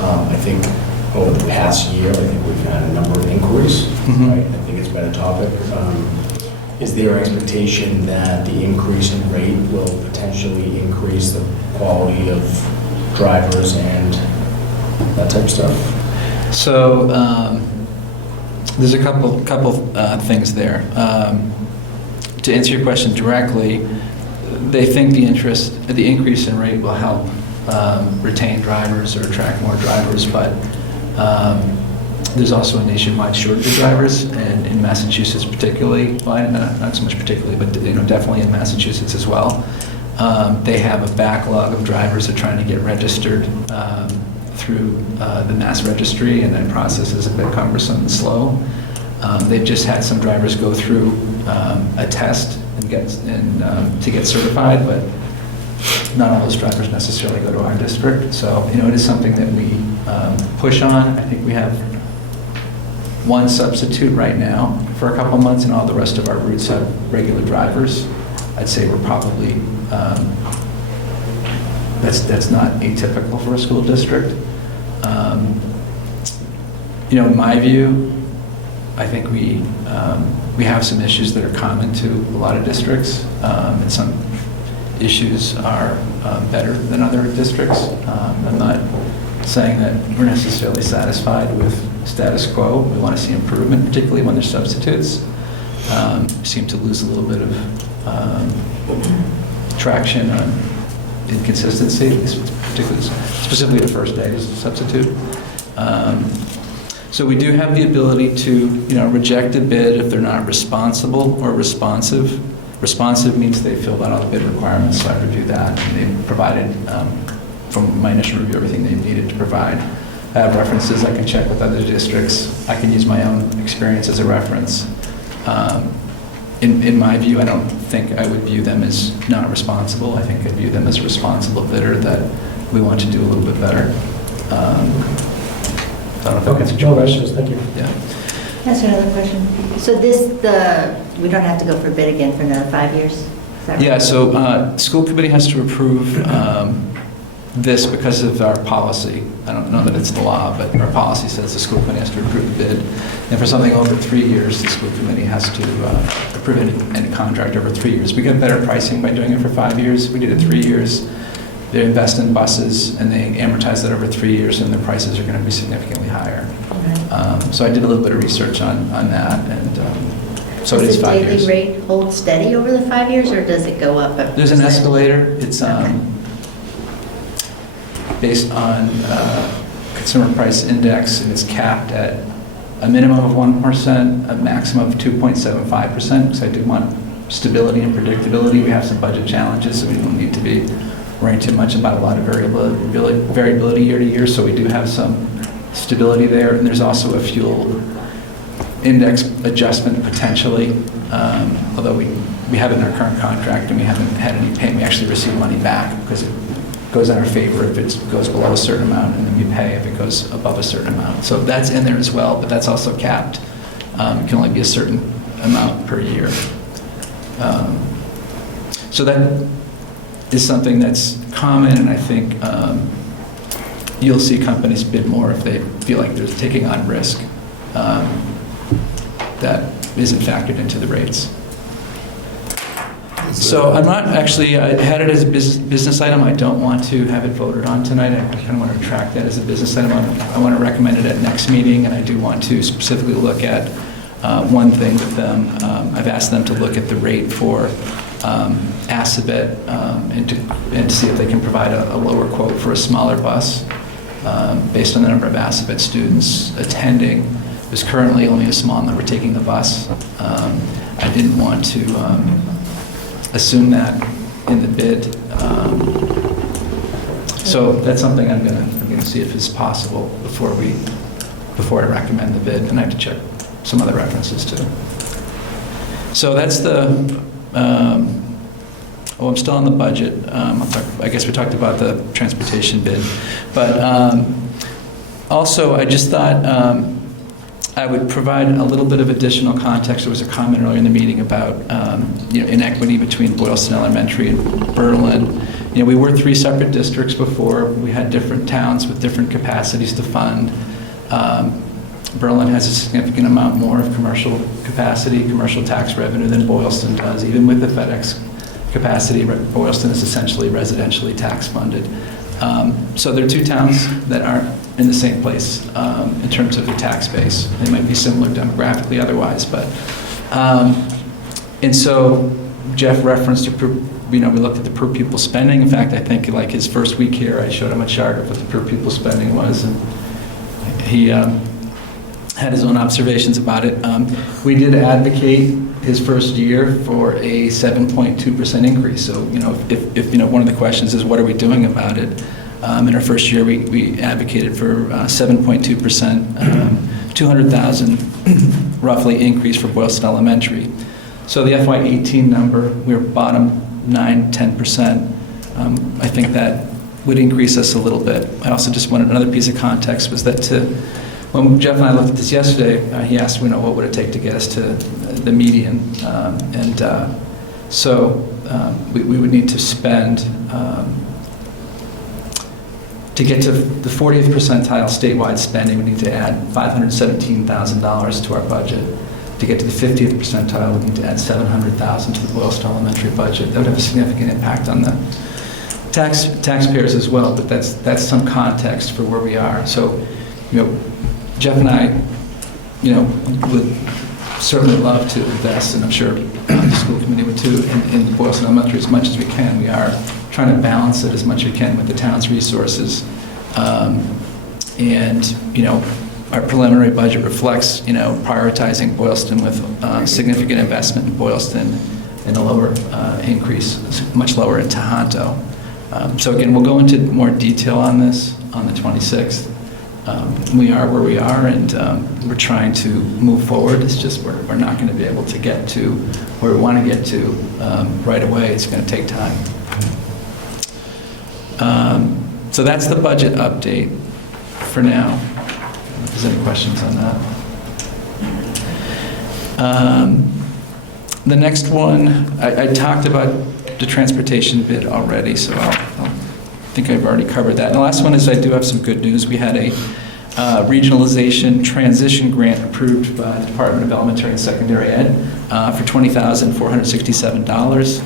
I think over the past year, I think we've had a number of inquiries. Right? I think it's been a topic. Is there expectation that the increase in rate will potentially increase the quality of drivers and that type of stuff? So there's a couple things there. To answer your question directly, they think the increase in rate will help retain drivers or attract more drivers, but there's also a nationwide shortage of drivers, and in Massachusetts particularly, well, not so much particularly, but definitely in Massachusetts as well. They have a backlog of drivers that are trying to get registered through the Mass Registry, and that process is a bit cumbersome and slow. They've just had some drivers go through a test to get certified, but not all those drivers necessarily go to our district. So, it is something that we push on. I think we have one substitute right now for a couple months, and all the rest of our routes have regular drivers. I'd say we're probably, that's not atypical for a school district. In my view, I think we have some issues that are common to a lot of districts, and some issues are better than other districts. I'm not saying that we're necessarily satisfied with status quo. We want to see improvement, particularly when there's substitutes. We seem to lose a little bit of traction on inconsistency, particularly specifically the first day as a substitute. So we do have the ability to, reject a bid if they're not responsible or responsive. Responsive means they filled out all the bid requirements, so I reviewed that, and they provided, from my initial review, everything they needed to provide. I have references I can check with other districts. I can use my own experience as a reference. In my view, I don't think I would view them as not responsible. I think I'd view them as a responsible bidder that we want to do a little bit better. I don't know if that answers your question. Thank you. Yeah. That's another question. So we don't have to go for bid again for another 5 years? Is that right? Yeah, so school committee has to approve this because of our policy. I don't know that it's the law, but our policy says the school committee has to approve the bid. And for something over 3 years, the school committee has to approve any contract over 3 years. We get better pricing by doing it for 5 years. We did it 3 years. They invest in buses, and they amortize that over 3 years, and their prices are going to be significantly higher. So I did a little bit of research on that, and so it is 5 years. Does the daily rate hold steady over the 5 years, or does it go up? There's an escalator. It's based on consumer price index, and it's capped at a minimum of 1%, a maximum of 2.75%, because I do want stability and predictability. We have some budget challenges, so we don't need to be worrying too much about a lot of variability year to year, so we do have some stability there. And there's also a fuel index adjustment potentially, although we have it in our current contract and we haven't had any payment. We actually receive money back because it goes in our favor if it goes below a certain amount, and then we pay if it goes above a certain amount. So that's in there as well, but that's also capped. It can only be a certain amount per year. So that is something that's common, and I think you'll see companies bid more if they feel like they're taking on risk that isn't factored into the rates. So I'm not actually, I had it as a business item. I don't want to have it voted on tonight. I kind of want to retract that as a business item. I want to recommend it at next meeting, and I do want to specifically look at one thing with them. I've asked them to look at the rate for Assabet and to see if they can provide a lower quote for a smaller bus based on the number of Assabet students attending. There's currently only a small number taking the bus. I didn't want to assume that in the bid. So that's something I'm going to see if it's possible before I recommend the bid, and I have to check some other references too. So that's the. I'm still on the budget. I guess we talked about the transportation bid, but also I just thought I would provide a little bit of additional context. There was a comment earlier in the meeting about inequity between Boylston Elementary and Berlin. We were 3 separate districts before. We had different towns with different capacities to fund. Berlin has a significant amount more of commercial capacity, commercial tax revenue than Boylston does. Even with the FedEx capacity, Boylston is essentially residentially tax funded. So there are 2 towns that aren't in the same place in terms of the tax base. They might be similar demographically otherwise, but and so Jeff referenced we looked at the per pupil spending. In fact, I think like his first week here, I showed him a chart of what the per pupil spending was, and he had his own observations about it. We did advocate his first year for a 7.2% increase. So, if one of the questions is what are we doing about it? In our first year, we advocated for 7.2%, 200,000 roughly increase for Boylston Elementary. So the FY18 number, we were bottom 9-10%. I think that would increase us a little bit. I also just wanted another piece of context was that to When Jeff and I looked at this yesterday, he asked, what would it take to get us to the median? So we would need to spend, to get to the 40th percentile statewide spending, we need to add $517,000 to our budget. To get to the 50th percentile, we need to add $700,000 to the Boylston Elementary budget. That would have a significant impact on the taxpayers as well, but that's some context for where we are. So, Jeff and I, would certainly love to invest, and I'm sure the school committee would too, in Boylston Elementary as much as we can. We are trying to balance it as much as we can with the town's resources. Our preliminary budget reflects, prioritizing Boylston with significant investment in Boylston and a lower increase, much lower in Tohoto. So again, we'll go into more detail on this on the 26th. We are where we are, and we're trying to move forward. It's just we're not going to be able to get to where we want to get to right away. It's going to take time. So that's the budget update for now. If there's any questions on that. The next one, I talked about the transportation bid already, so I think I've already covered that. And the last one is I do have some good news. We had a regionalization transition grant approved by the Department of Elementary and Secondary Ed for $20,467.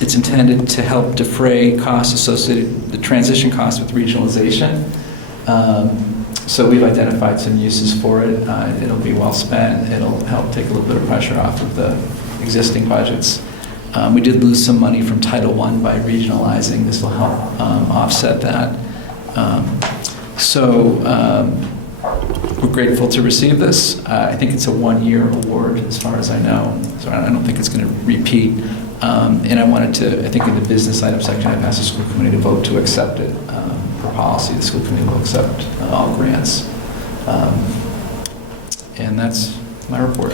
It's intended to help defray costs associated with the transition costs with regionalization. So we've identified some uses for it. It'll be well spent. It'll help take a little bit of pressure off of the existing budgets. We did lose some money from Title I by regionalizing. This will help offset that. We're grateful to receive this. I think it's a one-year award as far as I know, so I don't think it's going to repeat. And I think in the business item section, I've asked the school committee to vote to accept it. For policy, the school committee will accept all grants. And that's my report.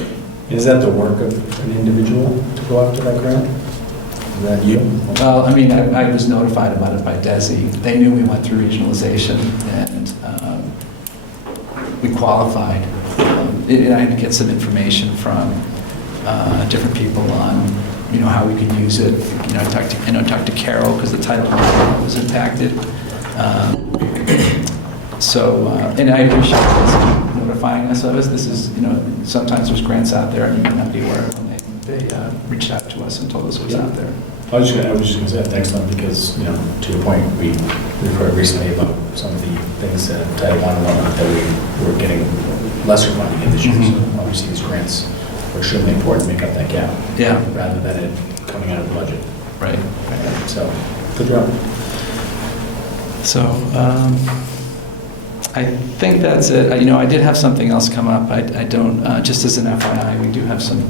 Is that the work of an individual to go after that grant? Is that you? Well, I was notified about it by DESI. They knew we went through regionalization, and we qualified. And I had to get some information from different people on, how we could use it. I talked to Carol because the Title I was impacted. And I appreciate DESI notifying us of this. This is, sometimes there's grants out there and you may not be aware of them. They reached out to us and told us what was out there. I was just going to say that's excellent because, to your point, we've heard recently about some of the things that Title I and whatnot that we were getting lesser funding in this year. So obviously these grants are extremely important to make up that gap. Yeah. Rather than it coming out of the budget. Right. So, good job. So, I think that's it. I did have something else come up. I don't, just as an FYI, we do have some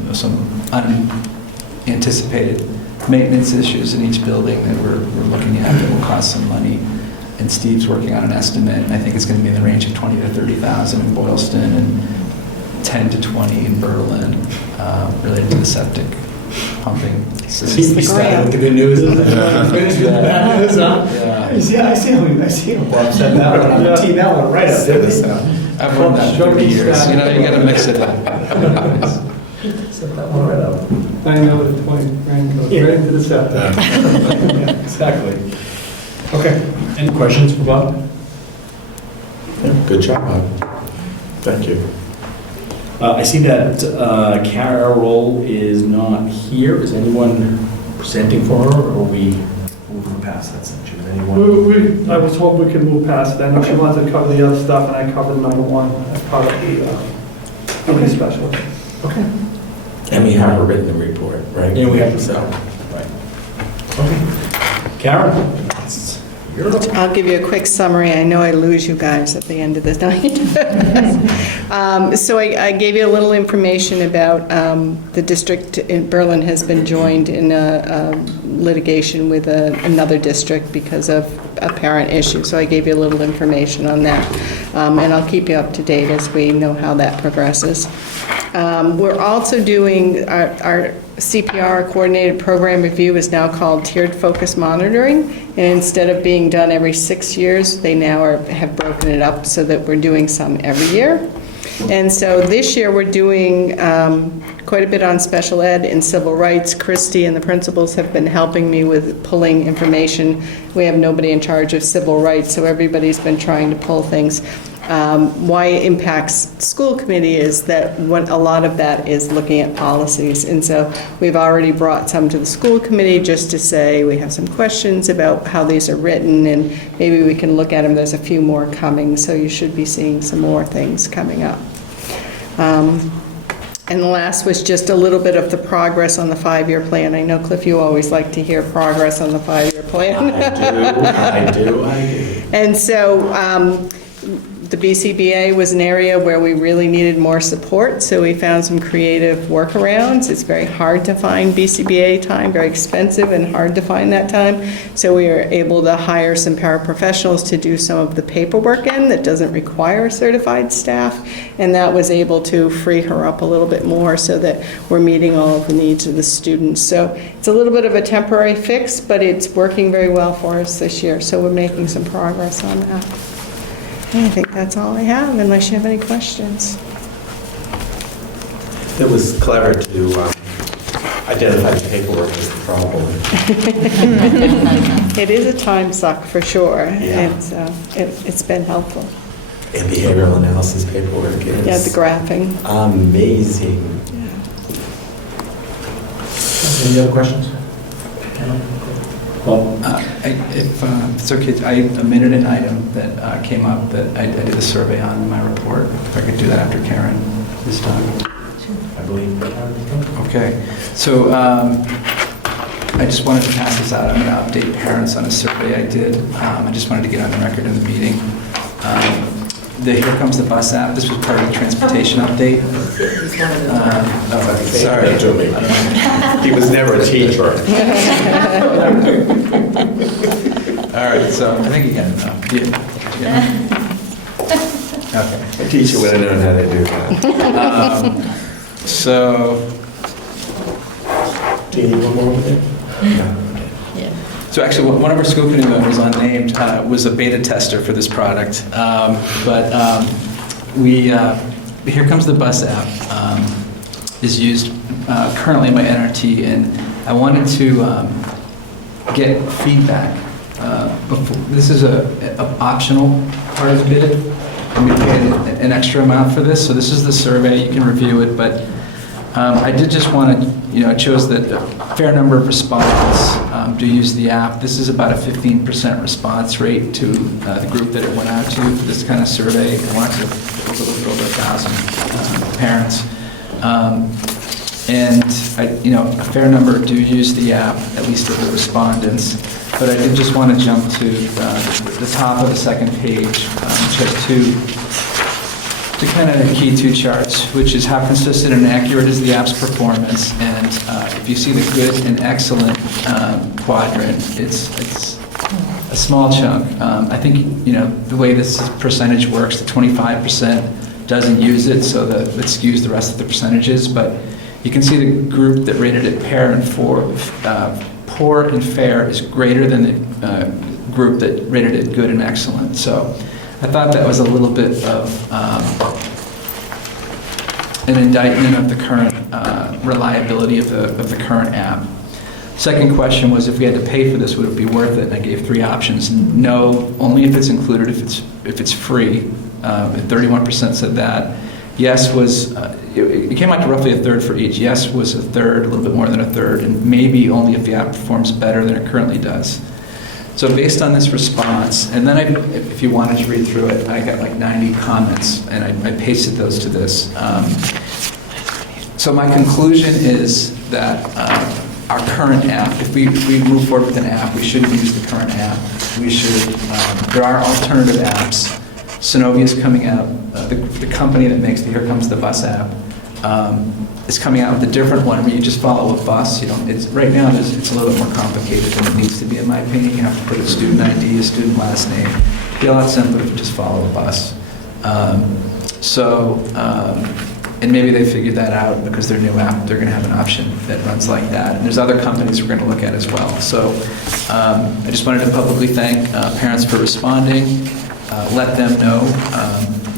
unanticipated maintenance issues in each building that we're looking at that will cost some money. And Steve's working on an estimate. I think it's going to be in the range of $20,000 to $30,000 in Boylston and 10 to 20 in Berlin, related to the septic pumping system. He's starting with the good news. Finished with the bad news, huh? Yeah. I see him. Bob said that one. I'm teeing that one right up, didn't he? I've run that for 30 years. You got to mix it up. Set that one right up. I know the point, right, goes right into the septic. Yeah, exactly. Okay, any questions for Bob? Yeah, good job, Bob. Thank you. I see that Carol is not here. Is anyone presenting for her, or are we moving past that section? Is anyone? I was told we could move past that. I know she wanted to cover the other stuff, and I covered number one as part of the specialist. Okay. And we have a written report, right? Yeah, we have to So. Right. Okay. Carol? I'll give you a quick summary. I know I lose you guys at the end of the night. So I gave you a little information about the district in Berlin has been joined in a litigation with another district because of a parent issue. So I gave you a little information on that. And I'll keep you up to date as we know how that progresses. We're also doing our CPR coordinated program review is now called tiered focus monitoring. And instead of being done every 6 years, they now have broken it up so that we're doing some every year. And so this year, we're doing quite a bit on special ed and civil rights. Christy and the principals have been helping me with pulling information. We have nobody in charge of civil rights, so everybody's been trying to pull things. Why it impacts school committee is that a lot of that is looking at policies. And so we've already brought some to the school committee just to say we have some questions about how these are written, and maybe we can look at them. There's a few more coming, so you should be seeing some more things coming up. And the last was just a little bit of the progress on the 5-year plan. I know, Cliff, you always like to hear progress on the 5-year plan. I do. And so the BCBA was an area where we really needed more support, so we found some creative workarounds. It's very hard to find BCBA time, very expensive and hard to find that time. So we were able to hire some paraprofessionals to do some of the paperwork that doesn't require certified staff, and that was able to free her up a little bit more so that we're meeting all of the needs of the students. So it's a little bit of a temporary fix, but it's working very well for us this year, so we're making some progress on that. I think that's all I have, unless you have any questions. It was clever to identify the paperwork as the problem. It is a time suck for sure. Yeah. It's been helpful. And behavioral analysis paperwork is Yeah, the graphing. amazing. Any other questions? Well, If it's okay, I omitted an item that came up that I did a survey on in my report. If I could do that after Karen this time. I believe. Okay. So I just wanted to pass this out. I'm going to update parents on a survey I did. I just wanted to get on the record in the meeting. The Here Comes the Bus app, this was part of the transportation update. Sorry. He was never a teacher. All right, so I think you got enough. Did you get enough? Okay. A teacher would have known how to do that. So, do you need one more over there? So actually, one of our school committee members, unnamed, was a beta tester for this product. Here Comes the Bus app is used currently in my NRT, and I wanted to get feedback. This is an optional part of the bid, and we paid an extra amount for this. So this is the survey. You can review it, but I did just want to, it shows that a fair number of respondents do use the app. This is about a 15% response rate to the group that it went out to for this kind of survey. It went out to a little bit over 1,000 parents. And a fair number do use the app, at least of the respondents. But I did just want to jump to the top of the second page, which has two kind of key two charts, which is how consistent and accurate is the app's performance. And if you see the good and excellent quadrant, it's a small chunk. I think, the way this percentage works, the 25% doesn't use it, so that skews the rest of the percentages. But you can see the group that rated it poor and fair is greater than the group that rated it good and excellent. So I thought that was a little bit of an indictment of the current reliability of the current app. Second question was, if we had to pay for this, would it be worth it? And I gave three options. No, only if it's included, if it's free. 31% said that. Yes was, it came out to roughly a third for each. Yes was a third, a little bit more than a third, and maybe only if the app performs better than it currently does. So based on this response, and then if you wanted to read through it, I got like 90 comments, and I pasted those to this. So my conclusion is that our current app, if we move forward with an app, we shouldn't use the current app. We should, there are alternative apps. Synovia is coming out, the company that makes the Here Comes the Bus app, is coming out with a different one where you just follow a bus. Right now it's a little bit more complicated than it needs to be, in my opinion. You have to put a student ID, a student last name. It'd be a lot simpler if you just follow a bus. And maybe they figured that out because their new app, they're going to have an option that runs like that. And there's other companies we're going to look at as well. So I just wanted to publicly thank parents for responding, let them know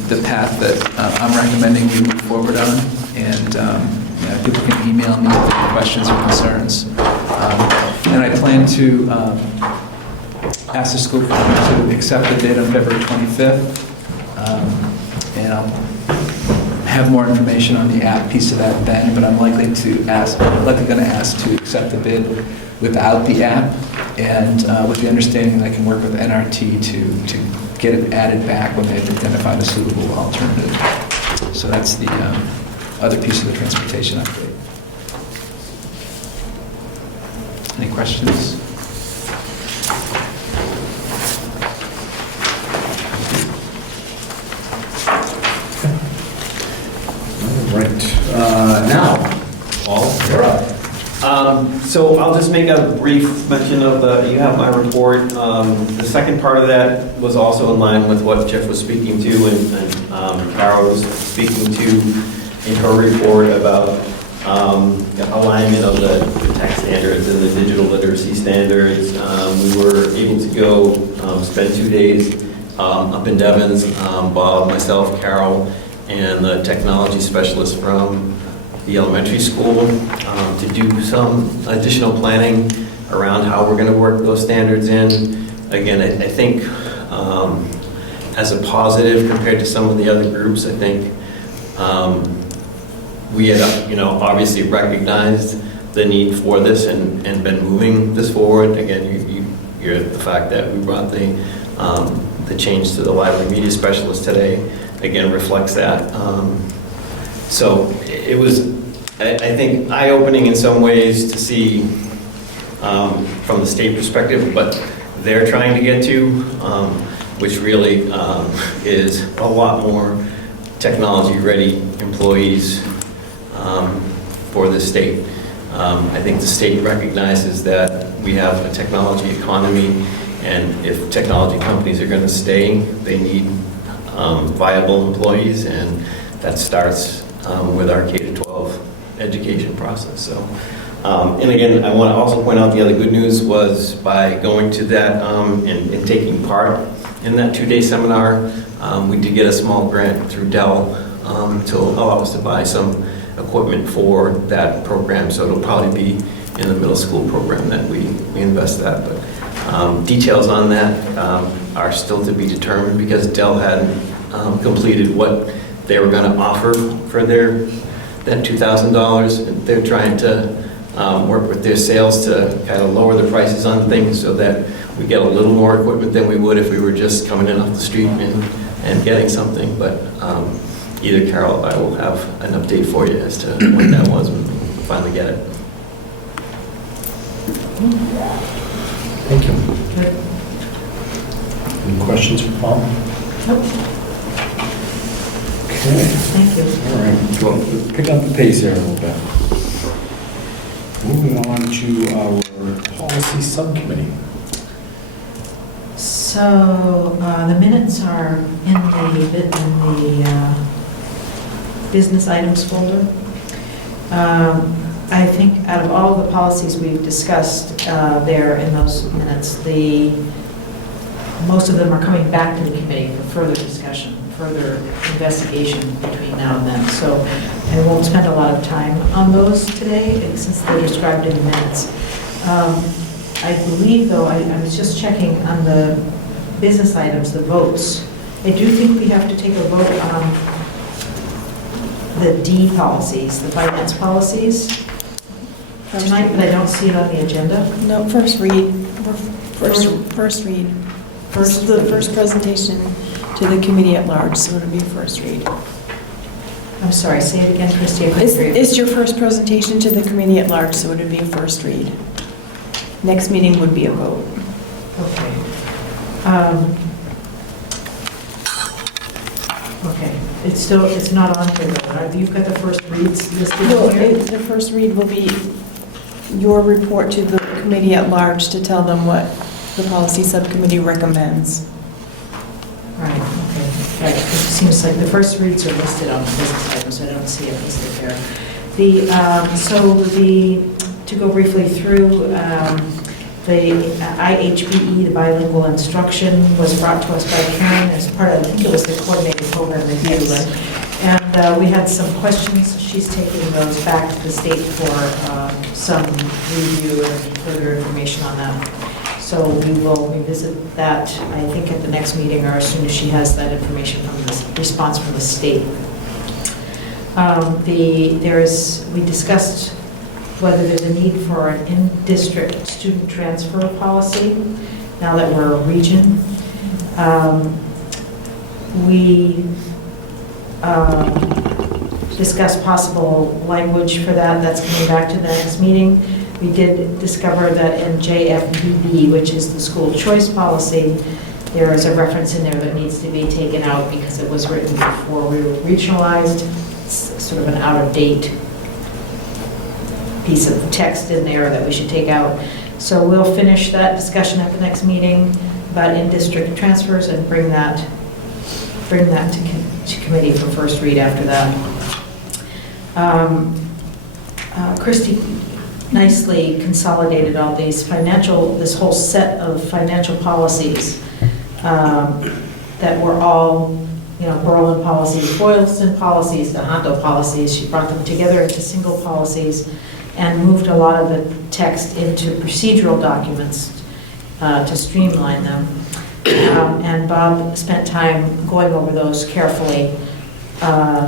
the path that I'm recommending we move forward on. And people can email me with any questions or concerns. And I plan to ask the school committee to accept the date on February 25th. And I'll have more information on the app piece of that then, but I'm likely going to ask to accept the bid without the app, and with the understanding that I can work with NRT to get it added back when they've identified a suitable alternative. So that's the other piece of the transportation update. Any questions? Now, Paul, you're up. So I'll just make a brief mention of you have my report. The second part of that was also in line with what Jeff was speaking to and Carol was speaking to in her report about alignment of the tech standards and the digital literacy standards. We were able to go spend 2 days up in Devon's, Bob, myself, Carol, and the technology specialist from the elementary school to do some additional planning around how we're going to work those standards in. Again, I think as a positive compared to some of the other groups, I think we had obviously recognized the need for this and been moving this forward. Again, you're the fact that we brought the change to the library media specialist today, again, reflects that. So it was, I think, eye-opening in some ways to see from the state perspective, but they're trying to get to, which really is a lot more technology-ready employees for the state. I think the state recognizes that we have a technology economy, and if technology companies are going to stay, they need viable employees, and that starts with our K-12 education process. So, and again, I want to also point out the other good news was by going to that and taking part in that 2-day seminar, we did get a small grant through Dell to allow us to buy some equipment for that program. So it'll probably be in the middle school program that we invest that. But details on that are still to be determined because Dell hadn't completed what they were going to offer for that $2,000. And they're trying to work with their sales to kind of lower the prices on things so that we get a little more equipment than we would if we were just coming in off the street and getting something. But either Carol or I will have an update for you as to what that was when we finally get it. Thank you. Any questions for Paul? Nope. Okay. Thank you. All right. Well, pick up the pace here a little bit. Moving on to our policy subcommittee. So the minutes are in the business items folder. I think out of all the policies we've discussed there in those minutes, most of them are coming back to the committee for further discussion, further investigation between now and then. So I won't spend a lot of time on those today since they're described in the minutes. I believe, though, I was just checking on the business items, the votes. I do think we have to take a vote on the D policies, the finance policies tonight, but I don't see it on the agenda. No, first read. First read. This is the first presentation to the committee at large, so it'll be first read. I'm sorry, say it again, Christie. I couldn't hear you. It's your first presentation to the committee at large, so it'll be a first read. Next meeting would be a vote. Okay. Okay, it's not on here, though. You've got the first reads listed No, here? the first read will be your report to the committee at large to tell them what the policy subcommittee recommends. Right, okay. Right. seems like the first reads are listed on the business items, so I don't see it listed there. To go briefly through, the IHBE, the bilingual instruction, was brought to us by Karen as part of, I think it was the coordinated program review. And we had some questions. She's taking those back to the state for some review and further information on that. So we will revisit that, I think, at the next meeting or as soon as she has that information from the response from the state. We discussed whether there's a need for an in-district student transfer policy now that we're a region. We discussed possible language for that. That's coming back to the next meeting. We did discover that in JFBB, which is the school choice policy, there is a reference in there that needs to be taken out because it was written before we were regionalized. It's sort of an out-of-date piece of text in there that we should take out. So we'll finish that discussion at the next meeting about in-district transfers and bring that to committee for first read after that. Christy nicely consolidated all these this whole set of financial policies that were all, Berlin policies, Boylston policies, the Hondo policies. She brought them together into single policies and moved a lot of the text into procedural documents to streamline them. And Bob spent time going over those carefully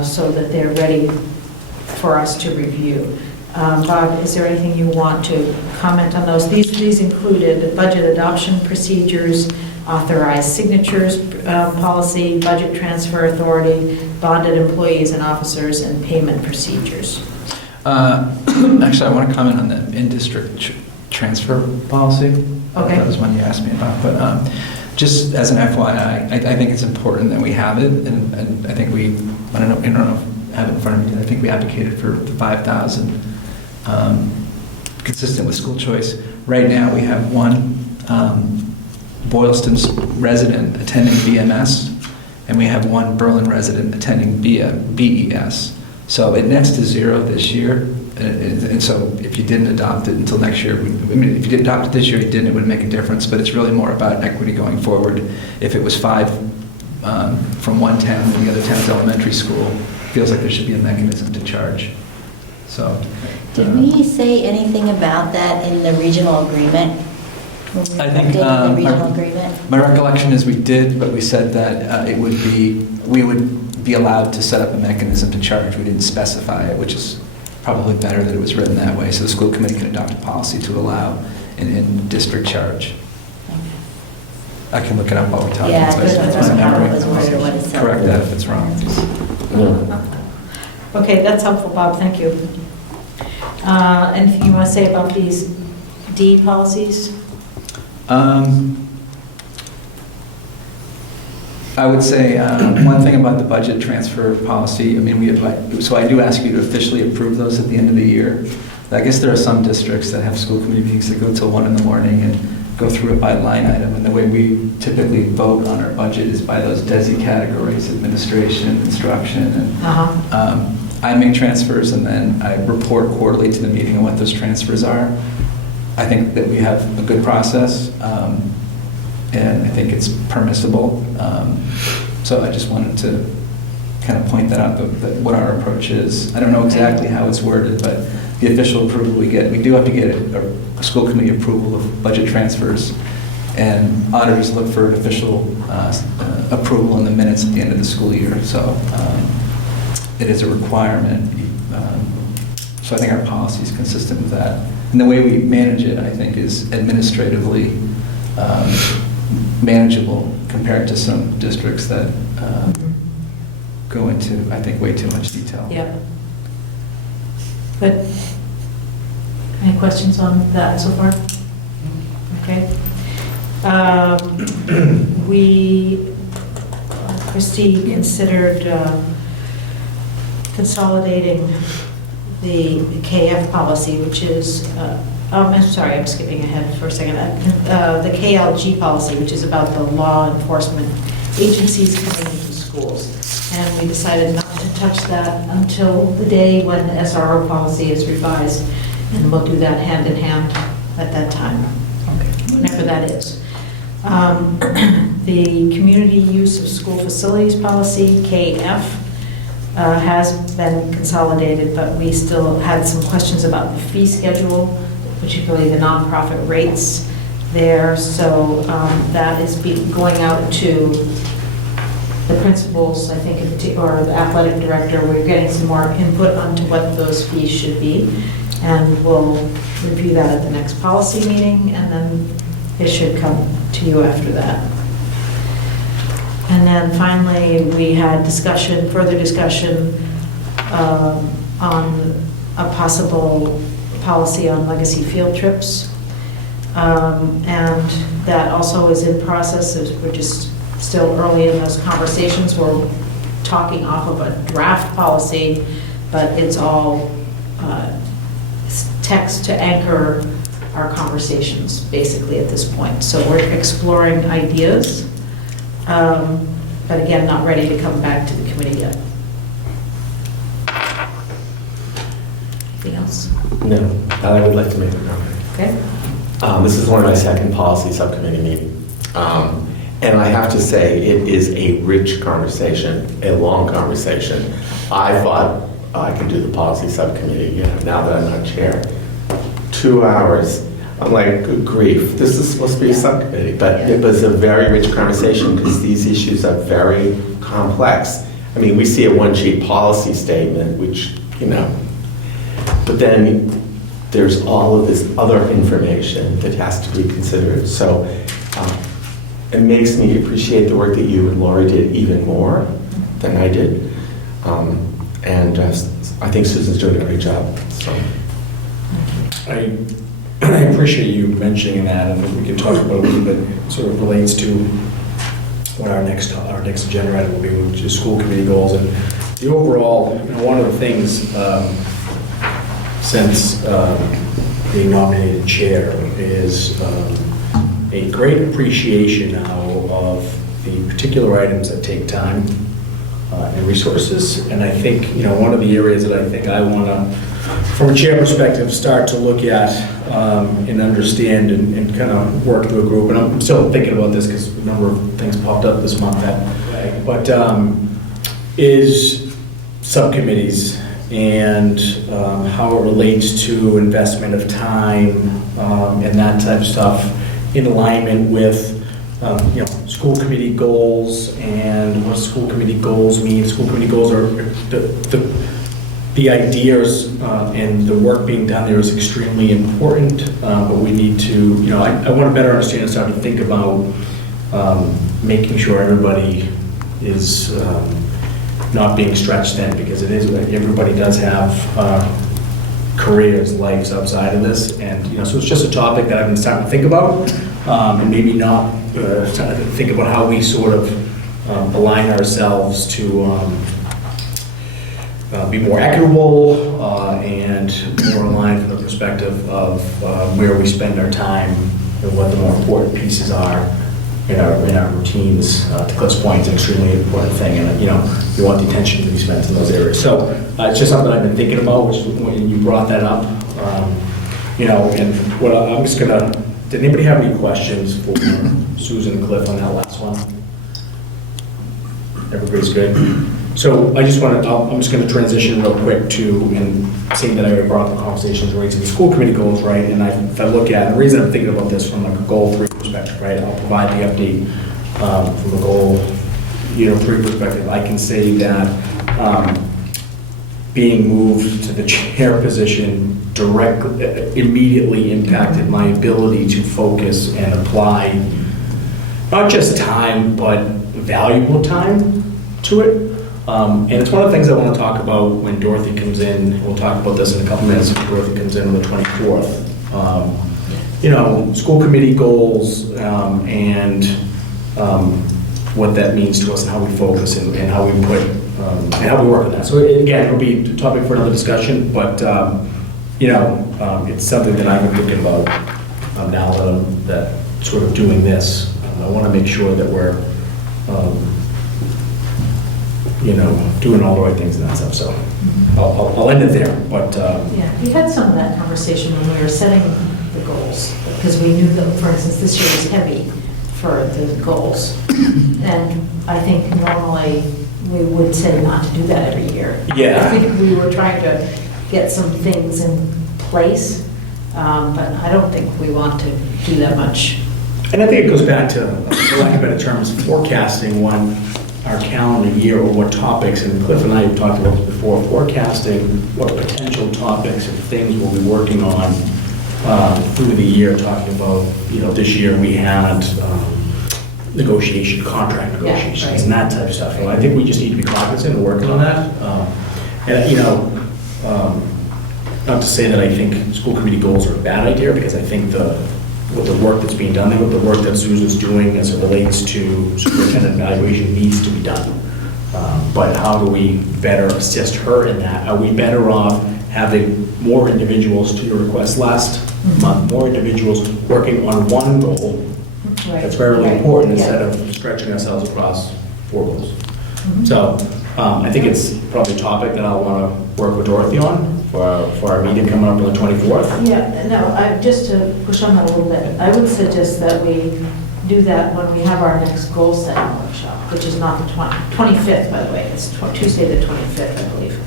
so that they're ready for us to review. Bob, is there anything you want to comment on those? These included budget adoption procedures, authorized signatures policy, budget transfer authority, bonded employees and officers, and payment procedures. Actually, I want to comment on the in-district transfer policy. Okay. That was one you asked me about. But just as an FYI, I think it's important that we have it, and I think I don't know if I have it in front of me. I think we advocated for the 5,000, consistent with school choice. Right now, we have one Boylston resident attending BMS, and we have one Berlin resident attending BES. So it nets to zero this year, and so if you didn't adopt it until next year, if you didn't adopt it this year, you didn't, it wouldn't make a difference, but it's really more about equity going forward. If it was 5 from one town and the other town's elementary school, it feels like there should be a mechanism to charge. So. Did we say anything about that in the regional agreement? I think the regional agreement? My recollection is we did, but we said that we would be allowed to set up a mechanism to charge. We didn't specify it, which is probably better that it was written that way, so the school committee can adopt a policy to allow an in-district charge. I can look it up while we're talking. Yeah, so that's my how memory. it was worded or what it said. Correct that if it's wrong. Okay, that's helpful, Bob, thank you. Anything you want to say about these D policies? I would say one thing about the budget transfer policy, so I do ask you to officially approve those at the end of the year. I guess there are some districts that have school committee meetings that go till 1 in the morning and go through it by line item, and the way we typically vote on our budget is by those DESI categories, administration, instruction, and I make transfers and then I report quarterly to the meeting on what those transfers are. I think that we have a good process, and I think it's permissible. So I just wanted to kind of point that out, that what our approach is. I don't know exactly how it's worded, but the official approval we do have to get a school committee approval of budget transfers, and auditors look for an official approval in the minutes at the end of the school year. So it is a requirement. So I think our policy is consistent with that. And the way we manage it, I think, is administratively manageable compared to some districts that go into, I think, way too much detail. Yeah. Good. Any questions on that so far? Okay. Christy considered consolidating the KF policy, which is, I'm sorry, I'm skipping ahead for a second. The KLG policy, which is about the law enforcement agencies coming into schools. And we decided not to touch that until the day when the SRO policy is revised, and we'll do that hand in hand at that time, whenever that is. The community use of school facilities policy, KF, has been consolidated, but we still had some questions about the fee schedule, particularly the nonprofit rates there. So that is going out to the principals, I think, or the athletic director. We're getting some more input onto what those fees should be, and we'll review that at the next policy meeting, and then it should come to you after that. And then finally, we had further discussion on a possible policy on legacy field trips. And that also is in process. We're just still early in those conversations. We're talking off of a draft policy, but it's all text to anchor our conversations, basically, at this point. So we're exploring ideas, but again, not ready to come back to the committee yet. Anything else? No, I would like to make a comment. Okay. This is one of my second policy subcommittee meetings. And I have to say, it is a rich conversation, a long conversation. I thought I could do the policy subcommittee, now that I'm not chair. 2 hours. I'm like, good grief, this is supposed to be a subcommittee. But it was a very rich conversation because these issues are very complex. I mean, we see a one-sheet policy statement, which, but then there's all of this other information that has to be considered. So it makes me appreciate the work that you and Laurie did even more than I did. And I think Susan's doing a great job. So. I appreciate you mentioning that, and we can talk about it a little bit. It sort of relates to what our next agenda item will be, which is school committee goals. And the overall, one of the things since being nominated chair is a great appreciation now of the particular items that take time and resources. And I think, one of the areas that I think I want to, from a chair perspective, start to look at and understand and kind of work through a group. And I'm still thinking about this because a number of things popped up this month is subcommittees and how it relates to investment of time and that type of stuff in alignment with school committee goals and what school committee goals mean. School committee goals are the ideas and the work being done there is extremely important, but we need to, I want to better understand and start to think about making sure everybody is not being stretched thin, because it is, everybody does have careers, lives outside of this, and so it's just a topic that I've been starting to think about, and maybe not starting to think about how we sort of align ourselves to be more equitable and more aligned from the perspective of where we spend our time and what the more important pieces are in our routines. To Cliff's point, it's an extremely important thing, and you want the attention to be spent in those areas. So it's just something I've been thinking about, which when you brought that up, and what I'm just gonna. Did anybody have any questions for Susan and Cliff on that last one? Everybody's good. So I just want to, I'm just going to transition real quick to, and seeing that I already brought up the conversations related to the school committee goals, right? And if I look at, the reason I'm thinking about this from like a goal 3 perspective, right? I'll provide the update from the goal 3 perspective. I can say that being moved to the chair position immediately impacted my ability to focus and apply not just time, but valuable time to it. And it's one of the things I want to talk about when Dorothy comes in. We'll talk about this in a couple minutes when Dorothy comes in on the 24th. School committee goals and what that means to us and how we focus and how we put and how we work on that. So again, it'll be a topic for another discussion, but it's something that I've been thinking about now that I'm sort of doing this. I want to make sure that we're doing all the right things and that stuff, so I'll end it there, but, Yeah, we had some of that conversation when we were setting the goals, because we knew that, for instance, this year was heavy for the goals. And I think normally we would say not to do that every year. Yeah. I think we were trying to get some things in place, but I don't think we want to do that much. and I think it goes back to, for lack of better terms, forecasting what our calendar year or what topics, and Cliff and I have talked about this before, forecasting what potential topics and things we'll be working on through the year, talking about, this year we had contract negotiations and that type of stuff. And I think we just need to be cognizant and working on that. Not to say that I think school committee goals are a bad idea, because I think with the work that's being done, with the work that Susan's doing as it relates to superintendent evaluation needs to be done. But how do we better assist her in that? Are we better off having more individuals, to your request last month, more individuals working on one goal that's very important instead of stretching ourselves across 4 goals? So I think it's probably a topic that I'll want to work with Dorothy on for our meeting coming up on the 24th. Yeah, no, just to push on that a little bit, I would suggest that we do that when we have our next goal setting workshop, which is not the 25th, by the way, it's Tuesday the 25th, I believe.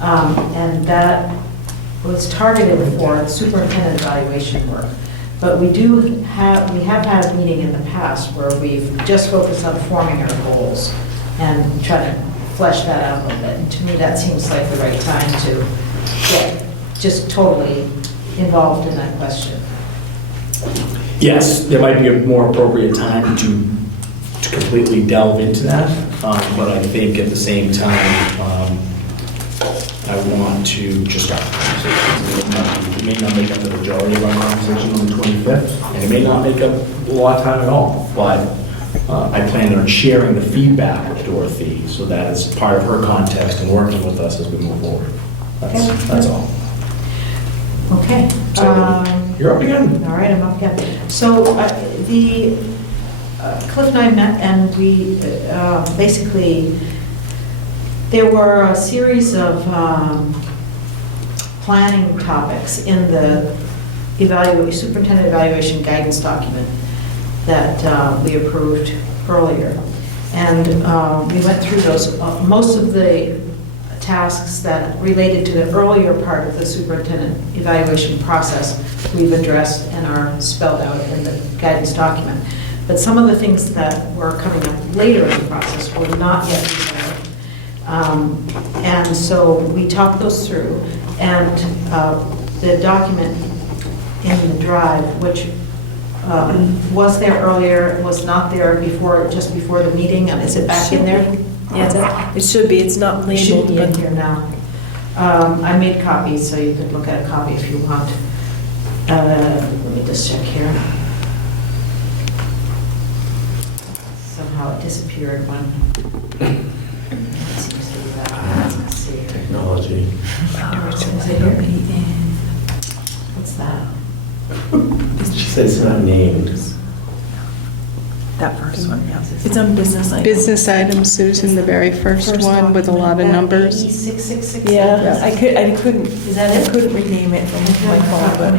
And that was targeted for superintendent evaluation work. But we have had a meeting in the past where we've just focused on forming our goals and try to flesh that out a little bit. And to me, that seems like the right time to get just totally involved in that question. Yes, there might be a more appropriate time to completely delve into that, but I think at the same time, I want to just start the conversation. It may not make up the majority of our conversation on the 25th, and it may not make up a lot of time at all, but I plan on sharing the feedback with Dorothy so that it's part of her context and working with us as we move forward. That's all. Okay. So, you're up again. All right, I'm up again. So Cliff and I met, and we basically, there were a series of planning topics in the superintendent evaluation guidance document that we approved earlier. And we went through those. Most of the tasks that related to the earlier part of the superintendent evaluation process we've addressed and are spelled out in the guidance document. But some of the things that were coming up later in the process were not yet developed. And so we talked those through, and the document in the drive, which was there earlier, was not there just before the meeting, and is it back in there? Yeah, it should be, it's not labeled. It should be in but- here now. I made copies, so you could look at a copy if you want. Let me just check here. Somehow it disappeared when. Let's see. Technology. Is it here? What's that? She said it's not named. That first one, yeah. It's on business items. Business items, Susan, the very first one with a lot of numbers. 666. Yeah, I couldn't, Is that it? I couldn't rename it from my phone, but.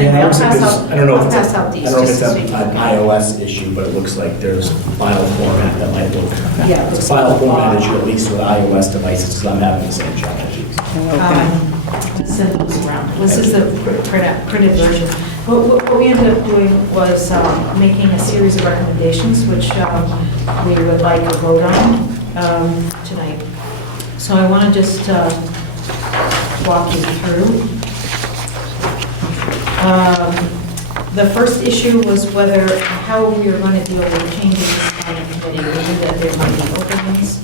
Yeah, I'll pass out I don't know if I'll it's pass out these. I don't know if just it's so you can- an iOS issue, but it looks like there's a file format that might look. Yeah. It's a file format issue, at least with iOS devices, because I'm having the same challenge. Let's send those around. This is the printed version. What we ended up doing was making a series of recommendations, which we would like a vote on tonight. So I want to just walk you through. The first issue was how we were going to deal with changes on the committee. We knew that there might be openings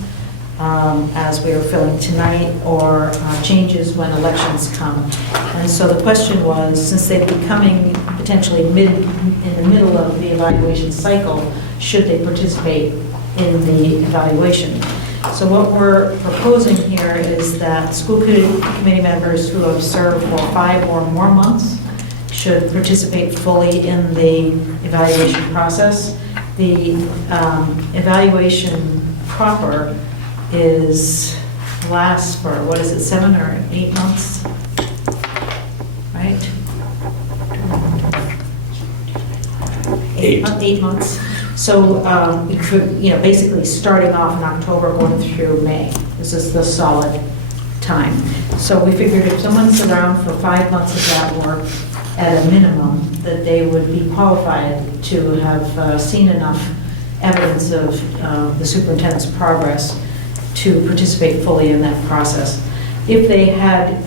as we were filling tonight, or changes when elections come. And so the question was, since they'd be coming potentially in the middle of the evaluation cycle, should they participate in the evaluation? So what we're proposing here is that school committee members who have served for 5 or more months should participate fully in the evaluation process. The evaluation proper lasts for, what is it, 7 or 8 months? Right? 8 months. So we could, basically starting off in October, going through May. This is the solid time. So we figured if someone's around for 5 months of that work, at a minimum, that they would be qualified to have seen enough evidence of the superintendent's progress to participate fully in that process. If they had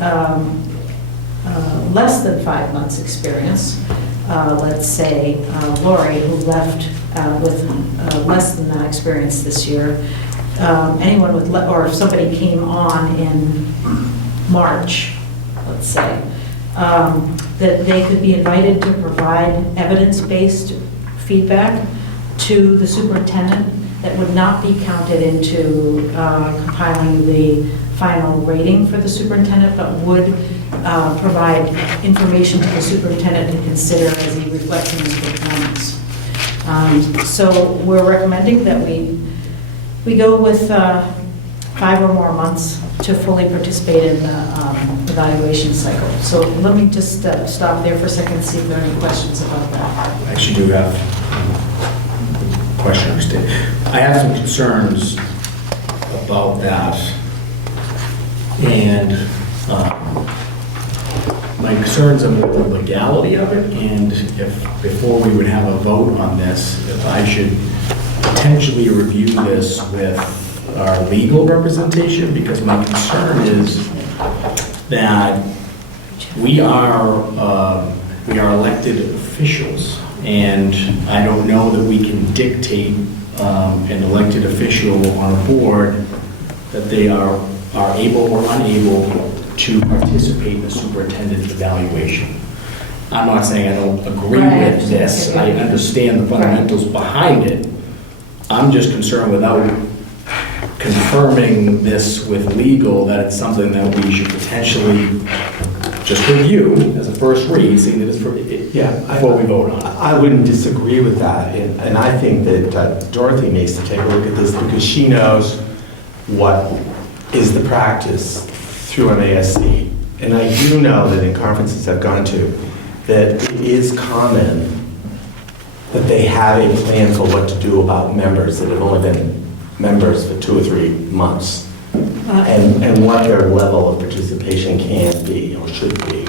less than 5 months experience, let's say Laurie, who left with less than that experience this year, anyone with, or if somebody came on in March, let's say, that they could be invited to provide evidence-based feedback to the superintendent that would not be counted into compiling the final rating for the superintendent, but would provide information to the superintendent to consider as he reflects on his performance. So we're recommending that we go with 5 or more months to fully participate in the evaluation cycle. So let me just stop there for a second, see if there are any questions about that. I actually do have a question. I have some concerns about that. And my concerns are with the legality of it, and if before we would have a vote on this, if I should potentially review this with our legal representation, because my concern is that we are elected officials, and I don't know that we can dictate an elected official on a board that they are able or unable to participate in the superintendent's evaluation. I'm not saying I don't agree with this. I understand the fundamentals behind it. I'm just concerned without confirming this with legal that it's something that we should potentially just review as a first read, seeing that it's before we vote on it. I wouldn't disagree with that, and I think that Dorothy needs to take a look at this because she knows what is the practice through MASC. And I do know that in conferences I've gone to, that it is common that they have a plan for what to do about members that have only been members for 2 or 3 months, and what their level of participation can be or should be.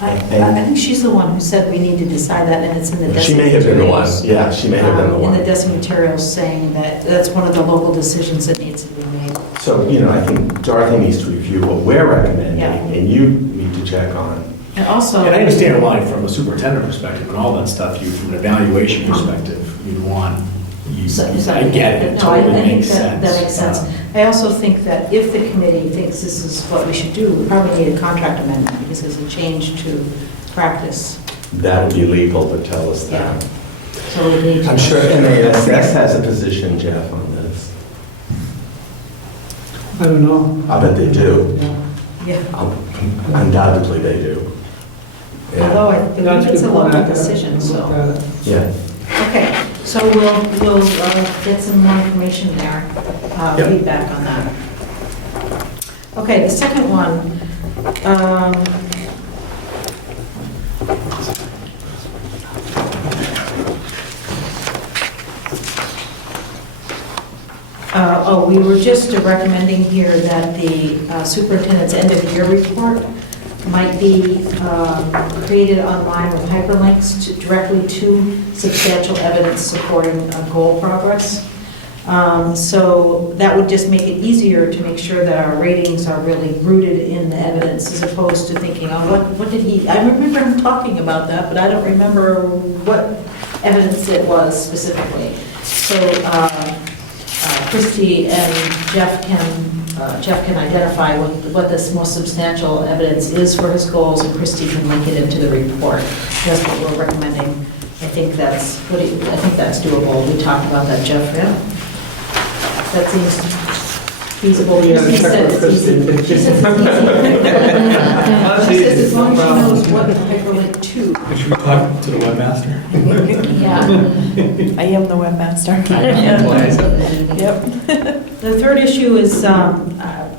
I think she's the one who said we need to decide that, and it's in the DESI materials. She may have been the one, yeah, she may have been the one. In the DESI materials saying that that's one of the local decisions that needs to be made. So, I think Dorothy needs to review what we're recommending, and you need to check on. And also... And I understand why, from a superintendent perspective and all that stuff, from an evaluation perspective, you'd want... I get it, it totally makes sense. That makes sense. I also think that if the committee thinks this is what we should do, we probably need a contract amendment because there's a change to practice. That would be legal to tell us that. So we need to... I'm sure MASX has a position, Jeff, on this. I don't know. I bet they do. Yeah. Undoubtedly they do. Although I believe it's a local decision, so... Yeah. Okay, so we'll get some more information there, feedback on that. Okay, the second one, we were just recommending here that the superintendent's end-of-year report might be created online with hyperlinks directly to substantial evidence supporting goal progress. So that would just make it easier to make sure that our ratings are really rooted in the evidence as opposed to thinking, oh, what did he, I remember him talking about that, but I don't remember what evidence it was specifically. So Christy and Jeff can identify what this most substantial evidence is for his goals, and Christy can link it into the report. That's what we're recommending. I think that's doable. We talked about that, Jeff. Yeah, that seems feasible. You gotta She check said with it's easy. Kristen. She says it's easy. She says as long as she knows what to hyperlink to. Should we talk to the webmaster? Yeah. I am the webmaster. Yep. The third issue is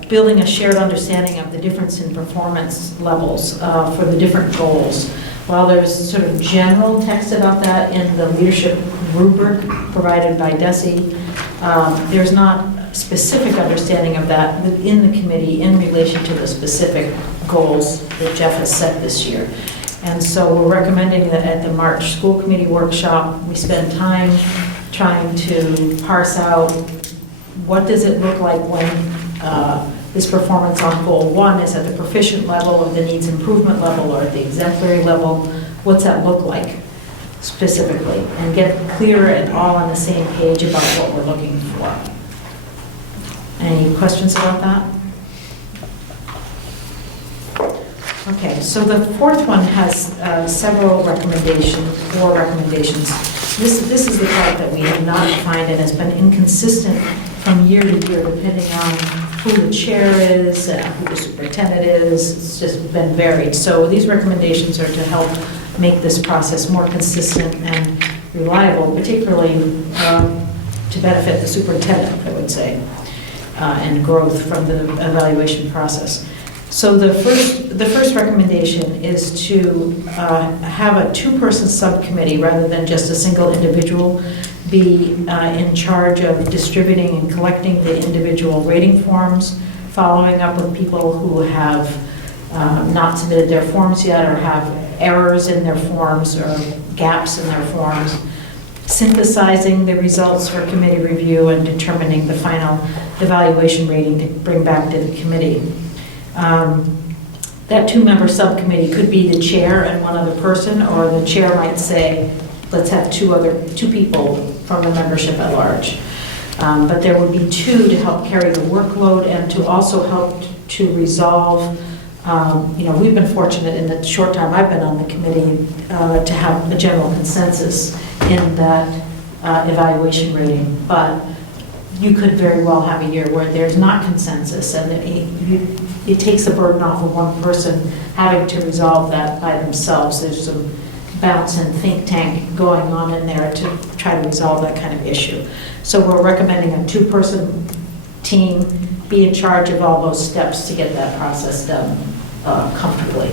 building a shared understanding of the difference in performance levels for the different goals. While there's sort of general text about that in the leadership rubric provided by DESE, there's not specific understanding of that within the committee in relation to the specific goals that Jeff has set this year. And so we're recommending that at the March school committee workshop, we spend time trying to parse out what does it look like when this performance on goal 1 is at the proficient level or the needs improvement level or at the exemplary level. What's that look like specifically? And get clearer and all on the same page about what we're looking for. Any questions about that? Okay, so the fourth one has several recommendations, 4 recommendations. This is the part that we have not defined and has been inconsistent from year to year depending on who the chair is, who the superintendent is. It's just been varied. So these recommendations are to help make this process more consistent and reliable, particularly to benefit the superintendent, I would say, and growth from the evaluation process. So the first recommendation is to have a 2-person subcommittee rather than just a single individual be in charge of distributing and collecting the individual rating forms, following up with people who have not submitted their forms yet or have errors in their forms or gaps in their forms, synthesizing the results for committee review and determining the final evaluation rating to bring back to the committee. That 2-member subcommittee could be the chair and one other person, or the chair might say, let's have two people from the membership at large. But there would be 2 to help carry the workload and to also help to resolve, we've been fortunate in the short time I've been on the committee to have a general consensus in that evaluation rating. But you could very well have a year where there's not consensus and it takes the burden off of one person having to resolve that by themselves. There's some bounce and think tank going on in there to try to resolve that kind of issue. So we're recommending a 2-person team be in charge of all those steps to get that process done comfortably.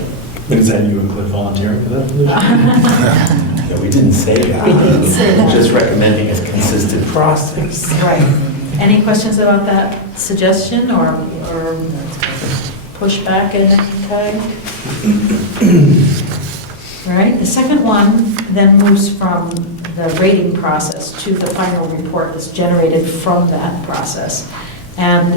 But is that you include volunteering for that position? Yeah, we didn't say that. We didn't say that. Just recommending a consistent process. Right. Any questions about that suggestion or pushback at any time? All right, the second one then moves from the rating process to the final report that's generated from that process. And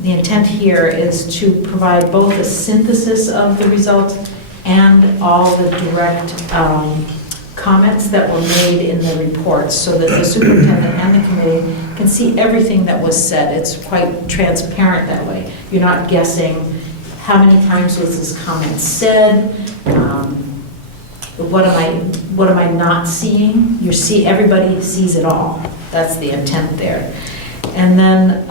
the intent here is to provide both a synthesis of the results and all the direct comments that were made in the reports so that the superintendent and the committee can see everything that was said. It's quite transparent that way. You're not guessing how many times was this comment said, what am I not seeing? Everybody sees it all. That's the intent there. And then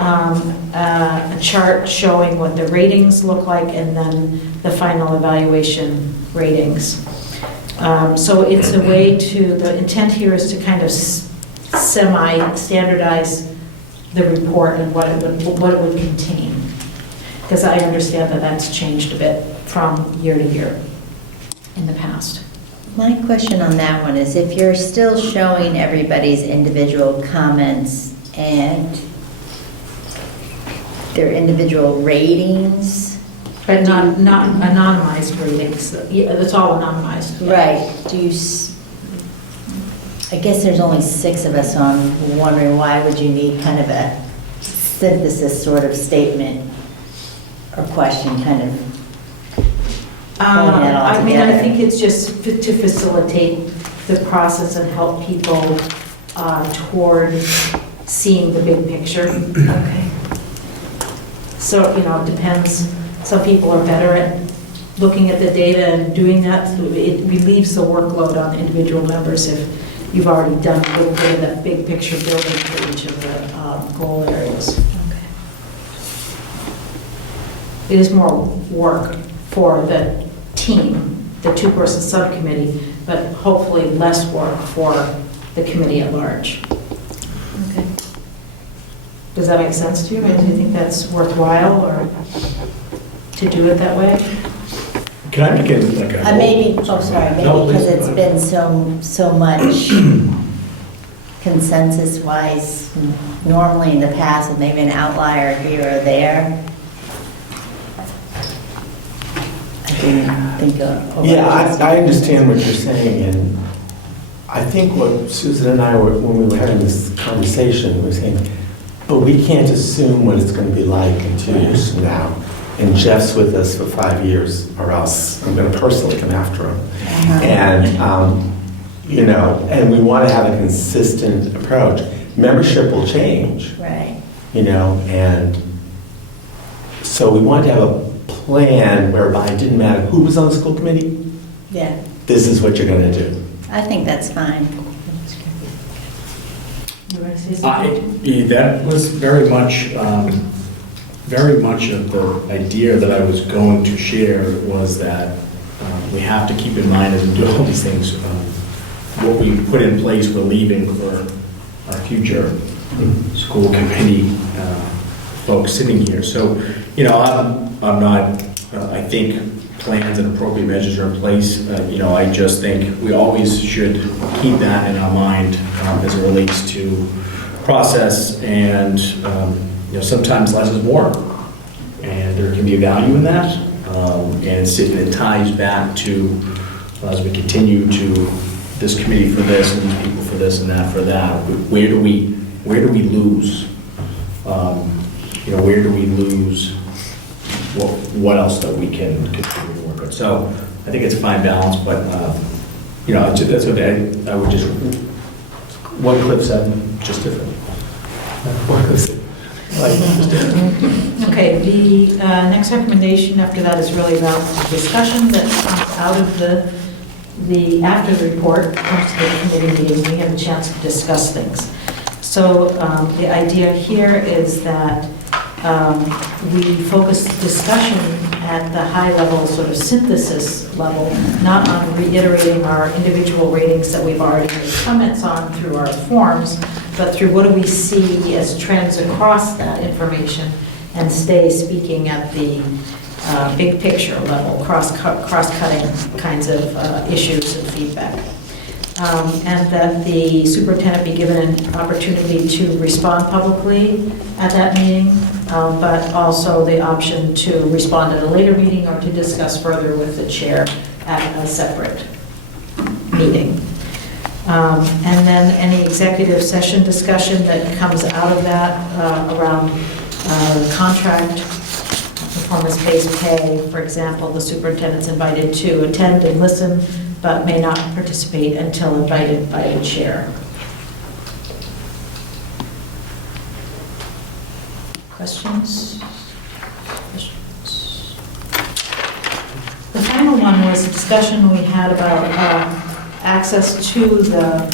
a chart showing what the ratings look like and then the final evaluation ratings. So it's a way the intent here is to kind of semi-standardize the report and what it would contain. Because I understand that that's changed a bit from year to year in the past. My question on that one is if you're still showing everybody's individual comments and their individual ratings. But not anonymized ratings. Yeah, it's all anonymized. Right. I guess there's only 6 of us, so I'm wondering why would you need kind of a synthesis sort of statement or question kind of pulling that all together? I think it's just to facilitate the process and help people toward seeing the big picture. Okay. So, it depends. Some people are better at looking at the data and doing that. It relieves the workload on individual members if you've already done a little bit of that big picture building for each of the goal areas. Okay. it is more work for the team, the two-person subcommittee, but hopefully less work for the committee at large. Okay. Does that make sense to you? Do you think that's worthwhile or to do it that way? Can I make it like a? Maybe, oh, sorry, maybe No, because please. it's been so much consensus-wise, normally in the past, and maybe an outlier here or there. I didn't think of. Yeah, I understand what you're saying, and I think what Susan and I were, when we were having this conversation, we were saying, but we can't assume what it's going to be like in 2 years from now. And Jeff's with us for 5 years, or else I'm going to personally come after him. And, you know, and we want to have a consistent approach. Membership will change. Right. You know, and so we wanted to have a plan whereby it didn't matter who was on the school committee, Yeah, this is what you're going to do. I think that's fine. You want to say something? That was very much of the idea that I was going to share was that we have to keep in mind as we do all these things, what we put in place, we're leaving for our future school committee folks sitting here. So, you know, I'm not, I think plans and appropriate measures are in place. You know, I just think we always should keep that in our mind as it relates to process and, you know, sometimes less is more. And there can be a value in that. And it ties back to, as we continue to this committee for this and these people for this and that for that, where do we lose? You know, where do we lose what else that we can continue to work on? So I think it's a fine balance, but, you know, that's what I would just, what Cliff said, just different. What Cliff said. Okay, the next recommendation after that is really about discussion that comes out of after the report comes to the committee meeting, we have a chance to discuss things. So the idea here is that we focus discussion at the high level, sort of synthesis level, not on reiterating our individual ratings that we've already made comments on through our forms, but through what do we see as trends across that information and stay speaking at the big picture level, cross-cutting kinds of issues and feedback. And that the superintendent be given an opportunity to respond publicly at that meeting, but also the option to respond at a later meeting or to discuss further with the chair at a separate meeting. And then any executive session discussion that comes out of that around contract, performance-based pay, for example, the superintendent's invited to attend and listen, but may not participate until invited by the chair. Questions? The final one was a discussion we had about access to the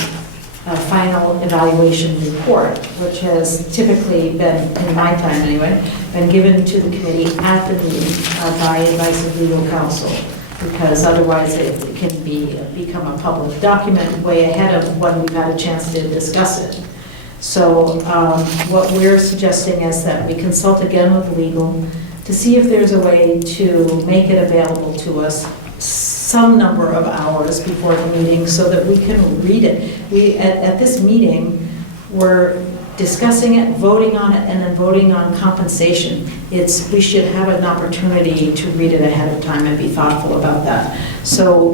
final evaluation report, which has typically been, in my time anyway, been given to the committee at the meeting by advice of legal counsel, because otherwise it can become a public document way ahead of when we've had a chance to discuss it. So what we're suggesting is that we consult again with legal to see if there's a way to make it available to us some number of hours before the meeting so that we can read it. At this meeting, we're discussing it, voting on it, and then voting on compensation. We should have an opportunity to read it ahead of time and be thoughtful about that. So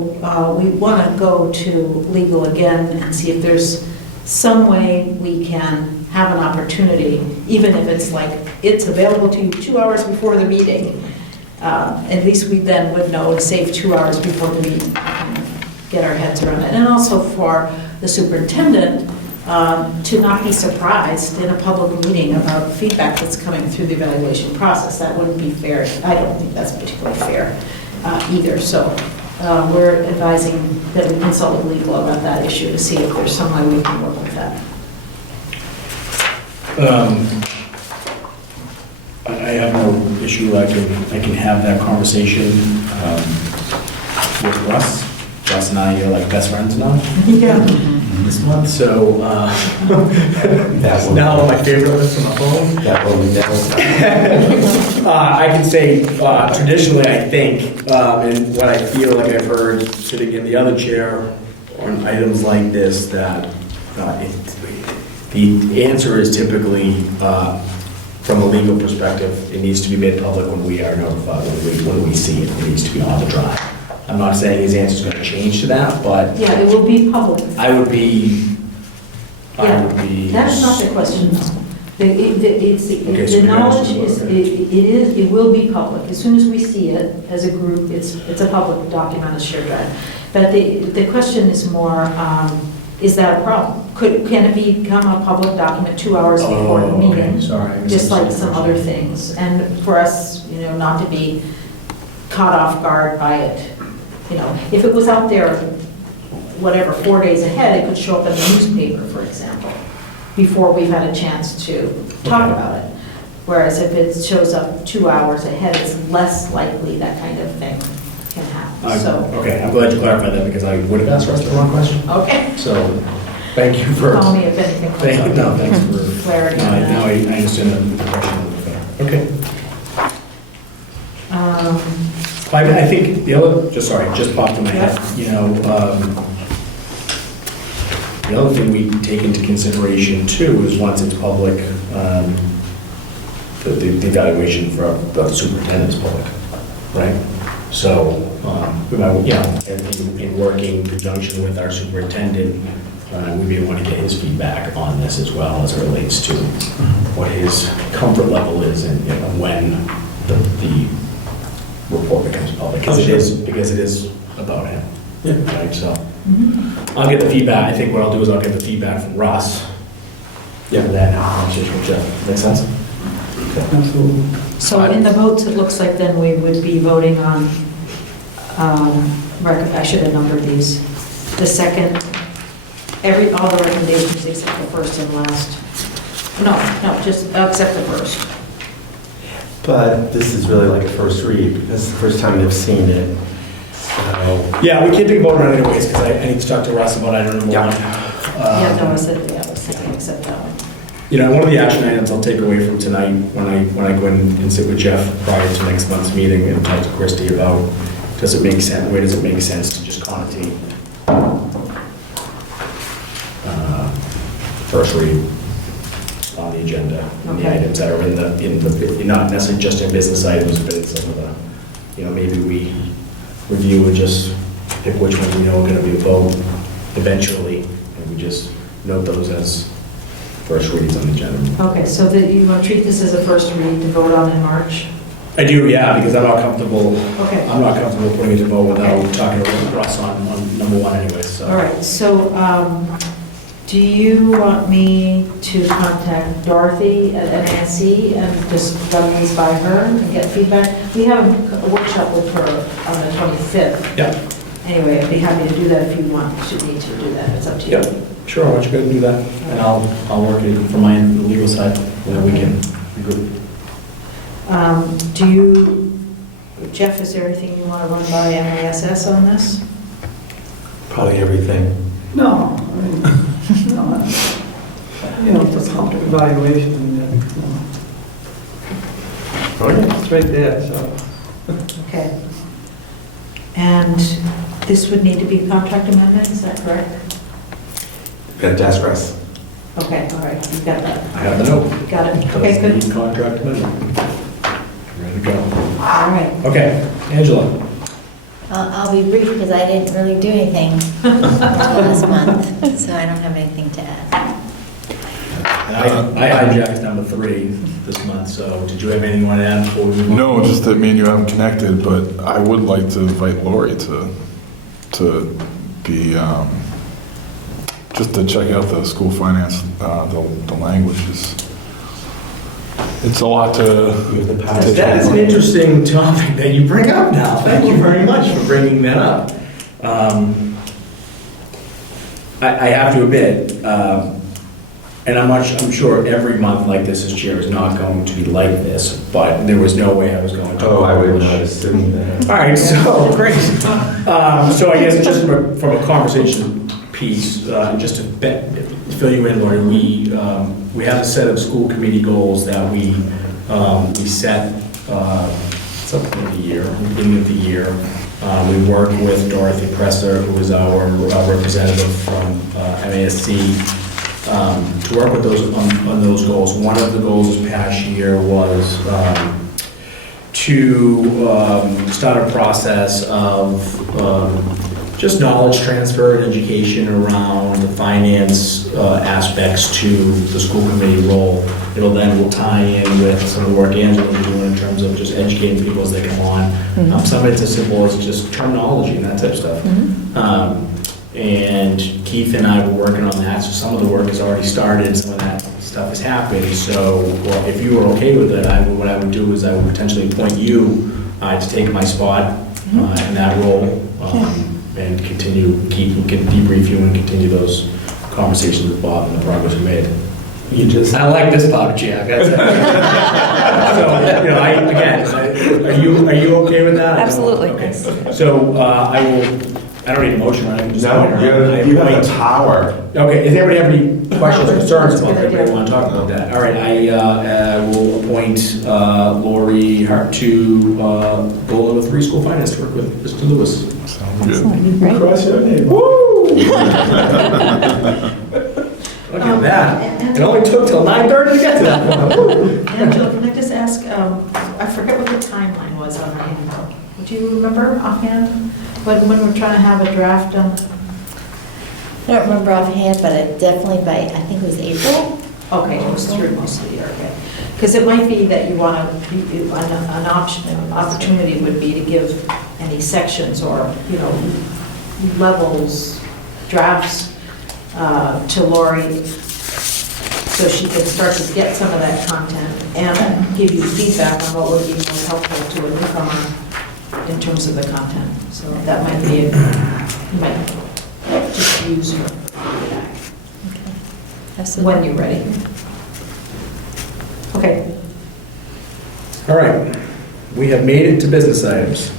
we want to go to legal again and see if there's some way we can have an opportunity, even if it's like it's available to you 2 hours before the meeting. At least we then would know to save 2 hours before the meeting, get our heads around it. And also for the superintendent to not be surprised in a public meeting about feedback that's coming through the evaluation process. That wouldn't be fair. I don't think that's particularly fair either. So we're advising that we consult with legal about that issue to see if there's some way we can work with that. I have no issue, I can have that conversation with Russ. Russ and I are like best friends now. Yeah. This month, so that's now on my favorite list on my phone. That will be next. I can say traditionally, I think, and what I feel like I've heard sitting in the other chair on items like this, that the answer is typically, from a legal perspective, it needs to be made public when we are notified, when we see it. It needs to be on the drive. I'm not saying his answer's going to change to that, but Yeah, it will be public. I would be. That's not the question, though. Okay, so The we knowledge understand. it will be public. As soon as we see it as a group, it's a public document, a shared drive. But the question is more, is that a problem? Can it become a public document 2 hours before the meeting? Sorry. Just like some other things. And for us, not to be caught off guard by it. If it was out there, 4 days ahead, it could show up in the newspaper, for example, before we've had a chance to talk about it. Whereas if it shows up 2 hours ahead, it's less likely that kind of thing can happen. Okay, I'm glad you clarified that because I would have asked Russ the wrong question. Okay. So, thank you for. Call me if anything comes up. No, thanks for clarity. Now I understand the question. Okay. I think the other, just popped in my head, the other thing we take into consideration too is once it's public, the evaluation for the superintendent's public, right? So, in working in conjunction with our superintendent, we may want to get his feedback on this as well as it relates to what his comfort level is and when the report becomes public, because it is about him. Right, so I'll get the feedback. I think what I'll do is I'll get the feedback from Russ. Yeah, that conversation with Jeff. Make sense? Absolutely. So in the votes, it looks like then we would be voting on, I should have numbered these. The second, all the recommendations except the first and last. No, just except the first. But this is really like a first read, because it's the first time they've seen it. So. Yeah, we can't take a vote on it anyways, because I need to talk to Russ about item number one. I said, I was thinking except that one. One of the action items I'll take away from tonight when I go in and sit with Jeff prior to next month's meeting and talk to Christie about, where does it make sense to just connotate first read on the agenda, and the items that are in the, not necessarily just in business items, but in some of the, maybe we review and just pick which ones we know are going to be a vote eventually, and we just note those as first reads on the agenda. Okay, so you want to treat this as a first read to vote on in March? I do, yeah, because I'm not comfortable. Okay. I'm not comfortable putting it to vote without talking to Russ on number one anyway, so. All right, so do you want me to contact Dorothy at NASC and just run these by her and get feedback? We have a workshop with her on the 25th. Yeah. Anyway, I'd be happy to do that if you should need to do that. It's up to you. Yeah, sure, why don't you go ahead and do that? And I'll work it from my end, the legal side, and then we can regroup. Jeff, is there anything you want to run by MASS on this? Probably everything. No, it's a evaluation. It's right there, so. Okay. And this would need to be a contract amendment, is that correct? Got to ask Russ. Okay, all right, you've got that. I have the note. Got it, okay, good. Does need contract amendment. Ready to go. All right. Okay, Angela. I'll be brief because I didn't really do anything last month, so I don't have anything to add. I hijacked number 3 this month, so did you have anything you want to add before we move on? No, just that me and you haven't connected, but I would like to invite Laurie to be, just to check out the school finance, the language is, it's a lot to. That is an interesting topic that you bring up now. Thank you very much for bringing that up. I have to admit, and I'm sure every month like this as chair is not going to be like this, but there was no way I was going to. Oh, I would not assume that. All right, so, great. So I guess just from a conversation piece, just to fill you in, Laurie, we have a set of school committee goals that we set sometime in the year, beginning of the year. We work with Dorothy Presser, who is our representative from MASC, to work with those on those goals. One of the goals this past year was to start a process of just knowledge transfer and education around the finance aspects to the school committee role. Will tie in with some of the work Angela's doing in terms of just educating people as they come on. Some of it's as simple as just terminology and that type of stuff. And Keith and I were working on that, so some of the work has already started, some of that stuff has happened. So if you were okay with it, what I would do is I would potentially appoint you to take my spot in that role. And continue, Keith, we can debrief you and continue those conversations with Bob and the progress we made. I like this Bob G. I got So, are you okay with that? Absolutely. Okay. So I don't need a motion, right? No, you have the power. Okay, does anybody have any questions or concerns about that? Anybody want to talk about that? All right, I will appoint Laurie Hart to go on with free school finance to work with Mr. Lewis. Sounds good. Cross your name. Woo! Look at that. It only took till 9:30 to get to that point. Angela, can I just ask, I forget what the timeline was on the handbook. Would you remember offhand? When we're trying to have a draft done? I don't remember offhand, but it definitely by, I think it was April. Okay, it was through most of the year, okay. Because it might be that you want to, an opportunity would be to give any sections or, levels, drafts to Laurie so she can start to get some of that content and give you feedback on what would be most helpful to a newcomer in terms of the content. So that might be, you might just use her feedback. When you're ready. Okay. All right, we have made it to business items.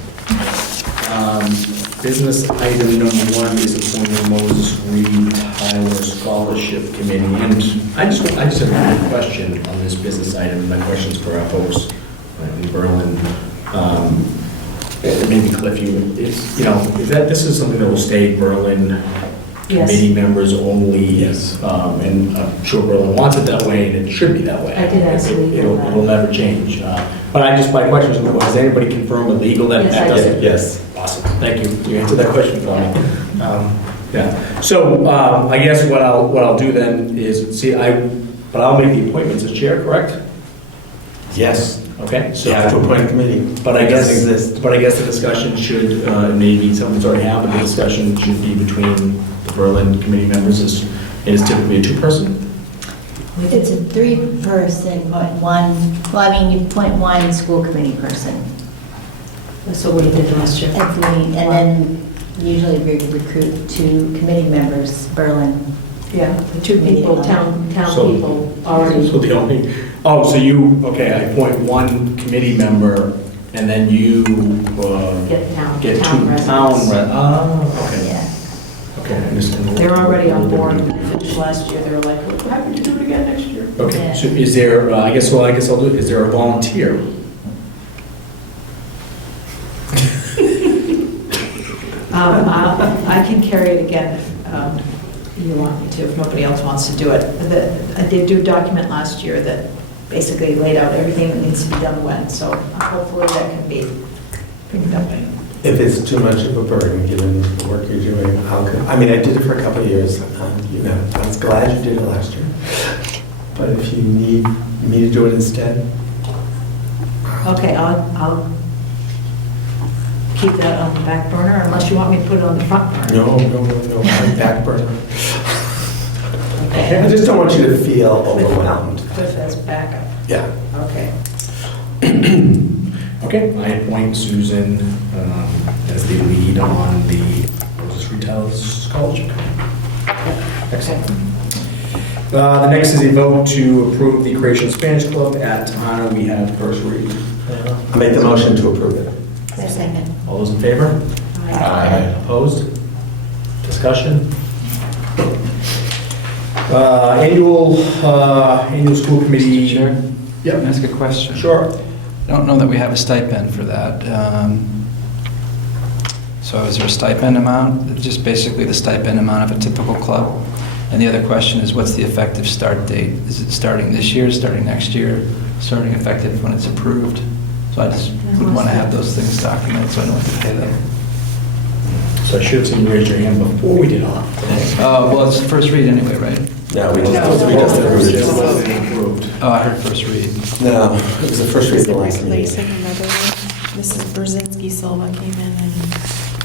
Business item number 1 is appointing Moses Reed Tyler Scholarship Committee. And I just have one question on this business item. My question's for our folks in Berlin. Maybe Cliff, is that this is something that will stay Berlin committee members only? Yes. And I'm sure Berlin wants it that way, and it should be that way. I did absolutely. It'll never change. But my question is, has anybody confirmed with legal that that doesn't? Yes. Awesome. Thank you. You answered that question for me. Yeah. So I guess what I'll do then is but I'll make the appointments as chair, correct? Yes. Okay. So You have to appoint a committee. But I It guess doesn't exist. But I guess the discussion should maybe someone's already had, but the discussion should be between the Berlin committee members. It is typically a 2-person. It's a 3-person, but you appoint 1 school committee person. That's what we did last year. And then usually we recruit 2 committee members, Berlin. Yeah, the 2 people, town people already. So I appoint 1 committee member, and then you get 2 town residents. Okay. Yeah. Okay, I understand. They're already on board. When we finished last year, they were like, we're happy to do it again next year. Okay, Yeah. so is there, I guess I'll do it, is there a volunteer? I can carry it again if you want me to, if nobody else wants to do it. I did do a document last year that basically laid out everything that needs to be done when, so hopefully that can be picked up. If it's too much of a burden, given the work you're doing, I did it for a couple of years. I was glad you did it last year. But if you need me to do it instead. Okay, I'll keep that on the back burner unless you want me to put it on the front burner. No, I'm back burner. I just don't want you to feel overwhelmed. Cliff as backup. Yeah. Okay. Okay, I appoint Susan as the lead on the Moses Reed Tyler Scholarship. Excellent. The next is a vote to approve the creation of Spanish Club at Tahana. We have first read. I make the motion to approve it. Second. All those in favor? Aye. Opposed? Discussion? Annual school committee. Chair? Yep. Can I ask a question? Sure. I don't know that we have a stipend for that. So is there a stipend amount? Just basically the stipend amount of a typical club? And the other question is, what's the effective start date? Is it starting this year, starting next year, starting effective when it's approved? So I just would want to have those things documented so I know what to pay them. So I should have seen you raise your hand before we did on. Well, it's first read anyway, right? No, we just approved it. Approved. Oh, I heard first read. No, it was the first read of the last meeting. Replacing another one. Mrs. Brzezinski Silva came in and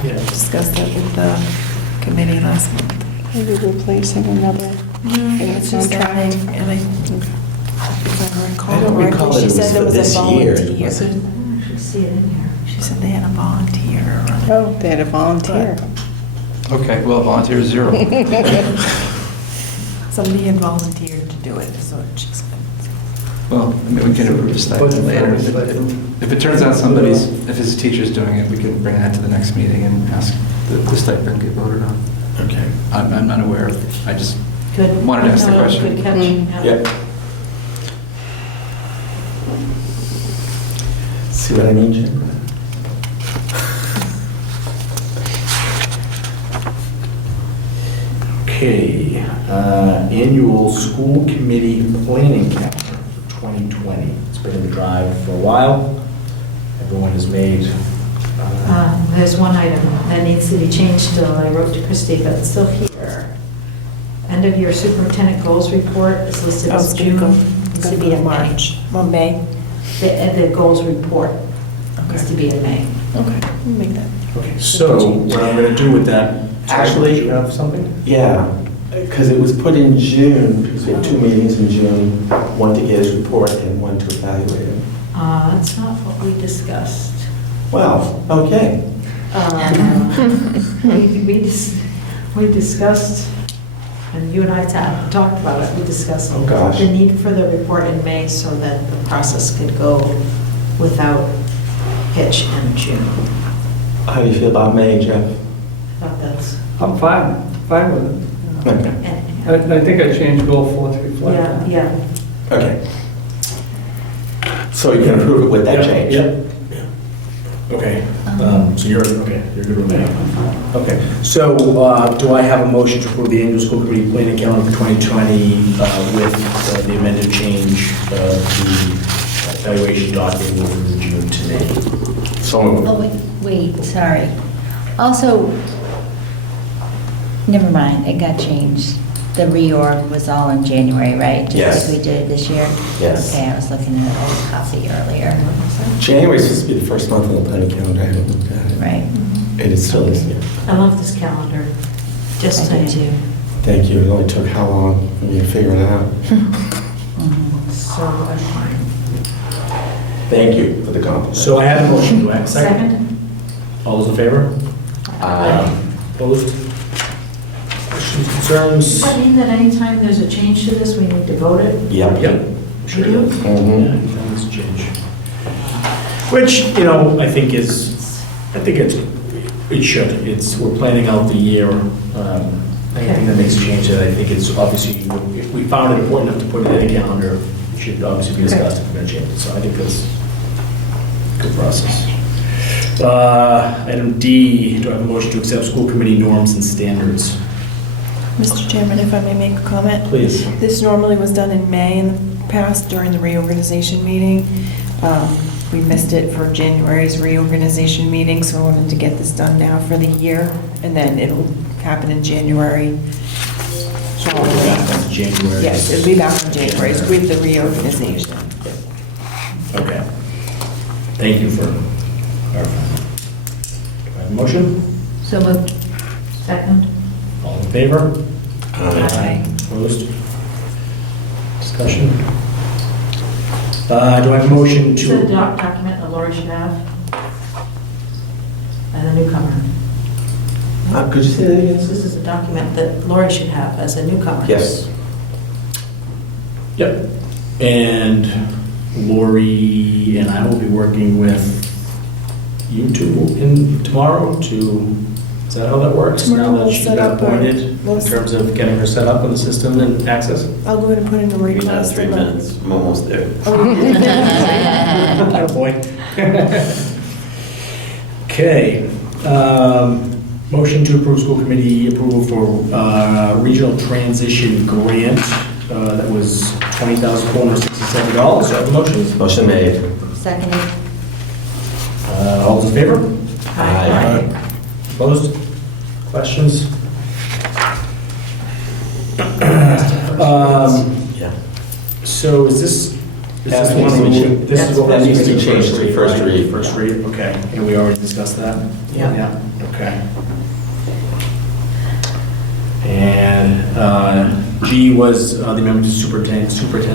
Yeah. discussed that with the committee last month. Maybe replacing another It's just that contract. thing, and if I recall I don't recall correctly, that she it was said for there was a this year, volunteer. was it? Should see it in here. She said they had a volunteer. Oh, they had a volunteer. Okay, well, volunteer 0. Somebody had volunteered to do it, is what she said. Well, I mean, we can approve the stipend later. If it turns out if his teacher's doing it, we can bring that to the next meeting and ask the stipend get voted on. Okay. I'm not aware of, I just Good. wanted to ask the No, question. Good catch. Yeah. Yep. See what I mean, Jim? Okay, annual school committee planning calendar for 2020. It's been in the drive for a while. Everyone has made. There's one item that needs to be changed still. I wrote to Christie, but it's still here. End of year superintendent goals report is listed as June. Needs to be in March. Well, May. The goals report needs to be in May. Okay, we'll make that. Okay, so what I'm going to do with that, Actually- do you have something? Yeah, because it was put in June, because we had 2 meetings in June, one to get his report and one to evaluate it. That's not what we discussed. Well, okay. We discussed, and you and I talked about it, we discussed Oh, gosh. the need for the report in May so that the process could go without hitch in June. How do you feel about May, Jeff? I thought that's, I'm fine with it. Okay. I think I changed goal 4 to reflect that. yeah. Okay. So you can approve it with that change? Yep. Okay, so you're good with me. Okay, so do I have a motion to approve the annual school committee planning calendar for 2020 with the amended change of the evaluation document moving from June to May? So moved. Oh, wait, sorry. Also, never mind, it got changed. The reorg was all in January, right? Yes. Just like we did this year? Yes. Okay, I was looking at an old copy earlier. January is supposed to be the first month on the planning calendar. I haven't looked at it. Right. And it still is, yeah. I love this calendar, just I do saying. too. Thank you. It only took how long for me to figure it out? So, fine. Thank you for the compliment. So I have a motion, do I have a second? Second? All those in favor? Opposed? Questions, concerns? Does that mean that anytime there's a change to this, we need to vote it? Yep. Yep. Sure You do? Yeah, anytime there's a change. Which, I think it should. We're planning out the year. Anything that makes a change, that I think it's obviously, if we found it important enough to put it in a calendar, it should obviously be discussed if we're going to change it. So I think that's a good process. Item D, do I have a motion to accept school committee norms and standards? Mr. Chairman, if I may make a comment? Please. This normally was done in May in the past during the reorganization meeting. We missed it for January's reorganization meeting, so I wanted to get this done now for the year, and then it'll happen in January. January. Yes, it'll be back in January with the reorganization. Okay. Thank you for clarifying. Do I have a motion? So moved. Second? All in favor? Aye. Opposed? Discussion? Do I have a motion Is it a to? document that Laurie should have? And a newcomer? Could you say that again? This is a document that Laurie should have as a newcomer. Yes. Yep. And Laurie and I will be working with you two tomorrow to, is that how that works? Tomorrow Now that we'll she's set been up our- appointed, in terms of getting her set up on the system and access? I'll go ahead and put in a Maybe not request. 3 minutes, I'm almost there. Oh, boy. Okay. Motion to approve school committee approval for regional transition grant. That was $20,467. Do I have a motion? Motion made. Seconded. All those in favor? Aye. Opposed? Questions? Yeah. So is this That the one needs to we- be- this is what that was needs to going be changed to first right? read. First read, okay. And we already discussed that? Yeah. Okay. And G was the amendment to Superintendent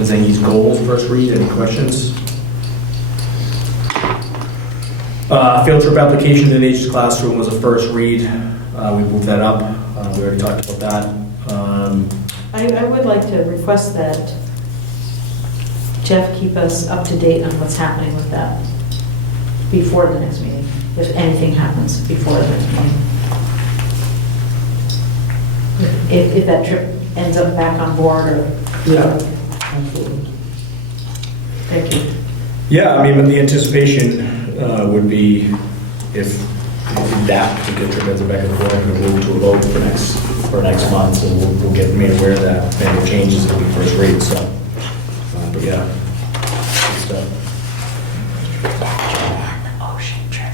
Zengi's goals, first read. Any questions? Field trip application to the Nature's Classroom was a first read. We moved that up. We already talked about that. I would like to request that Jeff keep us up to date on what's happening with that before the next meeting, if anything happens before the next meeting. If that trip ends up back on board or. Yeah. Thank you. Yeah, I mean, the anticipation would be if that particular trip ends up back and forth, we'll move to a vote for next month, and we'll get made aware of that. If any changes, it'll be first read, so. But yeah. Good stuff. Ocean trip.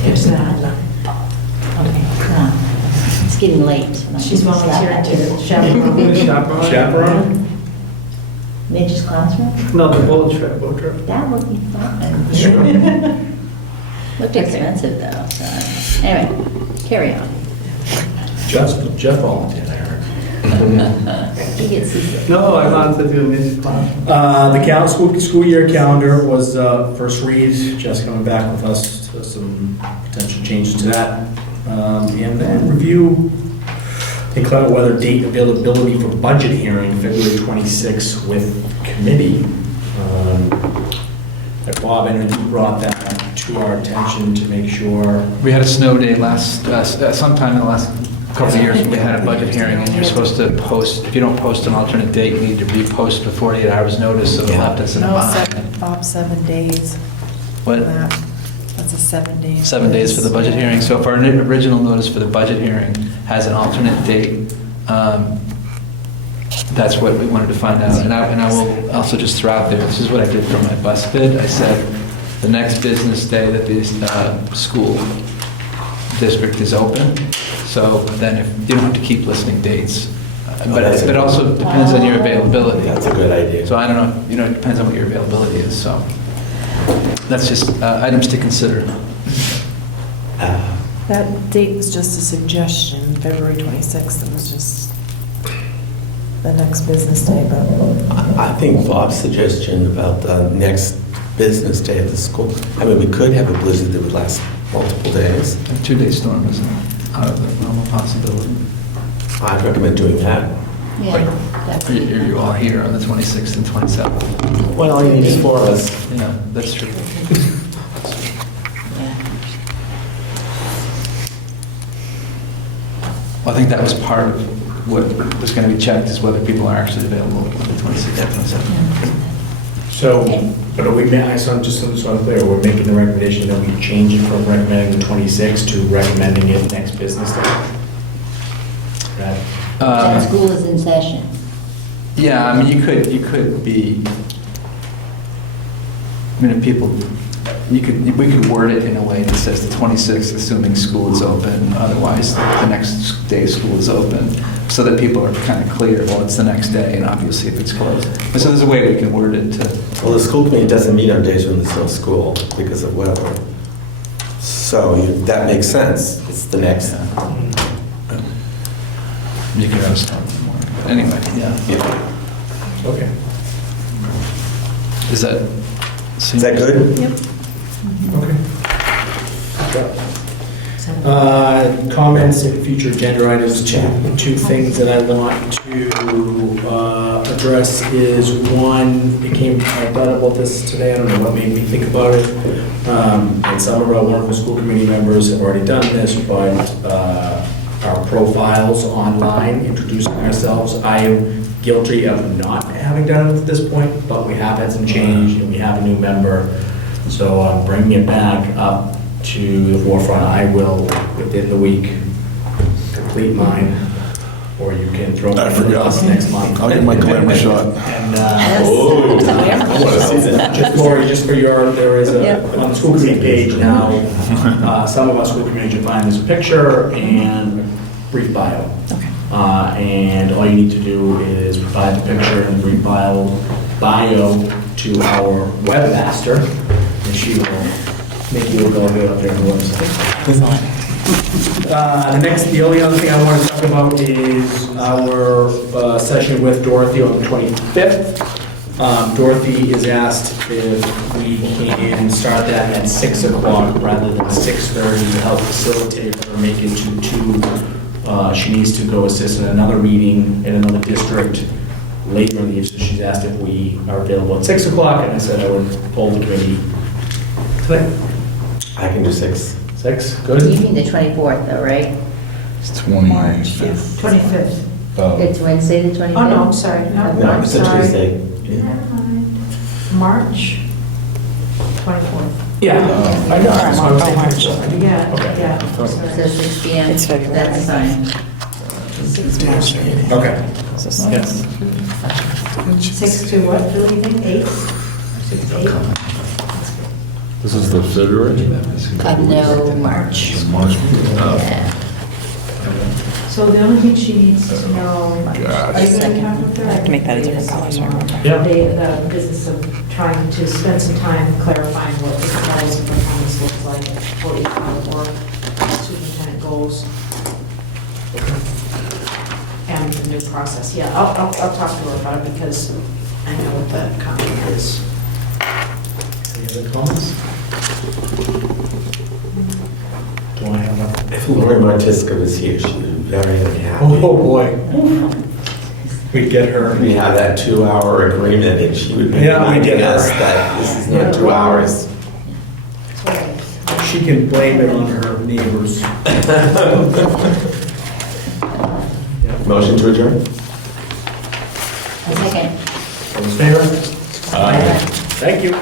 There's that. It's getting late. She's volunteering to chaperone. Chaperone? Nature's Classroom? No, the boat trip. That would be fun. Looked expensive though, so, anyway, carry on. Jeff volunteered, I heard. He gets seasick. No, I wanted to do Nature's Classroom. The school year calendar was first read. Jeff's coming back with us to some potential changes to that. And then review inclement weather date availability for budget hearing, February 26th with committee. Bob, I know you brought that to our attention to make sure. We had a snow day sometime in the last couple of years, we had a budget hearing, and you're supposed to post, if you don't post an alternate date, you need to repost with 48 hours notice, so it left us in a No, bind. Bob, 7 days. What? That's a 7 days. 7 days for the budget hearing. So if our original notice for the budget hearing has an alternate date, that's what we wanted to find out. And I will also just throw out there, this is what I did for my bus bid. I said, the next business day that the school district is open. So then if you don't have to keep listing dates. But it also depends on your availability. That's a good idea. So I don't know, it depends on what your availability is, so. That's just items to consider. That date was just a suggestion, February 26th. It was just the next business day, but. I think Bob's suggestion about the next business day of the school, I mean, we could have a blizzard that would last multiple days. A 2-day storm isn't out of the normal possibility. I'd recommend doing that. Yeah, Are you all here on the 26th and 27th? Well, all you need is 4 of us. Yeah, that's true. Well, I think that was part of what was going to be checked, is whether people are actually available on the 26th and 27th. So, but are we, just so I'm clear, we're making the recommendation that we change it from recommending the 26th to recommending it next business day? Right. that school is in session. Yeah, I mean, you could be, I mean, if people, we could word it in a way that says the 26th, assuming school is open, otherwise the next day school is open, so that people are kind of clear, well, it's the next day, and obviously if it's closed. But so there's a way we can word it to. Well, the school committee doesn't meet on days when there's no school because of weather. So that makes sense. It's the next. You can have start in the morning. But anyway, yeah. Okay. Is that? Is that good? Yep. Okay. Comments and future agenda items, two things that I want to address is one, I thought about this today, I don't know what made me think about it. And some of our wonderful school committee members have already done this, but our profiles online, introducing ourselves. I am guilty of not having done it at this point, but we have had some change and we have a new member. So I'm bringing it back up to the forefront. I will, within the week, complete mine, or you can throw me under the bus next month. I'll get my glamour shot. And, Oh, I want to see that. just Lori, just for your, there is on the school committee page now, some of our school committee will find this picture and a brief bio. Okay. And all you need to do is provide the picture and brief bio to our webmaster, and she will make you go good up there on the website. The only other thing I want to talk about is our session with Dorothy on the 25th. Dorothy is asked if we can start that at 6 o'clock rather than 6:30 to help facilitate her make it to 2. She needs to go assist in another meeting in another district later in the evening, so she's asked if we are available at 6 o'clock, and I said I would poll the committee today. I can do 6. 6, good? You mean the 24th though, right? It's 25th. 25th. Oh. It's Wednesday, the 25th? Oh, no, sorry. No, No, I'm it's a sorry. Tuesday. March 24th. Yeah. I know. That's what I'm saying. Yeah, yeah. So 6 p.m.? It's February. That's fine. Okay. Yes. 6 to what, do you think, 8? 8? This is the February? No, March. March. Yeah. So the only thing she needs to know, are you going to come with her? I have to make that a different color, so I remember. Yeah. The business of trying to spend some time clarifying what the levels of performance looks like for each of the work, superintendent goals, and the new process. Yeah, I'll talk to her about it because I know what the content is. Any other comments? Do I have If Lori Martiska was here, she would be very unhappy. Oh, boy. We'd get her. We have that 2-hour agreement, and she would be Yeah, we reminding get her. us that this is not 2 hours. She can blame it on her neighbors. Motion to adjourn? Second. All in favor? Aye. Thank you.